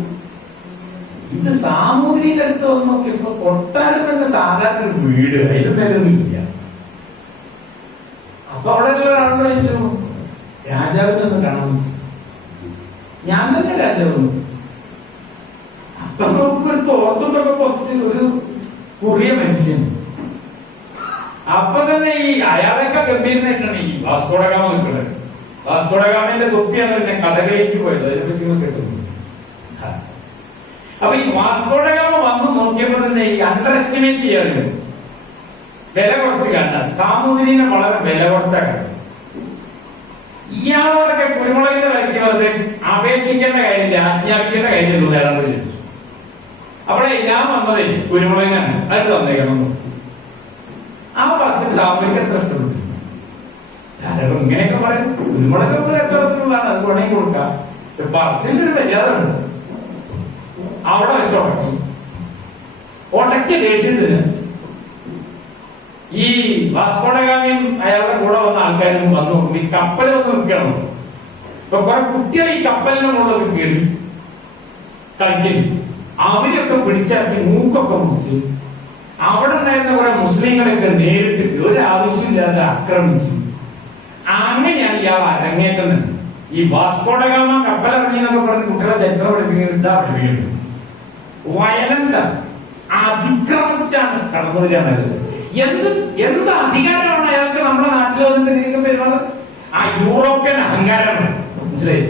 ഇത് സാമൂതിരിയുടെ അടുത്ത് വന്ന് നോക്കിയപ്പോ കൊട്ടാരം തന്നെ സാധാരണ ഒരു വീട്, അതിലും മേലൊന്നും ഇല്ല. അപ്പൊ അവിടെ ഒരാളോട് ചോദിച്ചു, രാജാവിനൊന്നും കാണാൻ. ഞാൻ തന്നെ രാജാവ്. അപ്പൊ നമുക്കൊരു തോർത്തുമ്പൊക്കെ കുറച്ച് ഒരു കുറിയ മനുഷ്യൻ. അപ്പൊ തന്നെ ഈ അയാളൊക്കെ ഗംഭീരനായിട്ടാണ് ഈ വാസ്കോ ഡ ഗാമ നിൽക്കുന്നത്. വാസ്കോ ഡ ഗാമയുടെ തൊപ്പിയാണ് പിന്നെ കഥകളിക്ക് പോയത്, അതിനെപ്പറ്റി കിട്ടുന്നു. അപ്പൊ ഈ വാസ്കോ ഡ ഗാമ വന്ന് നോക്കിയപ്പോ തന്നെ ഈ അണ്ടർ എസ്റ്റിമേറ്റ് ചെയ്യാറുണ്ട്, വില കുറച്ച് കണ്ട സാമൂതിരിനെ വളരെ വില കുറച്ചാ കണ്ടു. ഇയാളോടൊക്കെ കുരുമുളകിന്റെ വിലയ്ക്ക് വെറുതെ അപേക്ഷിക്കേണ്ട കാര്യമില്ല, ആജ്ഞാപിക്കേണ്ട കാര്യമില്ല. ഒരാളോട് ചോദിച്ചു. അവിടെ ഞാൻ വന്നതേ കുരുമുളകിനാണ്, അത് തന്നേക്കണം. ആ പറച്ചിട്ട് സാമൂതിരിക്ക് എത്ര ഇഷ്ടപ്പെട്ടു. ധാരാളം ഇങ്ങനെയൊക്കെ പറയും, കുരുമുളകൊക്കെ കച്ചവടത്തിനുള്ളതാണ്, അത് വേണമെങ്കിൽ കൊടുക്കാം. പറച്ചിന്റെ ഒരു മര്യാദ ഉണ്ട്. അവിടെ വെച്ച് ഉടക്കി ദേഷ്യത്തിന് ഈ വാസ്കോ ഡ ഗാമയും അയാളുടെ കൂടെ വന്ന ആൾക്കാരും വന്നു. ഈ കപ്പൽ വന്ന് നിൽക്കണം. ഇപ്പൊ കുറെ കുട്ടികൾ ഈ കപ്പലിന്റെ മുകളിലൊക്കെ കയറി കളിക്കുന്നു. അവരൊക്കെ പിടിച്ചാക്കി മൂക്കൊക്കെ മുറിച്ച് അവിടെ ഉണ്ടായിരുന്ന കുറെ മുസ്ലിങ്ങളൊക്കെ നേരിട്ട് ഒരു ആവശ്യമില്ലാതെ ആക്രമിച്ചു. അങ്ങനെയാണ് ഇയാൾ അരങ്ങേറ്റുന്നത്. ഈ വാസ്കോ ഡ ഗാമ കപ്പലിറങ്ങി എന്നൊക്കെ പറഞ്ഞ് കുട്ടികളെ ചരിത്രം പഠിപ്പിക്കുന്നത് വയലൻസാണ്, അതിക്രമിച്ചാണ് കടന്നു വരികയാണത്. എന്ത് അധികാരമാണ് അയാൾക്ക് നമ്മുടെ നാട്ടിൽ വന്നിട്ട് തിരികെ വരുന്നത്? ആ യൂറോപ്യൻ അഹങ്കാരമാണ്, മനസ്സിലായി?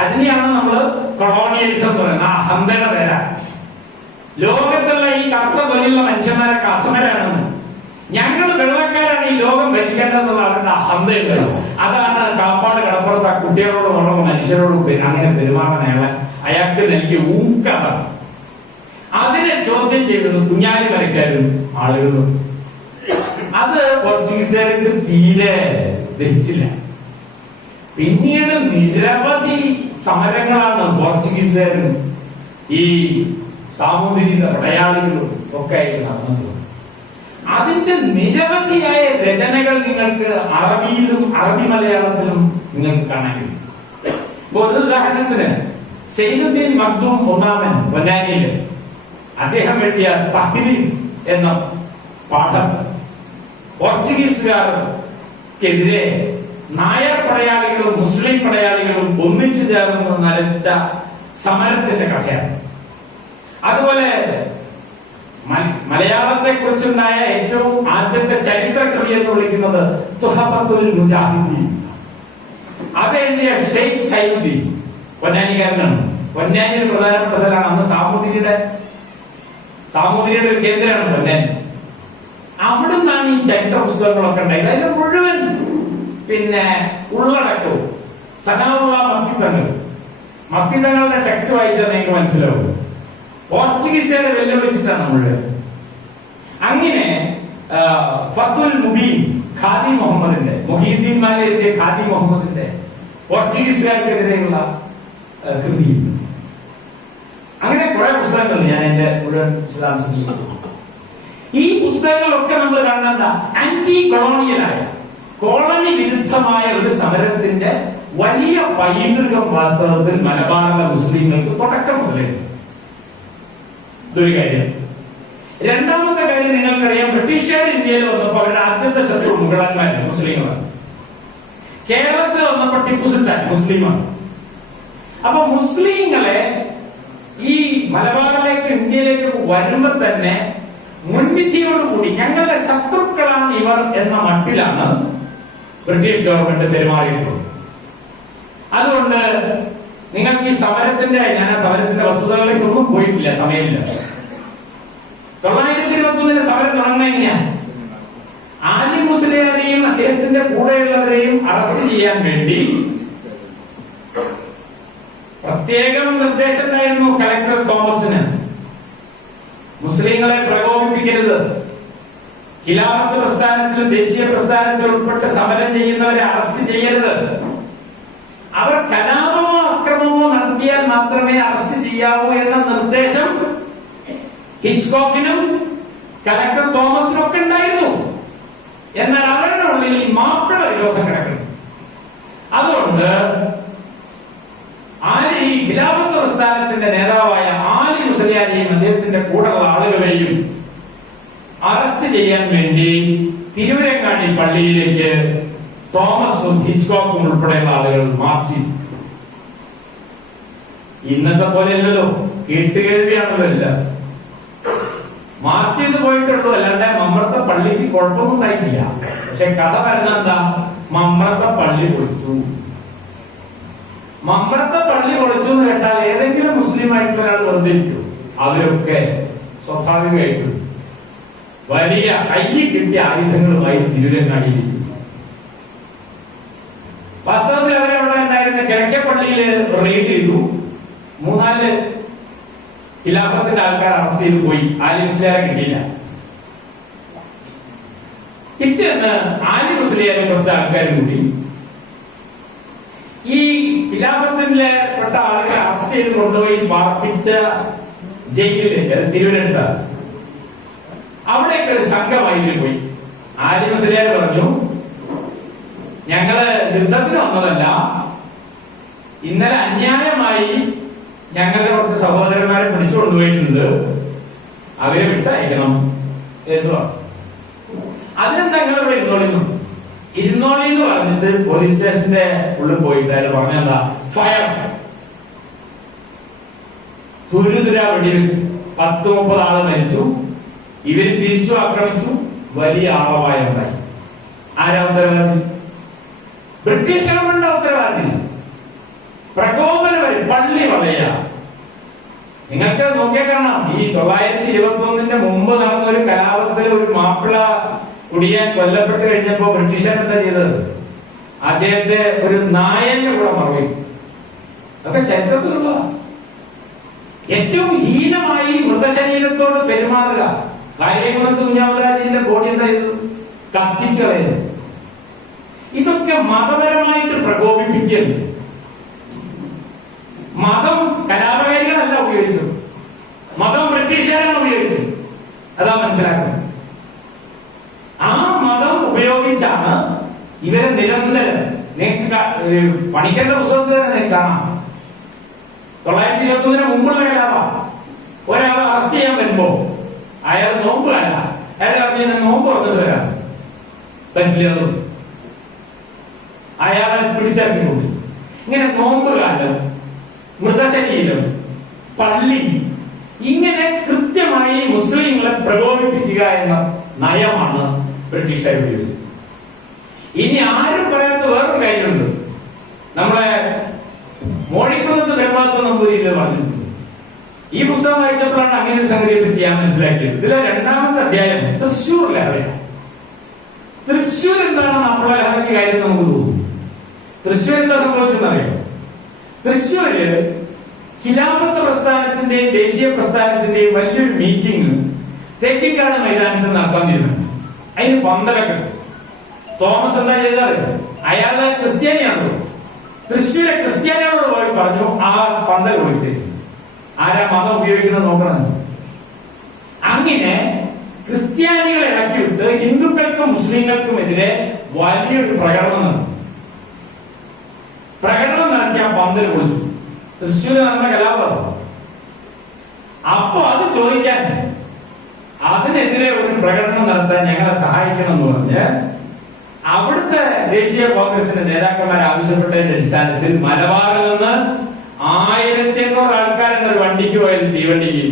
അതിനെയാണ് നമ്മൾ കൊളോണിയലിസം എന്ന് പറയുന്നത്. ആ അഹന്തയുടെ പേര. ലോകത്തുള്ള ഈ കറുത്ത തൊലിയുള്ള മനുഷ്യന്മാരൊക്കെ അസമരാണെന്ന്, ഞങ്ങൾ വെള്ളക്കാരാണ് ഈ ലോകം ഭരിക്കേണ്ടതെന്നുള്ള അവരുടെ അഹന്തയുണ്ട്. അതാണ് കാപ്പാട് കടപ്പുറത്ത് ആ കുട്ടികളോട് ഉള്ള മനുഷ്യരോട് അങ്ങനെ പെരുമാറാൻ അയാൾക്ക് നൽകിയ ഊക്കാണ്. അതിനെ ചോദ്യം ചെയ്തത് കുഞ്ഞാലി വരയ്ക്കാരും ആളുകളും. അത് പോർച്ചുഗീസുകാർക്ക് തീരെ ദഹിച്ചില്ല. പിന്നീട് നിരവധി സമരങ്ങളാണ് പോർച്ചുഗീസുകാരും ഈ സാമൂതിരിയുടെ പടയാളികളും ഒക്കെ ആയിട്ട് നടന്നത്. അതിന്റെ നിരവധിയായ രചനകൾ നിങ്ങൾക്ക് അറബിയിലും അറബി മലയാളത്തിലും നിങ്ങൾക്ക് കാണാൻ കഴിയും. ഒരു ഉദാഹരണത്തിന് സൈനുദ്ദീൻ മഖ്ദൂം ഒന്നാമൻ പൊന്നാനിയില് അദ്ദേഹം എഴുതിയ തഹ്രീദ് എന്ന പാഠം പോർച്ചുഗീസുകാർക്കെതിരെ നായർ പടയാളികളും മുസ്ലിം പടയാളികളും ഒന്നിച്ചു ചേർന്ന് നയിച്ച സമരത്തിന്റെ കഥയാണ്. അതുപോലെ മലയാളത്തെ കുറിച്ചുണ്ടായ ഏറ്റവും ആദ്യത്തെ ചരിത്രകൃതി എന്ന് വിളിക്കുന്നത് തുഹഫത്തുൽ മുജാഹിദീൻ. അതെഴുതിയ ഷെയ്ഖ് സൈനുദ്ദീൻ പൊന്നാനിക്കാരനാണ്. പൊന്നാനി ഒരു പ്രധാനപ്പെട്ട സ്ഥലമാണ്. അന്ന് സാമൂതിരിയുടെ ഒരു കേന്ദ്രമാണ് പൊന്നാനി. അവിടുന്നാണ് ഈ ചരിത്ര പുസ്തകങ്ങളൊക്കെ ഉണ്ടായില്ല. അതിന്റെ മുഴുവൻ പിന്നെ ഉള്ളടക്കവും സഖാവുള്ള മക്തിതങ്ങളുടെ ടെക്സ്റ്റ് വായിച്ചാൽ നിങ്ങൾക്ക് മനസ്സിലാവും. പോർച്ചുഗീസുകാരെ വെല്ലുവിളിച്ചിട്ടാണ് മുഴുവൻ. അങ്ങനെ ഫത്തുൽ മുബീൻ ഖാദി മുഹമ്മദിന്റെ, മുഹീദ്ദീൻ മാലിന്റെ ഖാദി മുഹമ്മദിന്റെ പോർച്ചുഗീസുകാർക്കെതിരെയുള്ള കൃതി. അങ്ങനെ കുറെ പുസ്തകങ്ങളുണ്ട്. ഞാൻ എന്റെ മുഴുവൻ വിശദാംശങ്ങൾ ഈ പുസ്തകങ്ങളൊക്കെ നമ്മൾ കാണുന്ന ആന്റി കൊളോണിയലായ, കോളനി വിരുദ്ധമായ ഒരു സമരത്തിന്റെ വലിയ പൈതൃകം വാസ്തവത്തിൽ മലബാറിലെ മുസ്ലിങ്ങൾക്ക് തുടക്കം മുതലേ. ഇതൊരു കാര്യം. രണ്ടാമത്തെ കാര്യം നിങ്ങൾക്കറിയാം, ബ്രിട്ടീഷുകാർ ഇന്ത്യയിൽ വന്നപ്പോൾ അവരുടെ ആദ്യത്തെ ശത്രു മുഗളന്മാരാണ്, മുസ്ലിങ്ങളാണ്. കേരളത്തിൽ വന്നപ്പോൾ ടിപ്പു സുൽത്താൻ മുസ്ലിമാണ്. അപ്പൊ മുസ്ലിങ്ങളെ ഈ മലബാറിലേക്ക് ഇന്ത്യയിലേക്ക് വരുമ്പോൾ തന്നെ മുൻവിധിയോടുകൂടി ഞങ്ങളുടെ ശത്രുക്കളാണ് ഇവർ എന്ന മട്ടിലാണ് ബ്രിട്ടീഷ് ഗവൺമെന്റ് പെരുമാറിയിട്ടുള്ളത്. അതുകൊണ്ട് നിങ്ങൾക്ക് ഈ സമരത്തിന്റെ, ഞാൻ ആ സമരത്തിന്റെ വസ്തുതകളിലേക്കൊന്നും പോയിട്ടില്ല, സമയമില്ല. 921 സമരം തുടങ്ങുന്നത് എങ്ങനെയാണ്? ആലി മുസ്ലിയാരെയും അദ്ദേഹത്തിന്റെ കൂടെയുള്ളവരെയും അറസ്റ്റ് ചെയ്യാൻ വേണ്ടി പ്രത്യേകം നിർദ്ദേശമുണ്ടായിരുന്നു കളക്ടർ തോമസിന്. മുസ്ലിങ്ങളെ പ്രകോപിപ്പിക്കരുത്, ഖിലാഫത്ത് പ്രസ്ഥാനത്തിലും ദേശീയ പ്രസ്ഥാനത്തിൽ ഉൾപ്പെട്ട് സമരം ചെയ്യുന്നവരെ അറസ്റ്റ് ചെയ്യരുത്, അവർ കലാപമോ അക്രമമോ നടത്തിയാൽ മാത്രമേ അറസ്റ്റ് ചെയ്യാവൂ എന്ന നിർദ്ദേശം ഹിച്ച്കോക്കിനും കളക്ടർ തോമസിനും ഒക്കെ ഉണ്ടായിരുന്നു. എന്നാൽ അവരുടെ ഉള്ളിൽ ഈ മാപ്പിള വിരോധം കിടക്കുന്നു. അതുകൊണ്ട് ഈ ഖിലാഫത്ത് പ്രസ്ഥാനത്തിന്റെ നേതാവായ ആലി മുസ്ലിയാരെയും അദ്ദേഹത്തിന്റെ കൂടെയുള്ള ആളുകളെയും അറസ്റ്റ് ചെയ്യാൻ വേണ്ടി തിരുവരങ്ങാടി പള്ളിയിലേക്ക് തോമസും ഹിച്ച്കോക്കും ഉൾപ്പെടെയുള്ള ആളുകൾ മാർച്ച് ചെയ്തു. ഇന്നത്തെ പോലെയല്ലല്ലോ, കേട്ടുകേൾവിയാണല്ലോ എല്ലാം. മാർച്ച് ചെയ്ത് പോയിട്ടുള്ളൂ, അല്ലാണ്ട് മമ്പ്രത്തെ പള്ളിക്ക് കുഴപ്പമൊന്നും ഉണ്ടായിട്ടില്ല. പക്ഷെ കഥ വരുന്നത് എന്താ? മമ്പ്രത്തെ പള്ളി പൊളിച്ചു. മമ്പ്രത്തെ പള്ളി പൊളിച്ചു എന്ന് കേട്ടാൽ ഏതെങ്കിലും മുസ്ലിം ആയിട്ടുള്ള ഒരാൾ വെറുതെ ഇരിക്കും? അവരൊക്കെ സ്വാഭാവികമായിട്ടും വലിയ കയ്യിൽ കിട്ടിയ ആയുധങ്ങളുമായി തിരുവരങ്ങാടിയിലിരിക്കും. വാസ്തവത്തിൽ അവരവിടെ ഉണ്ടായിരുന്ന കിഴക്കേ പള്ളിയിൽ റെയ്ഡ് ചെയ്തു. 3-4 ഖിലാഫത്തിന്റെ ആൾക്കാർ അറസ്റ്റ് ചെയ്ത് പോയി. ആലി മുസ്ലിയാരെ കിട്ടിയില്ല. പിറ്റേന്ന് ആലി മുസ്ലിയാരെ കുറച്ച് ആൾക്കാർ കൂടി ഈ ഖിലാഫത്തിലെ പെട്ട ആളുകളെ അറസ്റ്റ് ചെയ്ത് കൊണ്ടുപോയി പാർപ്പിച്ച ജയിലിലേക്ക്, തിരുവനന്തപുരം, അവിടേക്ക് ഒരു സംഘമായി പോയി. ആലി മുസ്ലിയാർ പറഞ്ഞു, ഞങ്ങള് യുദ്ധത്തിന് വന്നതല്ല, ഇന്നലെ അന്യായമായി ഞങ്ങളുടെ കുറച്ച് സഹോദരന്മാരെ പിടിച്ചു കൊണ്ടുപോയിട്ടുണ്ട്, അവരെ വിട്ടയക്കണം എന്ന് പറഞ്ഞു. അതിനെന്താ നിങ്ങൾ ഇവിടെ ഇരുന്നോളി എന്ന് പറഞ്ഞിട്ട് പോലീസ് സ്റ്റേഷന്റെ ഉള്ളിൽ പോയിട്ട് അയാൾ പറഞ്ഞെന്താ, ഫയർ, തുരുതുര വെടിവെച്ചു. 10-30 ആള് മരിച്ചു. ഇവര് തിരിച്ചു ആക്രമിച്ചു. വലിയ ആളപായം ഉണ്ടായി. ആരാ ഉത്തരവാദി? ബ്രിട്ടീഷ് ഗവൺമെന്റ് ഉത്തരവാദി. പ്രകോപനം വരും, പള്ളി വളയ. നിങ്ങൾക്ക് നോക്കിയാൽ കാണാം, ഈ 921 മുമ്പ് നടന്ന ഒരു കലാപത്തിൽ ഒരു മാപ്പിള കുടിയാൻ കൊല്ലപ്പെട്ട് കഴിഞ്ഞപ്പോ ബ്രിട്ടീഷുകാർ എന്താ ചെയ്തത്? അദ്ദേഹത്തെ ഒരു നായന്റെ കൂടെ മറവി. അതൊക്കെ ചരിത്രത്തിലുള്ള ഏറ്റവും ഹീനമായി മൃതശരീരത്തോട് പെരുമാറുക. കാര്യകുളത്ത് കുഞ്ഞാമരാജിന്റെ ബോഡി എന്താ ചെയ്തത്? കത്തിച്ചു കളയുന്നത്. ഇതൊക്കെ മതപരമായിട്ട് പ്രകോപിപ്പിക്കുകയാണ്. മതം കലാപകാരികളല്ല ഉപയോഗിച്ചത്, മതം ബ്രിട്ടീഷുകാരാണ് ഉപയോഗിച്ചത്. അതാ മനസ്സിലാക്കുന്നത്. ആ മതം ഉപയോഗിച്ചാണ് ഇവരെ നിരന്തരം, പണിക്കേണ്ട പുസ്തകത്തിൽ തന്നെ നിങ്ങൾക്ക് കാണാം, 921 മുമ്പുള്ള കലാപം. ഒരാളെ അറസ്റ്റ് ചെയ്യാൻ വരുമ്പോ അയാൾ നോമ്പ് അല്ല, അയാൾ പറഞ്ഞ നോമ്പ് തുറന്നിട്ട് വരാം പറ്റില്ല, അയാളെ പിടിച്ചിറക്കിക്കൊണ്ട് ഇങ്ങനെ നോമ്പ് കാലം, മൃതശരീരം, പള്ളി, ഇങ്ങനെ കൃത്യമായി മുസ്ലിങ്ങളെ പ്രകോപിപ്പിക്കുക എന്ന നയമാണ് ബ്രിട്ടീഷുകാർ ഉപയോഗിച്ചത്. ഇനി ആരും പറയാത്ത വേറൊരു കാര്യമുണ്ട്. നമ്മളെ മോഴിക്കുന്നത്ത് ധർമാത്മ നമ്പൂരിയിൽ പറഞ്ഞിട്ടുണ്ട്. ഈ പുസ്തകം വായിച്ചപ്പോഴാണ് അങ്ങനെ ഒരു സംഗതിയെ പറ്റി ഞാൻ മനസ്സിലാക്കിയത്. ഇതിലെ 2-ാമത്തെ അധ്യായം തൃശ്ശൂരിലെ അറിയാം. തൃശ്ശൂർ എന്താണ് നമ്മുടെ ലഹളയ്ക്ക് കാര്യം നമുക്ക് തോന്നുന്നു. തൃശ്ശൂർ എന്താ സംഭവിച്ചെന്നറിയാം. തൃശ്ശൂര് ഖിലാഫത്ത് പ്രസ്ഥാനത്തിന്റെയും ദേശീയ പ്രസ്ഥാനത്തിന്റെയും വലിയൊരു മീറ്റിംഗ് തേക്കിൻകാട് മൈതാനത്ത് നടത്താൻ തീരുമാനിച്ചു. അതിന് പന്തലൊക്കെ തോമസ് എന്താ ചെയ്തറിയോ? അയാളെ ക്രിസ്ത്യാനിയാണല്ലോ. തൃശ്ശൂരെ ക്രിസ്ത്യാനികളോട് പോയി പറഞ്ഞു ആ പന്തൽ ഒഴിച്ച് ആരാ മതം ഉപയോഗിക്കുന്നത് നോക്കണം. അങ്ങനെ ക്രിസ്ത്യാനികളെ ഇളക്കിവിട്ട് ഹിന്ദുക്കൾക്കും മുസ്ലിങ്ങൾക്കുമെതിരെ വലിയൊരു പ്രകടനം നടത്തി ആ പന്തൽ ഒഴിച്ചു. തൃശ്ശൂര് നടന്ന കലാപം. അപ്പൊ അത് ചോദിക്കാൻ, അതിനെതിരെ ഒരു പ്രകടനം നടത്താൻ ഞങ്ങളെ സഹായിക്കണം എന്ന് പറഞ്ഞ് അവിടുത്തെ ദേശീയ കോൺഗ്രസിന്റെ നേതാക്കന്മാർ ആവശ്യപ്പെട്ടതിന്റെ അടിസ്ഥാനത്തിൽ മലബാറിൽ നിന്ന് 1500 ആൾക്കാരെന്ന ഒരു വണ്ടിക്ക് പോയത്, തീവണ്ടിക്ക്.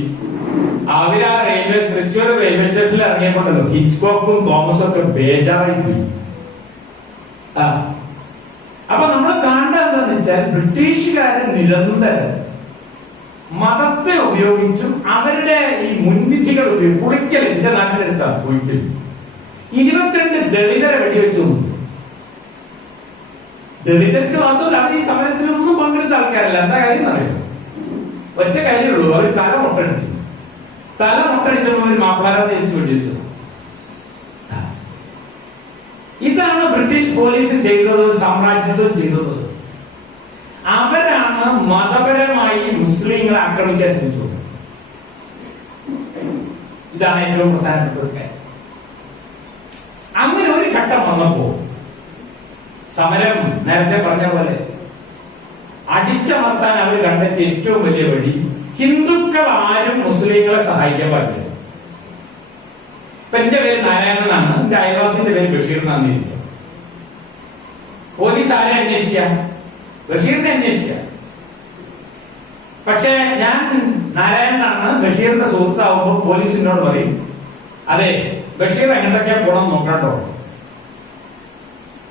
അവരാ തൃശ്ശൂർ റെയിൽവേ സ്റ്റേഷനിൽ ഇറങ്ങിയപ്പോണ്ടല്ലോ ഹിച്ച്കോക്കും തോമസും ഒക്കെ ബേജാറായി പോയി. അപ്പൊ നമ്മൾ കാണേണ്ടത് എന്താണെന്ന് വെച്ചാൽ ബ്രിട്ടീഷുകാര് നിരന്തരം മതത്തെ ഉപയോഗിച്ചും അവരുടെ ഈ മുൻവിധികൾ പുളിക്കൽ, എന്റെ നാട്ടിലെടുത്താണ് പുളിക്കൽ 22 ദളിതരെ വെടിവെച്ചു. ദളിതർക്ക് വാസ്തവത്തിൽ അവർ ഈ സമരത്തിലൊന്നും പങ്കെടുത്ത ആൾക്കാരല്ല. എന്താ കാര്യം എന്നറിയാം? ഒറ്റ കാര്യമുള്ളൂ, അവർ തല മുട്ടടിച്ചപ്പോൾ ഒരു മാപ്പിളാരെ തിരിച്ചു വെടിവെച്ചു. ഇതാണ് ബ്രിട്ടീഷ് പോലീസ് ചെയ്തത്, സാമ്രാജ്യത്വം ചെയ്തത്. അവരാണ് മതപരമായി മുസ്ലിങ്ങളെ ആക്രമിക്കാൻ ശ്രമിച്ചത്. ഇതാണ് ഏറ്റവും പ്രധാനപ്പെട്ട ഒരു കാര്യം. അങ്ങനെ ഒരു ഘട്ടം വന്നപ്പോ സമരം നേരത്തെ പറഞ്ഞ പോലെ അടിച്ചമർത്താൻ അവർ കണ്ടെത്തിയ ഏറ്റവും വലിയ വഴി, ഹിന്ദുക്കൾ ആരും മുസ്ലിങ്ങളെ സഹായിക്കാൻ പാടില്ല. ഇപ്പൊ എന്റെ പേര് നാരായണനാണ്, എന്റെ അയൽവാസിന്റെ പേര് ബഷീർ എന്നാണ്. പോലീസ് ആരെ അന്വേഷിക്കാം? ബഷീറിനെ അന്വേഷിക്കാം. പക്ഷെ ഞാൻ നാരായണനാണ്, ബഷീറിന്റെ സുഹൃത്താവുമ്പോൾ പോലീസിനോട് പറയും, അതെ ബഷീർ എങ്ങോട്ടൊക്കെ പോണം നോക്കണ്ടോ.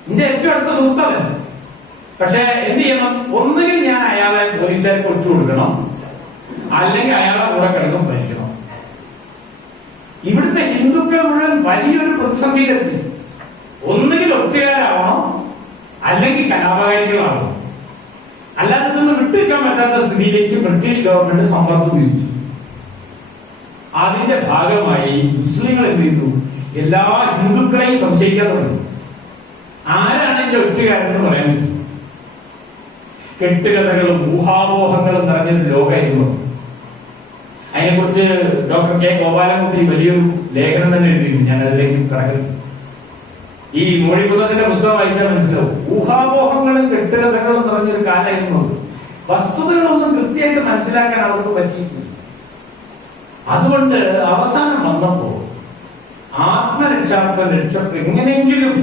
എന്റെ ഏറ്റവും അടുത്ത സുഹൃത്തല്ല. പക്ഷെ എന്ത് ചെയ്യണം? ഒന്നുകിൽ ഞാൻ അയാളെ പോലീസുകാർക്ക് ഒറ്റ കൊടുക്കണം, അല്ലെങ്കിൽ അയാളെ കൂടെ കിടന്നും ഭരിക്കണം. ഇവിടുത്തെ ഹിന്ദുക്കൾ മുഴുവൻ വലിയൊരു പ്രതിസന്ധിയിലെത്തി. ഒന്നുകിൽ ഒറ്റയാരാവണം, അല്ലെങ്കിൽ കലാപകാരികളാവണം. അല്ലാതെ ഇതൊന്നും വിട്ടിരിക്കാൻ പറ്റാത്ത സ്ഥിതിയിലേക്ക് ബ്രിട്ടീഷ് ഗവൺമെന്റ് സമ്മർദ്ദം വിധിച്ചു. അതിന്റെ ഭാഗമായി മുസ്ലിങ്ങൾ എന്ത് ചെയ്തു? എല്ലാ ഹിന്ദുക്കളെയും സംശയിക്കാൻ തുടങ്ങി. ആരാണ് എന്റെ ഒറ്റുകാരെന്ന് പറയാൻ പറ്റും? കെട്ടുകഥകളും ഊഹാപോഹങ്ങളും നിറഞ്ഞൊരു ലോകമായിരുന്നു. അതിനെക്കുറിച്ച് ഡോക്ടർ കെ ഗോപാലൻകുട്ടി വലിയൊരു ലേഖനം തന്നെ എഴുതിയിരുന്നു. ഞാൻ അതിലേക്ക് കിടക്കുന്നു. ഈ മോഴികുന്നതിന്റെ പുസ്തകം വായിച്ചാൽ മനസ്സിലാവും. ഊഹാപോഹങ്ങളും കെട്ടുകഥകളും നിറഞ്ഞൊരു കാലമായിരുന്നു. വസ്തുതകളൊന്നും കൃത്യമായിട്ട് മനസ്സിലാക്കാൻ അവർക്ക് പറ്റിയിട്ടില്ല. അതുകൊണ്ട് അവസാനം വന്നപ്പോ ആത്മരക്ഷാർത്ഥം എങ്ങനെയെങ്കിലും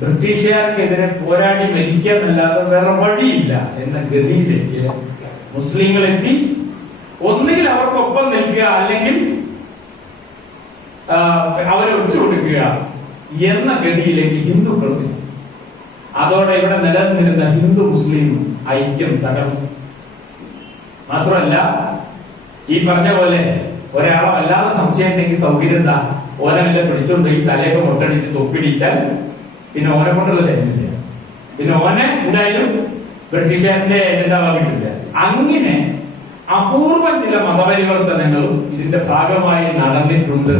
ബ്രിട്ടീഷുകാർക്കെതിരെ പോരാടി മരിക്കാന്നല്ലാതെ വേറെ വഴിയില്ല എന്ന ഗതിയിലേക്ക് മുസ്ലിങ്ങൾ എത്തി. ഒന്നുകിൽ അവർക്കൊപ്പം നിൽക്കുക, അല്ലെങ്കിൽ അവരെ ഒറ്റുകൊടുക്കുക എന്ന ഗതിയിലേക്ക് ഹിന്ദുക്കൾ എത്തി. അതോടെ ഇവിടെ നിലനിന്നിരുന്ന ഹിന്ദു മുസ്ലിം ഐക്യം തകർന്നു. മാത്രമല്ല, ഈ പറഞ്ഞ പോലെ ഒരാളെ വല്ലാതെ സംശയം ഉണ്ടെങ്കിൽ സൗകര്യം എന്താ, ഓനെല്ലാം പിടിച്ചോണ്ട് ഈ തലയൊക്കെ മുട്ടടിച്ച് തൊപ്പിടിച്ചാൽ പിന്നെ ഓനെ കൊണ്ടുള്ള ശല്യമില്ല. പിന്നെ ഓനെ എന്തായാലും ബ്രിട്ടീഷുകാരന്റെ ഏജന്റാവാകിട്ടില്ല. അങ്ങനെ അപൂർവം ചില മതപരിവർത്തനങ്ങളും ഇതിന്റെ ഭാഗമായി നടന്നിട്ടുണ്ട്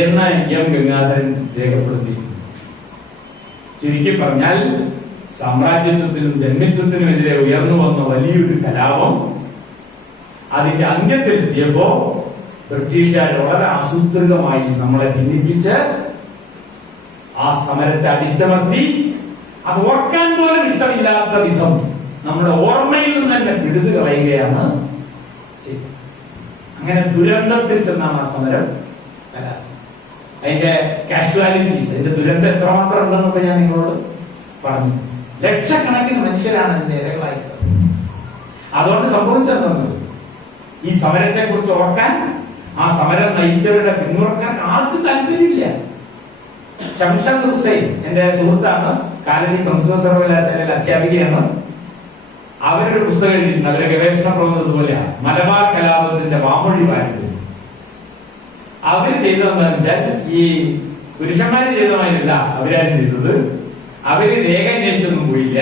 എന്ന് എം ഗംഗാധരൻ രേഖപ്പെടുത്തി. ചുരുക്കി പറഞ്ഞാൽ സാമ്രാജ്യത്വത്തിനും ജന്മിത്വത്തിനുമെതിരെ ഉയർന്നു വന്ന വലിയൊരു കലാപം അതിന്റെ അന്ത്യത്തിലെത്തിയപ്പോ ബ്രിട്ടീഷുകാർ വളരെ ആസൂത്രിതമായി നമ്മളെ ഭിന്നിപ്പിച്ച് ആ സമരത്തെ അടിച്ചമർത്തി. അത് ഓർക്കാൻ പോലും ഇഷ്ടമില്ലാത്ത വിധം നമ്മുടെ ഓർമ്മയിൽ നിന്ന് തന്നെ പിടിതു കളയുകയാണ്. അങ്ങനെ ദുരന്തത്തിൽ ചെന്നാണ് ആ സമരം കലാശം. അതിന്റെ കാഷ്വാലിറ്റി, അതിന്റെ ദുരന്തം എത്രമാത്രം ഉണ്ടെന്നൊക്കെ ഞാൻ നിങ്ങളോട് പറഞ്ഞു. ലക്ഷക്കണക്കിന് മനുഷ്യരാണ് അതിന്റെ ഇരകളായിട്ട്. അതുകൊണ്ട് സംഭവിച്ചെന്നത് ഈ സമരത്തെ കുറിച്ച് ഓർക്കാൻ, ആ സമരം നയിച്ചവരുടെ പിന്മുറക്കാൻ ആർക്കും താല്പര്യമില്ല. ഷംഷാദ് ഹുസൈൻ എന്റെ സുഹൃത്താണ്, കാലടി സംസ്കൃത സർവകലാശാലയിലെ അധ്യാപികയാണ്. അവരുടെ പുസ്തകം എഴുതിയിട്ടുണ്ട്. അവരുടെ ഗവേഷണ പ്രബന്ധം പോലെയാണ് മലബാർ കലാപത്തിന്റെ വാമൊഴി വാരുന്നത്. അവർ ചെയ്തതെന്ന് വെച്ചാൽ ഈ പുരുഷന്മാര് ചെയ്തമാരില്ല അവരാരും ചെയ്തത്. അവര് രേഖ അന്വേഷിച്ചൊന്നും പോയില്ല.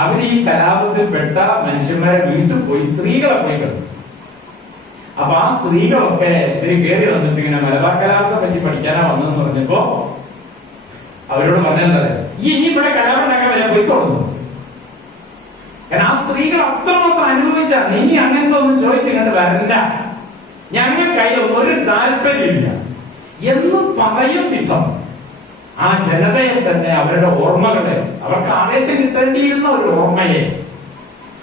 അവര് ഈ കലാപത്തിൽപ്പെട്ട മനുഷ്യന്മാരെ വീട്ടിൽ പോയി സ്ത്രീകളെ പോയി കണ്ടു. അപ്പൊ ആ സ്ത്രീകളൊക്കെ ഇവര് കയറി വന്നിട്ട് ഇങ്ങനെ മലബാർ കലാപത്തെ പറ്റി പഠിക്കാനാ വന്നതെന്ന് പറഞ്ഞപ്പോ അവരോട് പറഞ്ഞത് ഇനി ഇവിടെ കലാപം ഉണ്ടാക്കാൻ ഞാൻ പോയിക്കൊള്ളുന്നു. കാരണം ആ സ്ത്രീകൾ അത്രമാത്രം അനുഭവിച്ചാണ്. ഇനി അങ്ങനത്തെ ഒന്നും ചോദിച്ചിങ്ങോട്ട് വരണ്ട, ഞങ്ങൾക്കതിലൊന്നും ഒരു താല്പര്യമില്ല എന്ന് പറയും വിധം ആ ജനതയെ തന്നെ അവരുടെ ഓർമ്മകളെ, അവർക്ക് ആവേശം കിട്ടേണ്ടിയിരുന്ന ഒരു ഓർമ്മയെ,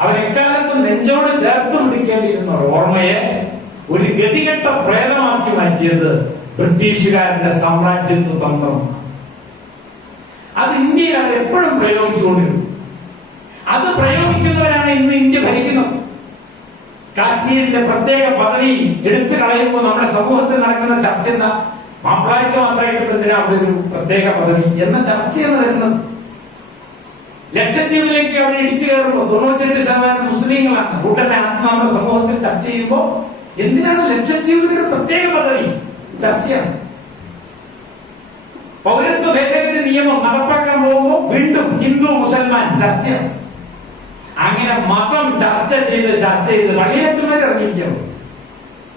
അവരെക്കാലത്തും നെഞ്ചോട് ചേർത്ത് പിടിക്കേണ്ടിയിരുന്ന ഒരു ഓർമ്മയെ ഒരു ഗതികെട്ട പ്രേതമാക്കി മാറ്റിയത് ബ്രിട്ടീഷുകാരന്റെ സാമ്രാജ്യത്വ തന്ത്രം. അത് ഇന്ത്യയിൽ അവർ എപ്പോഴും പ്രയോഗിച്ചുകൊണ്ടിരുന്നു. അത് പ്രയോഗിക്കുന്നവരാണ് ഇന്ന് ഇന്ത്യ ഭരിക്കുന്നത്. കാശ്മീരിന്റെ പ്രത്യേക പദവി എടുത്തു കളയുമ്പോൾ നമ്മുടെ സമൂഹത്തിൽ നടക്കുന്ന ചർച്ച എന്താ? മാപ്പിളാർക്ക് മാത്രമായിട്ട് എന്തിനാ അവിടെ ഒരു പ്രത്യേക പദവി എന്ന ചർച്ചയാണ് വരുന്നത്. ലക്ഷദ്വീപിലേക്ക് അവിടെ ഇടിച്ചു കയറുമ്പോൾ 98% മുസ്ലിങ്ങളാണ്. കൂട്ടനെ അർത്ഥം നമ്മുടെ സമൂഹത്തിൽ ചർച്ച ചെയ്യുമ്പോൾ എന്തിനാണ് ലക്ഷദ്വീപിന് ഒരു പ്രത്യേക പദവി ചർച്ചയാണ്. പൗരത്വ ഭേദഗതി നിയമം നടപ്പാക്കാൻ പോകുമ്പോൾ വീണ്ടും ഹിന്ദു മുസൽമാൻ ചർച്ചയാണ്. അങ്ങനെ മതം ചർച്ച ചെയ്ത് പള്ളിയച്ചന്മാർ ഇറങ്ങിയിരിക്കുന്നു.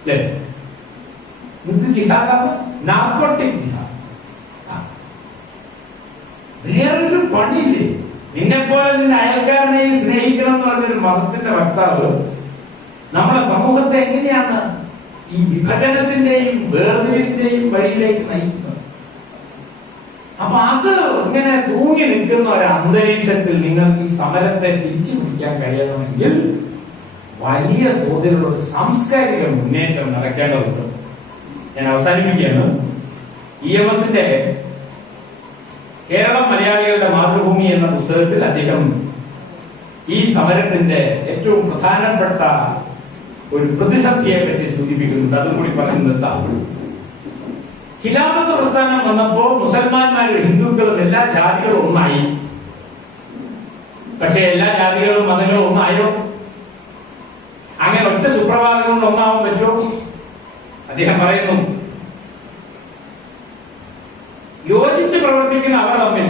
അല്ലേ? എന്ത് ജിഹാദാണ്? നാർക്കോട്ടിക് ജിഹാദ്. വേറൊരു പണിയില്ലേ? നിന്നെപ്പോലെ നിന്റെ അയൽക്കാരനെയും സ്നേഹിക്കണം എന്ന് പറഞ്ഞൊരു മതത്തിന്റെ വക്താവ് നമ്മുടെ സമൂഹത്തെ എങ്ങനെയാണ് ഈ വിഭജനത്തിന്റെയും വേർതിരിവിന്റെയും വഴിയിലേക്ക് നയിക്കുന്നത്? അപ്പൊ അത് ഇങ്ങനെ തൂങ്ങി നിൽക്കുന്ന ഒരു അന്തരീക്ഷത്തിൽ നിങ്ങൾക്ക് ഈ സമരത്തെ തിരിച്ചു പിടിക്കാൻ കഴിയണമെങ്കിൽ വലിയ തോതിലുള്ള ഒരു സാംസ്കാരിക മുന്നേറ്റം നടക്കേണ്ടതുണ്ട്. ഞാൻ അവസാനിപ്പിക്കുകയാണ്. EMSന്റെ കേരളം മലയാളികളുടെ മാതൃഭൂമി എന്ന പുസ്തകത്തിൽ അദ്ദേഹം ഈ സമരത്തിന്റെ ഏറ്റവും പ്രധാനപ്പെട്ട ഒരു പ്രതിസന്ധിയെ പറ്റി സൂചിപ്പിക്കുന്നുണ്ട്. അതും കൂടി പറഞ്ഞു നിർത്താം. ഖിലാഫത്ത് പ്രസ്ഥാനം വന്നപ്പോ മുസൽമാന്മാരും ഹിന്ദുക്കളും എല്ലാ ജാതികളും ഒന്നായി. പക്ഷെ എല്ലാ ജാതികളും മതങ്ങളും ഒന്നായോ? അങ്ങനെ ഒറ്റ സുപ്രഭാതം കൊണ്ട് ഒന്നാവാൻ പറ്റോ? അദ്ദേഹം പറയുന്നു, യോജിച്ച് പ്രവർത്തിക്കുന്ന അവർ തമ്മിൽ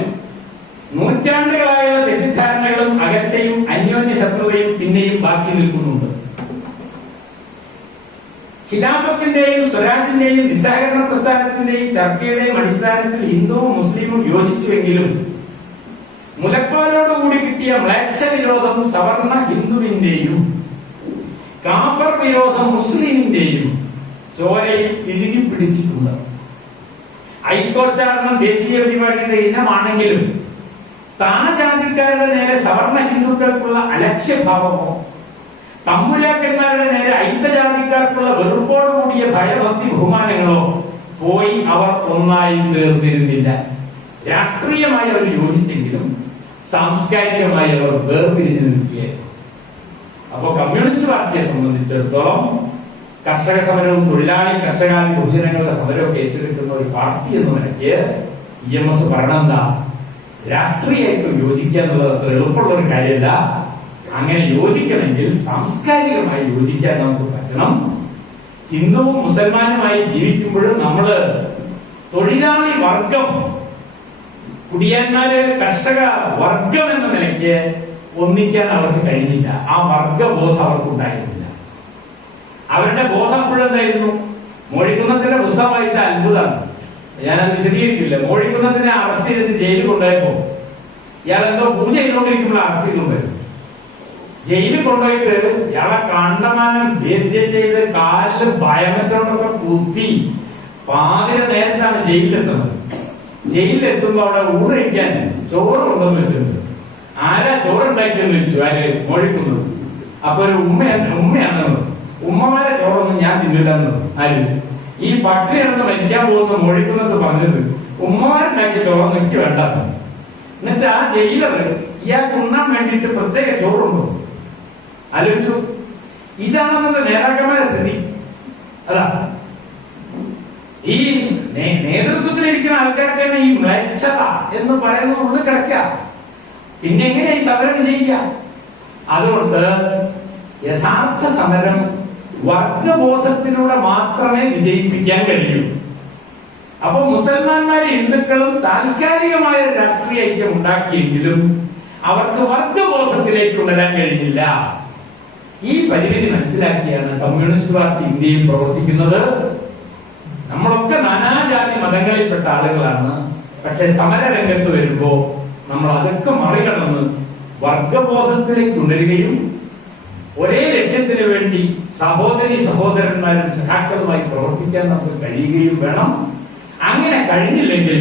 നൂറ്റാണ്ടുകളായ തെറ്റിദ്ധാരണകളും അകൽച്ചയും അന്യോന്യ ശത്രുതയും പിന്നെയും ബാക്കി നിൽക്കുന്നുണ്ട്. ഖിലാഫത്തിന്റെയും സ്വരാജിന്റെയും നിസ്സഹകരണ പ്രസ്ഥാനത്തിന്റെയും ചർച്ചയുടെയും അടിസ്ഥാനത്തിൽ ഹിന്ദുവും മുസ്ലിമും യോജിച്ചുവെങ്കിലും മുലപ്പാലോടുകൂടി കിട്ടിയ മ്ലേച്ഛ വിരോധം സവർണ ഹിന്ദുവിന്റെയും കാഫർ വിരോധം മുസ്ലിമിന്റെയും ചോരയിൽ ഇഴുകിപ്പിടിച്ചിട്ടുണ്ട്. ഐക്യോച്ചാരണം ദേശീയ പരിപാടിയുടെ ഇനമാണെങ്കിലും താണജാതിക്കാരുടെ നേരെ സവർണ ഹിന്ദുക്കൾക്കുള്ള അലക്ഷ്യഭാവമോ തമ്പുരാക്കന്മാരുടെ നേരെ ഐക്യജാതിക്കാർക്കുള്ള വെറുപ്പോടുകൂടിയ ഭയഭക്തി ബഹുമാനങ്ങളോ പോയി അവർ ഒന്നായി തീർന്നിരുന്നില്ല. രാഷ്ട്രീയമായി അവർ യോജിച്ചെങ്കിലും സാംസ്കാരികമായി അവർ വേർതിരിഞ്ഞു നിൽക്കുകയായിരുന്നു. അപ്പോ കമ്മ്യൂണിസ്റ്റ് പാർട്ടിയെ സംബന്ധിച്ചിടത്തോളം കർഷക സമരവും തൊഴിലാളി കർഷകാദി ബഹുജനങ്ങളുടെ സമരമൊക്കെ ഏറ്റെടുക്കുന്ന ഒരു പാർട്ടി എന്ന നിലയ്ക്ക് EMS പറയണം എന്താ? രാഷ്ട്രീയമായിട്ട് യോജിക്കുക എന്നുള്ളത് അത്ര എളുപ്പമുള്ള ഒരു കാര്യമല്ല. അങ്ങനെ യോജിക്കണമെങ്കിൽ സാംസ്കാരികമായി യോജിക്കാൻ നമുക്ക് പറ്റണം. ഹിന്ദുവും മുസൽമാനുമായി ജീവിക്കുമ്പോഴും നമ്മള് തൊഴിലാളി വർഗം, കുടിയാന്മാര്, കർഷക വർഗം എന്ന നിലയ്ക്ക് ഒന്നിക്കാൻ അവർക്ക് കഴിഞ്ഞില്ല. ആ വർഗബോധം അവർക്കുണ്ടായിരുന്നില്ല. അവരുടെ ബോധം എപ്പോഴെന്തായിരുന്നു? മോഴിക്കുന്നത്തിന്റെ പുസ്തകം വായിച്ച അത്ഭുതമാണ്. ഞാനത് വിശദീകരിക്കില്ല. മോഴിക്കുന്നതിനെ അറസ്റ്റ് ചെയ്തിട്ട് ജയിലിൽ കൊണ്ടുപോയപ്പോ ഇയാൾ എന്തോ പൂജ ചെയ്തുകൊണ്ടിരിക്കുമ്പോൾ അറസ്റ്റ് ചെയ്തുകൊണ്ടായിരുന്നു. ജയിലിൽ കൊണ്ടുപോയിട്ട് ഇയാളെ കണ്ടമാനം ഭേദ്യം ചെയ്ത് കാലില് ഭയമറ്റോടൊക്കെ കുത്തി പാതിര നേരത്താണ് ജയിലിലെത്തുന്നത്. ജയിലിലെത്തുമ്പോ അവിടെ ഊണ് കഴിക്കാൻ ചോറ് കൊണ്ടുവന്ന് വെച്ചിട്ടുണ്ട്. ആരാ ചോറുണ്ടാക്കിയെന്ന് ചോദിച്ചു. ആര്? മോഴിക്കുന്നത്. അപ്പൊ ഒരു ഉമ്മയാണ്. ഉമ്മമാരെ ചോറൊന്നും ഞാൻ തിന്നില്ലെന്ന്. ആര്? ഈ പട്ടിണിയാണെന്ന് മരിക്കാൻ പോകുന്ന മോഴിക്കുന്നത് പറഞ്ഞത് ഉമ്മമാരുണ്ടാക്കിയ ചോറൊന്നും എനിക്ക് വേണ്ടെന്ന്. എന്നിട്ട് ആ ജയിലർ ഇയാൾക്ക് ഉണ്ണാൻ വേണ്ടിയിട്ട് പ്രത്യേക ചോറുണ്ടോ? ആലോചിച്ചു. ഇതാണെന്നുള്ള നേതാക്കന്മാരെ സ്ഥിതി. അതാ ഈ നേതൃത്വത്തിലിരിക്കുന്ന ആൾക്കാർക്കാണ് ഈ മ്ലേച്ഛത എന്ന് പറയുന്നത് ഉള്ളിൽ കിടക്കുക. പിന്നെ എങ്ങനെയാ ഈ സമരം വിജയിക്കുക? അതുകൊണ്ട് യഥാർത്ഥ സമരം വർഗബോധത്തിലൂടെ മാത്രമേ വിജയിപ്പിക്കാൻ കഴിയൂ. അപ്പൊ മുസൽമാന്മാരും ഹിന്ദുക്കളും താൽക്കാലികമായ ഒരു രാഷ്ട്രീയ ഐക്യം ഉണ്ടാക്കിയെങ്കിലും അവർക്ക് വർഗബോധത്തിലേക്ക് ഉണരാൻ കഴിഞ്ഞില്ല. ഈ പരിമിതി മനസ്സിലാക്കിയാണ് കമ്മ്യൂണിസ്റ്റ് പാർട്ടി ഇന്ത്യയിൽ പ്രവർത്തിക്കുന്നത്. നമ്മളൊക്കെ നാനാജാതി മതങ്ങളിൽപ്പെട്ട ആളുകളാണ്. പക്ഷെ സമരരംഗത്ത് വരുമ്പോ നമ്മൾ അതൊക്കെ മറികടന്ന് വർഗബോധത്തിലേക്ക് ഉണരുകയും ഒരേ ലക്ഷ്യത്തിന് വേണ്ടി സഹോദരി സഹോദരന്മാരും സഹാക്കളുമായി പ്രവർത്തിക്കാൻ നമുക്ക് കഴിയുകയും വേണം. അങ്ങനെ കഴിഞ്ഞില്ലെങ്കിൽ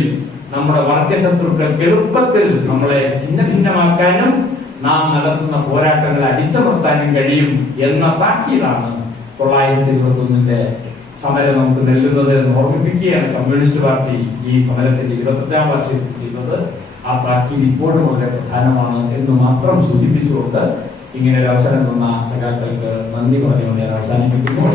നമ്മുടെ വർഗശത്രുക്കൾക്ക് എളുപ്പത്തിൽ നമ്മളെ ഛിന്ന ഭിന്നമാക്കാനും നാം നടത്തുന്ന പോരാട്ടങ്ങളെ അടിച്ചമർത്താനും കഴിയും എന്ന താക്കീതാണ് 921 സമരം നമുക്ക് നൽകുന്നത് എന്ന് ഓർമ്മിപ്പിക്കുകയാണ് കമ്മ്യൂണിസ്റ്റ് പാർട്ടി ഈ സമരത്തിന്റെ 25ാം വാർഷികത്തിൽ ചെയ്യുന്നത്. ആ താക്കീത് ഇപ്പോഴും വളരെ പ്രധാനമാണ് എന്ന് മാത്രം സൂചിപ്പിച്ചുകൊണ്ട് ഇങ്ങനെ ഒരു അവസരം തന്ന സഖാക്കൾക്ക് നന്ദി പറഞ്ഞുകൊണ്ട് ഞാൻ അവസാനിപ്പിക്കുന്നു.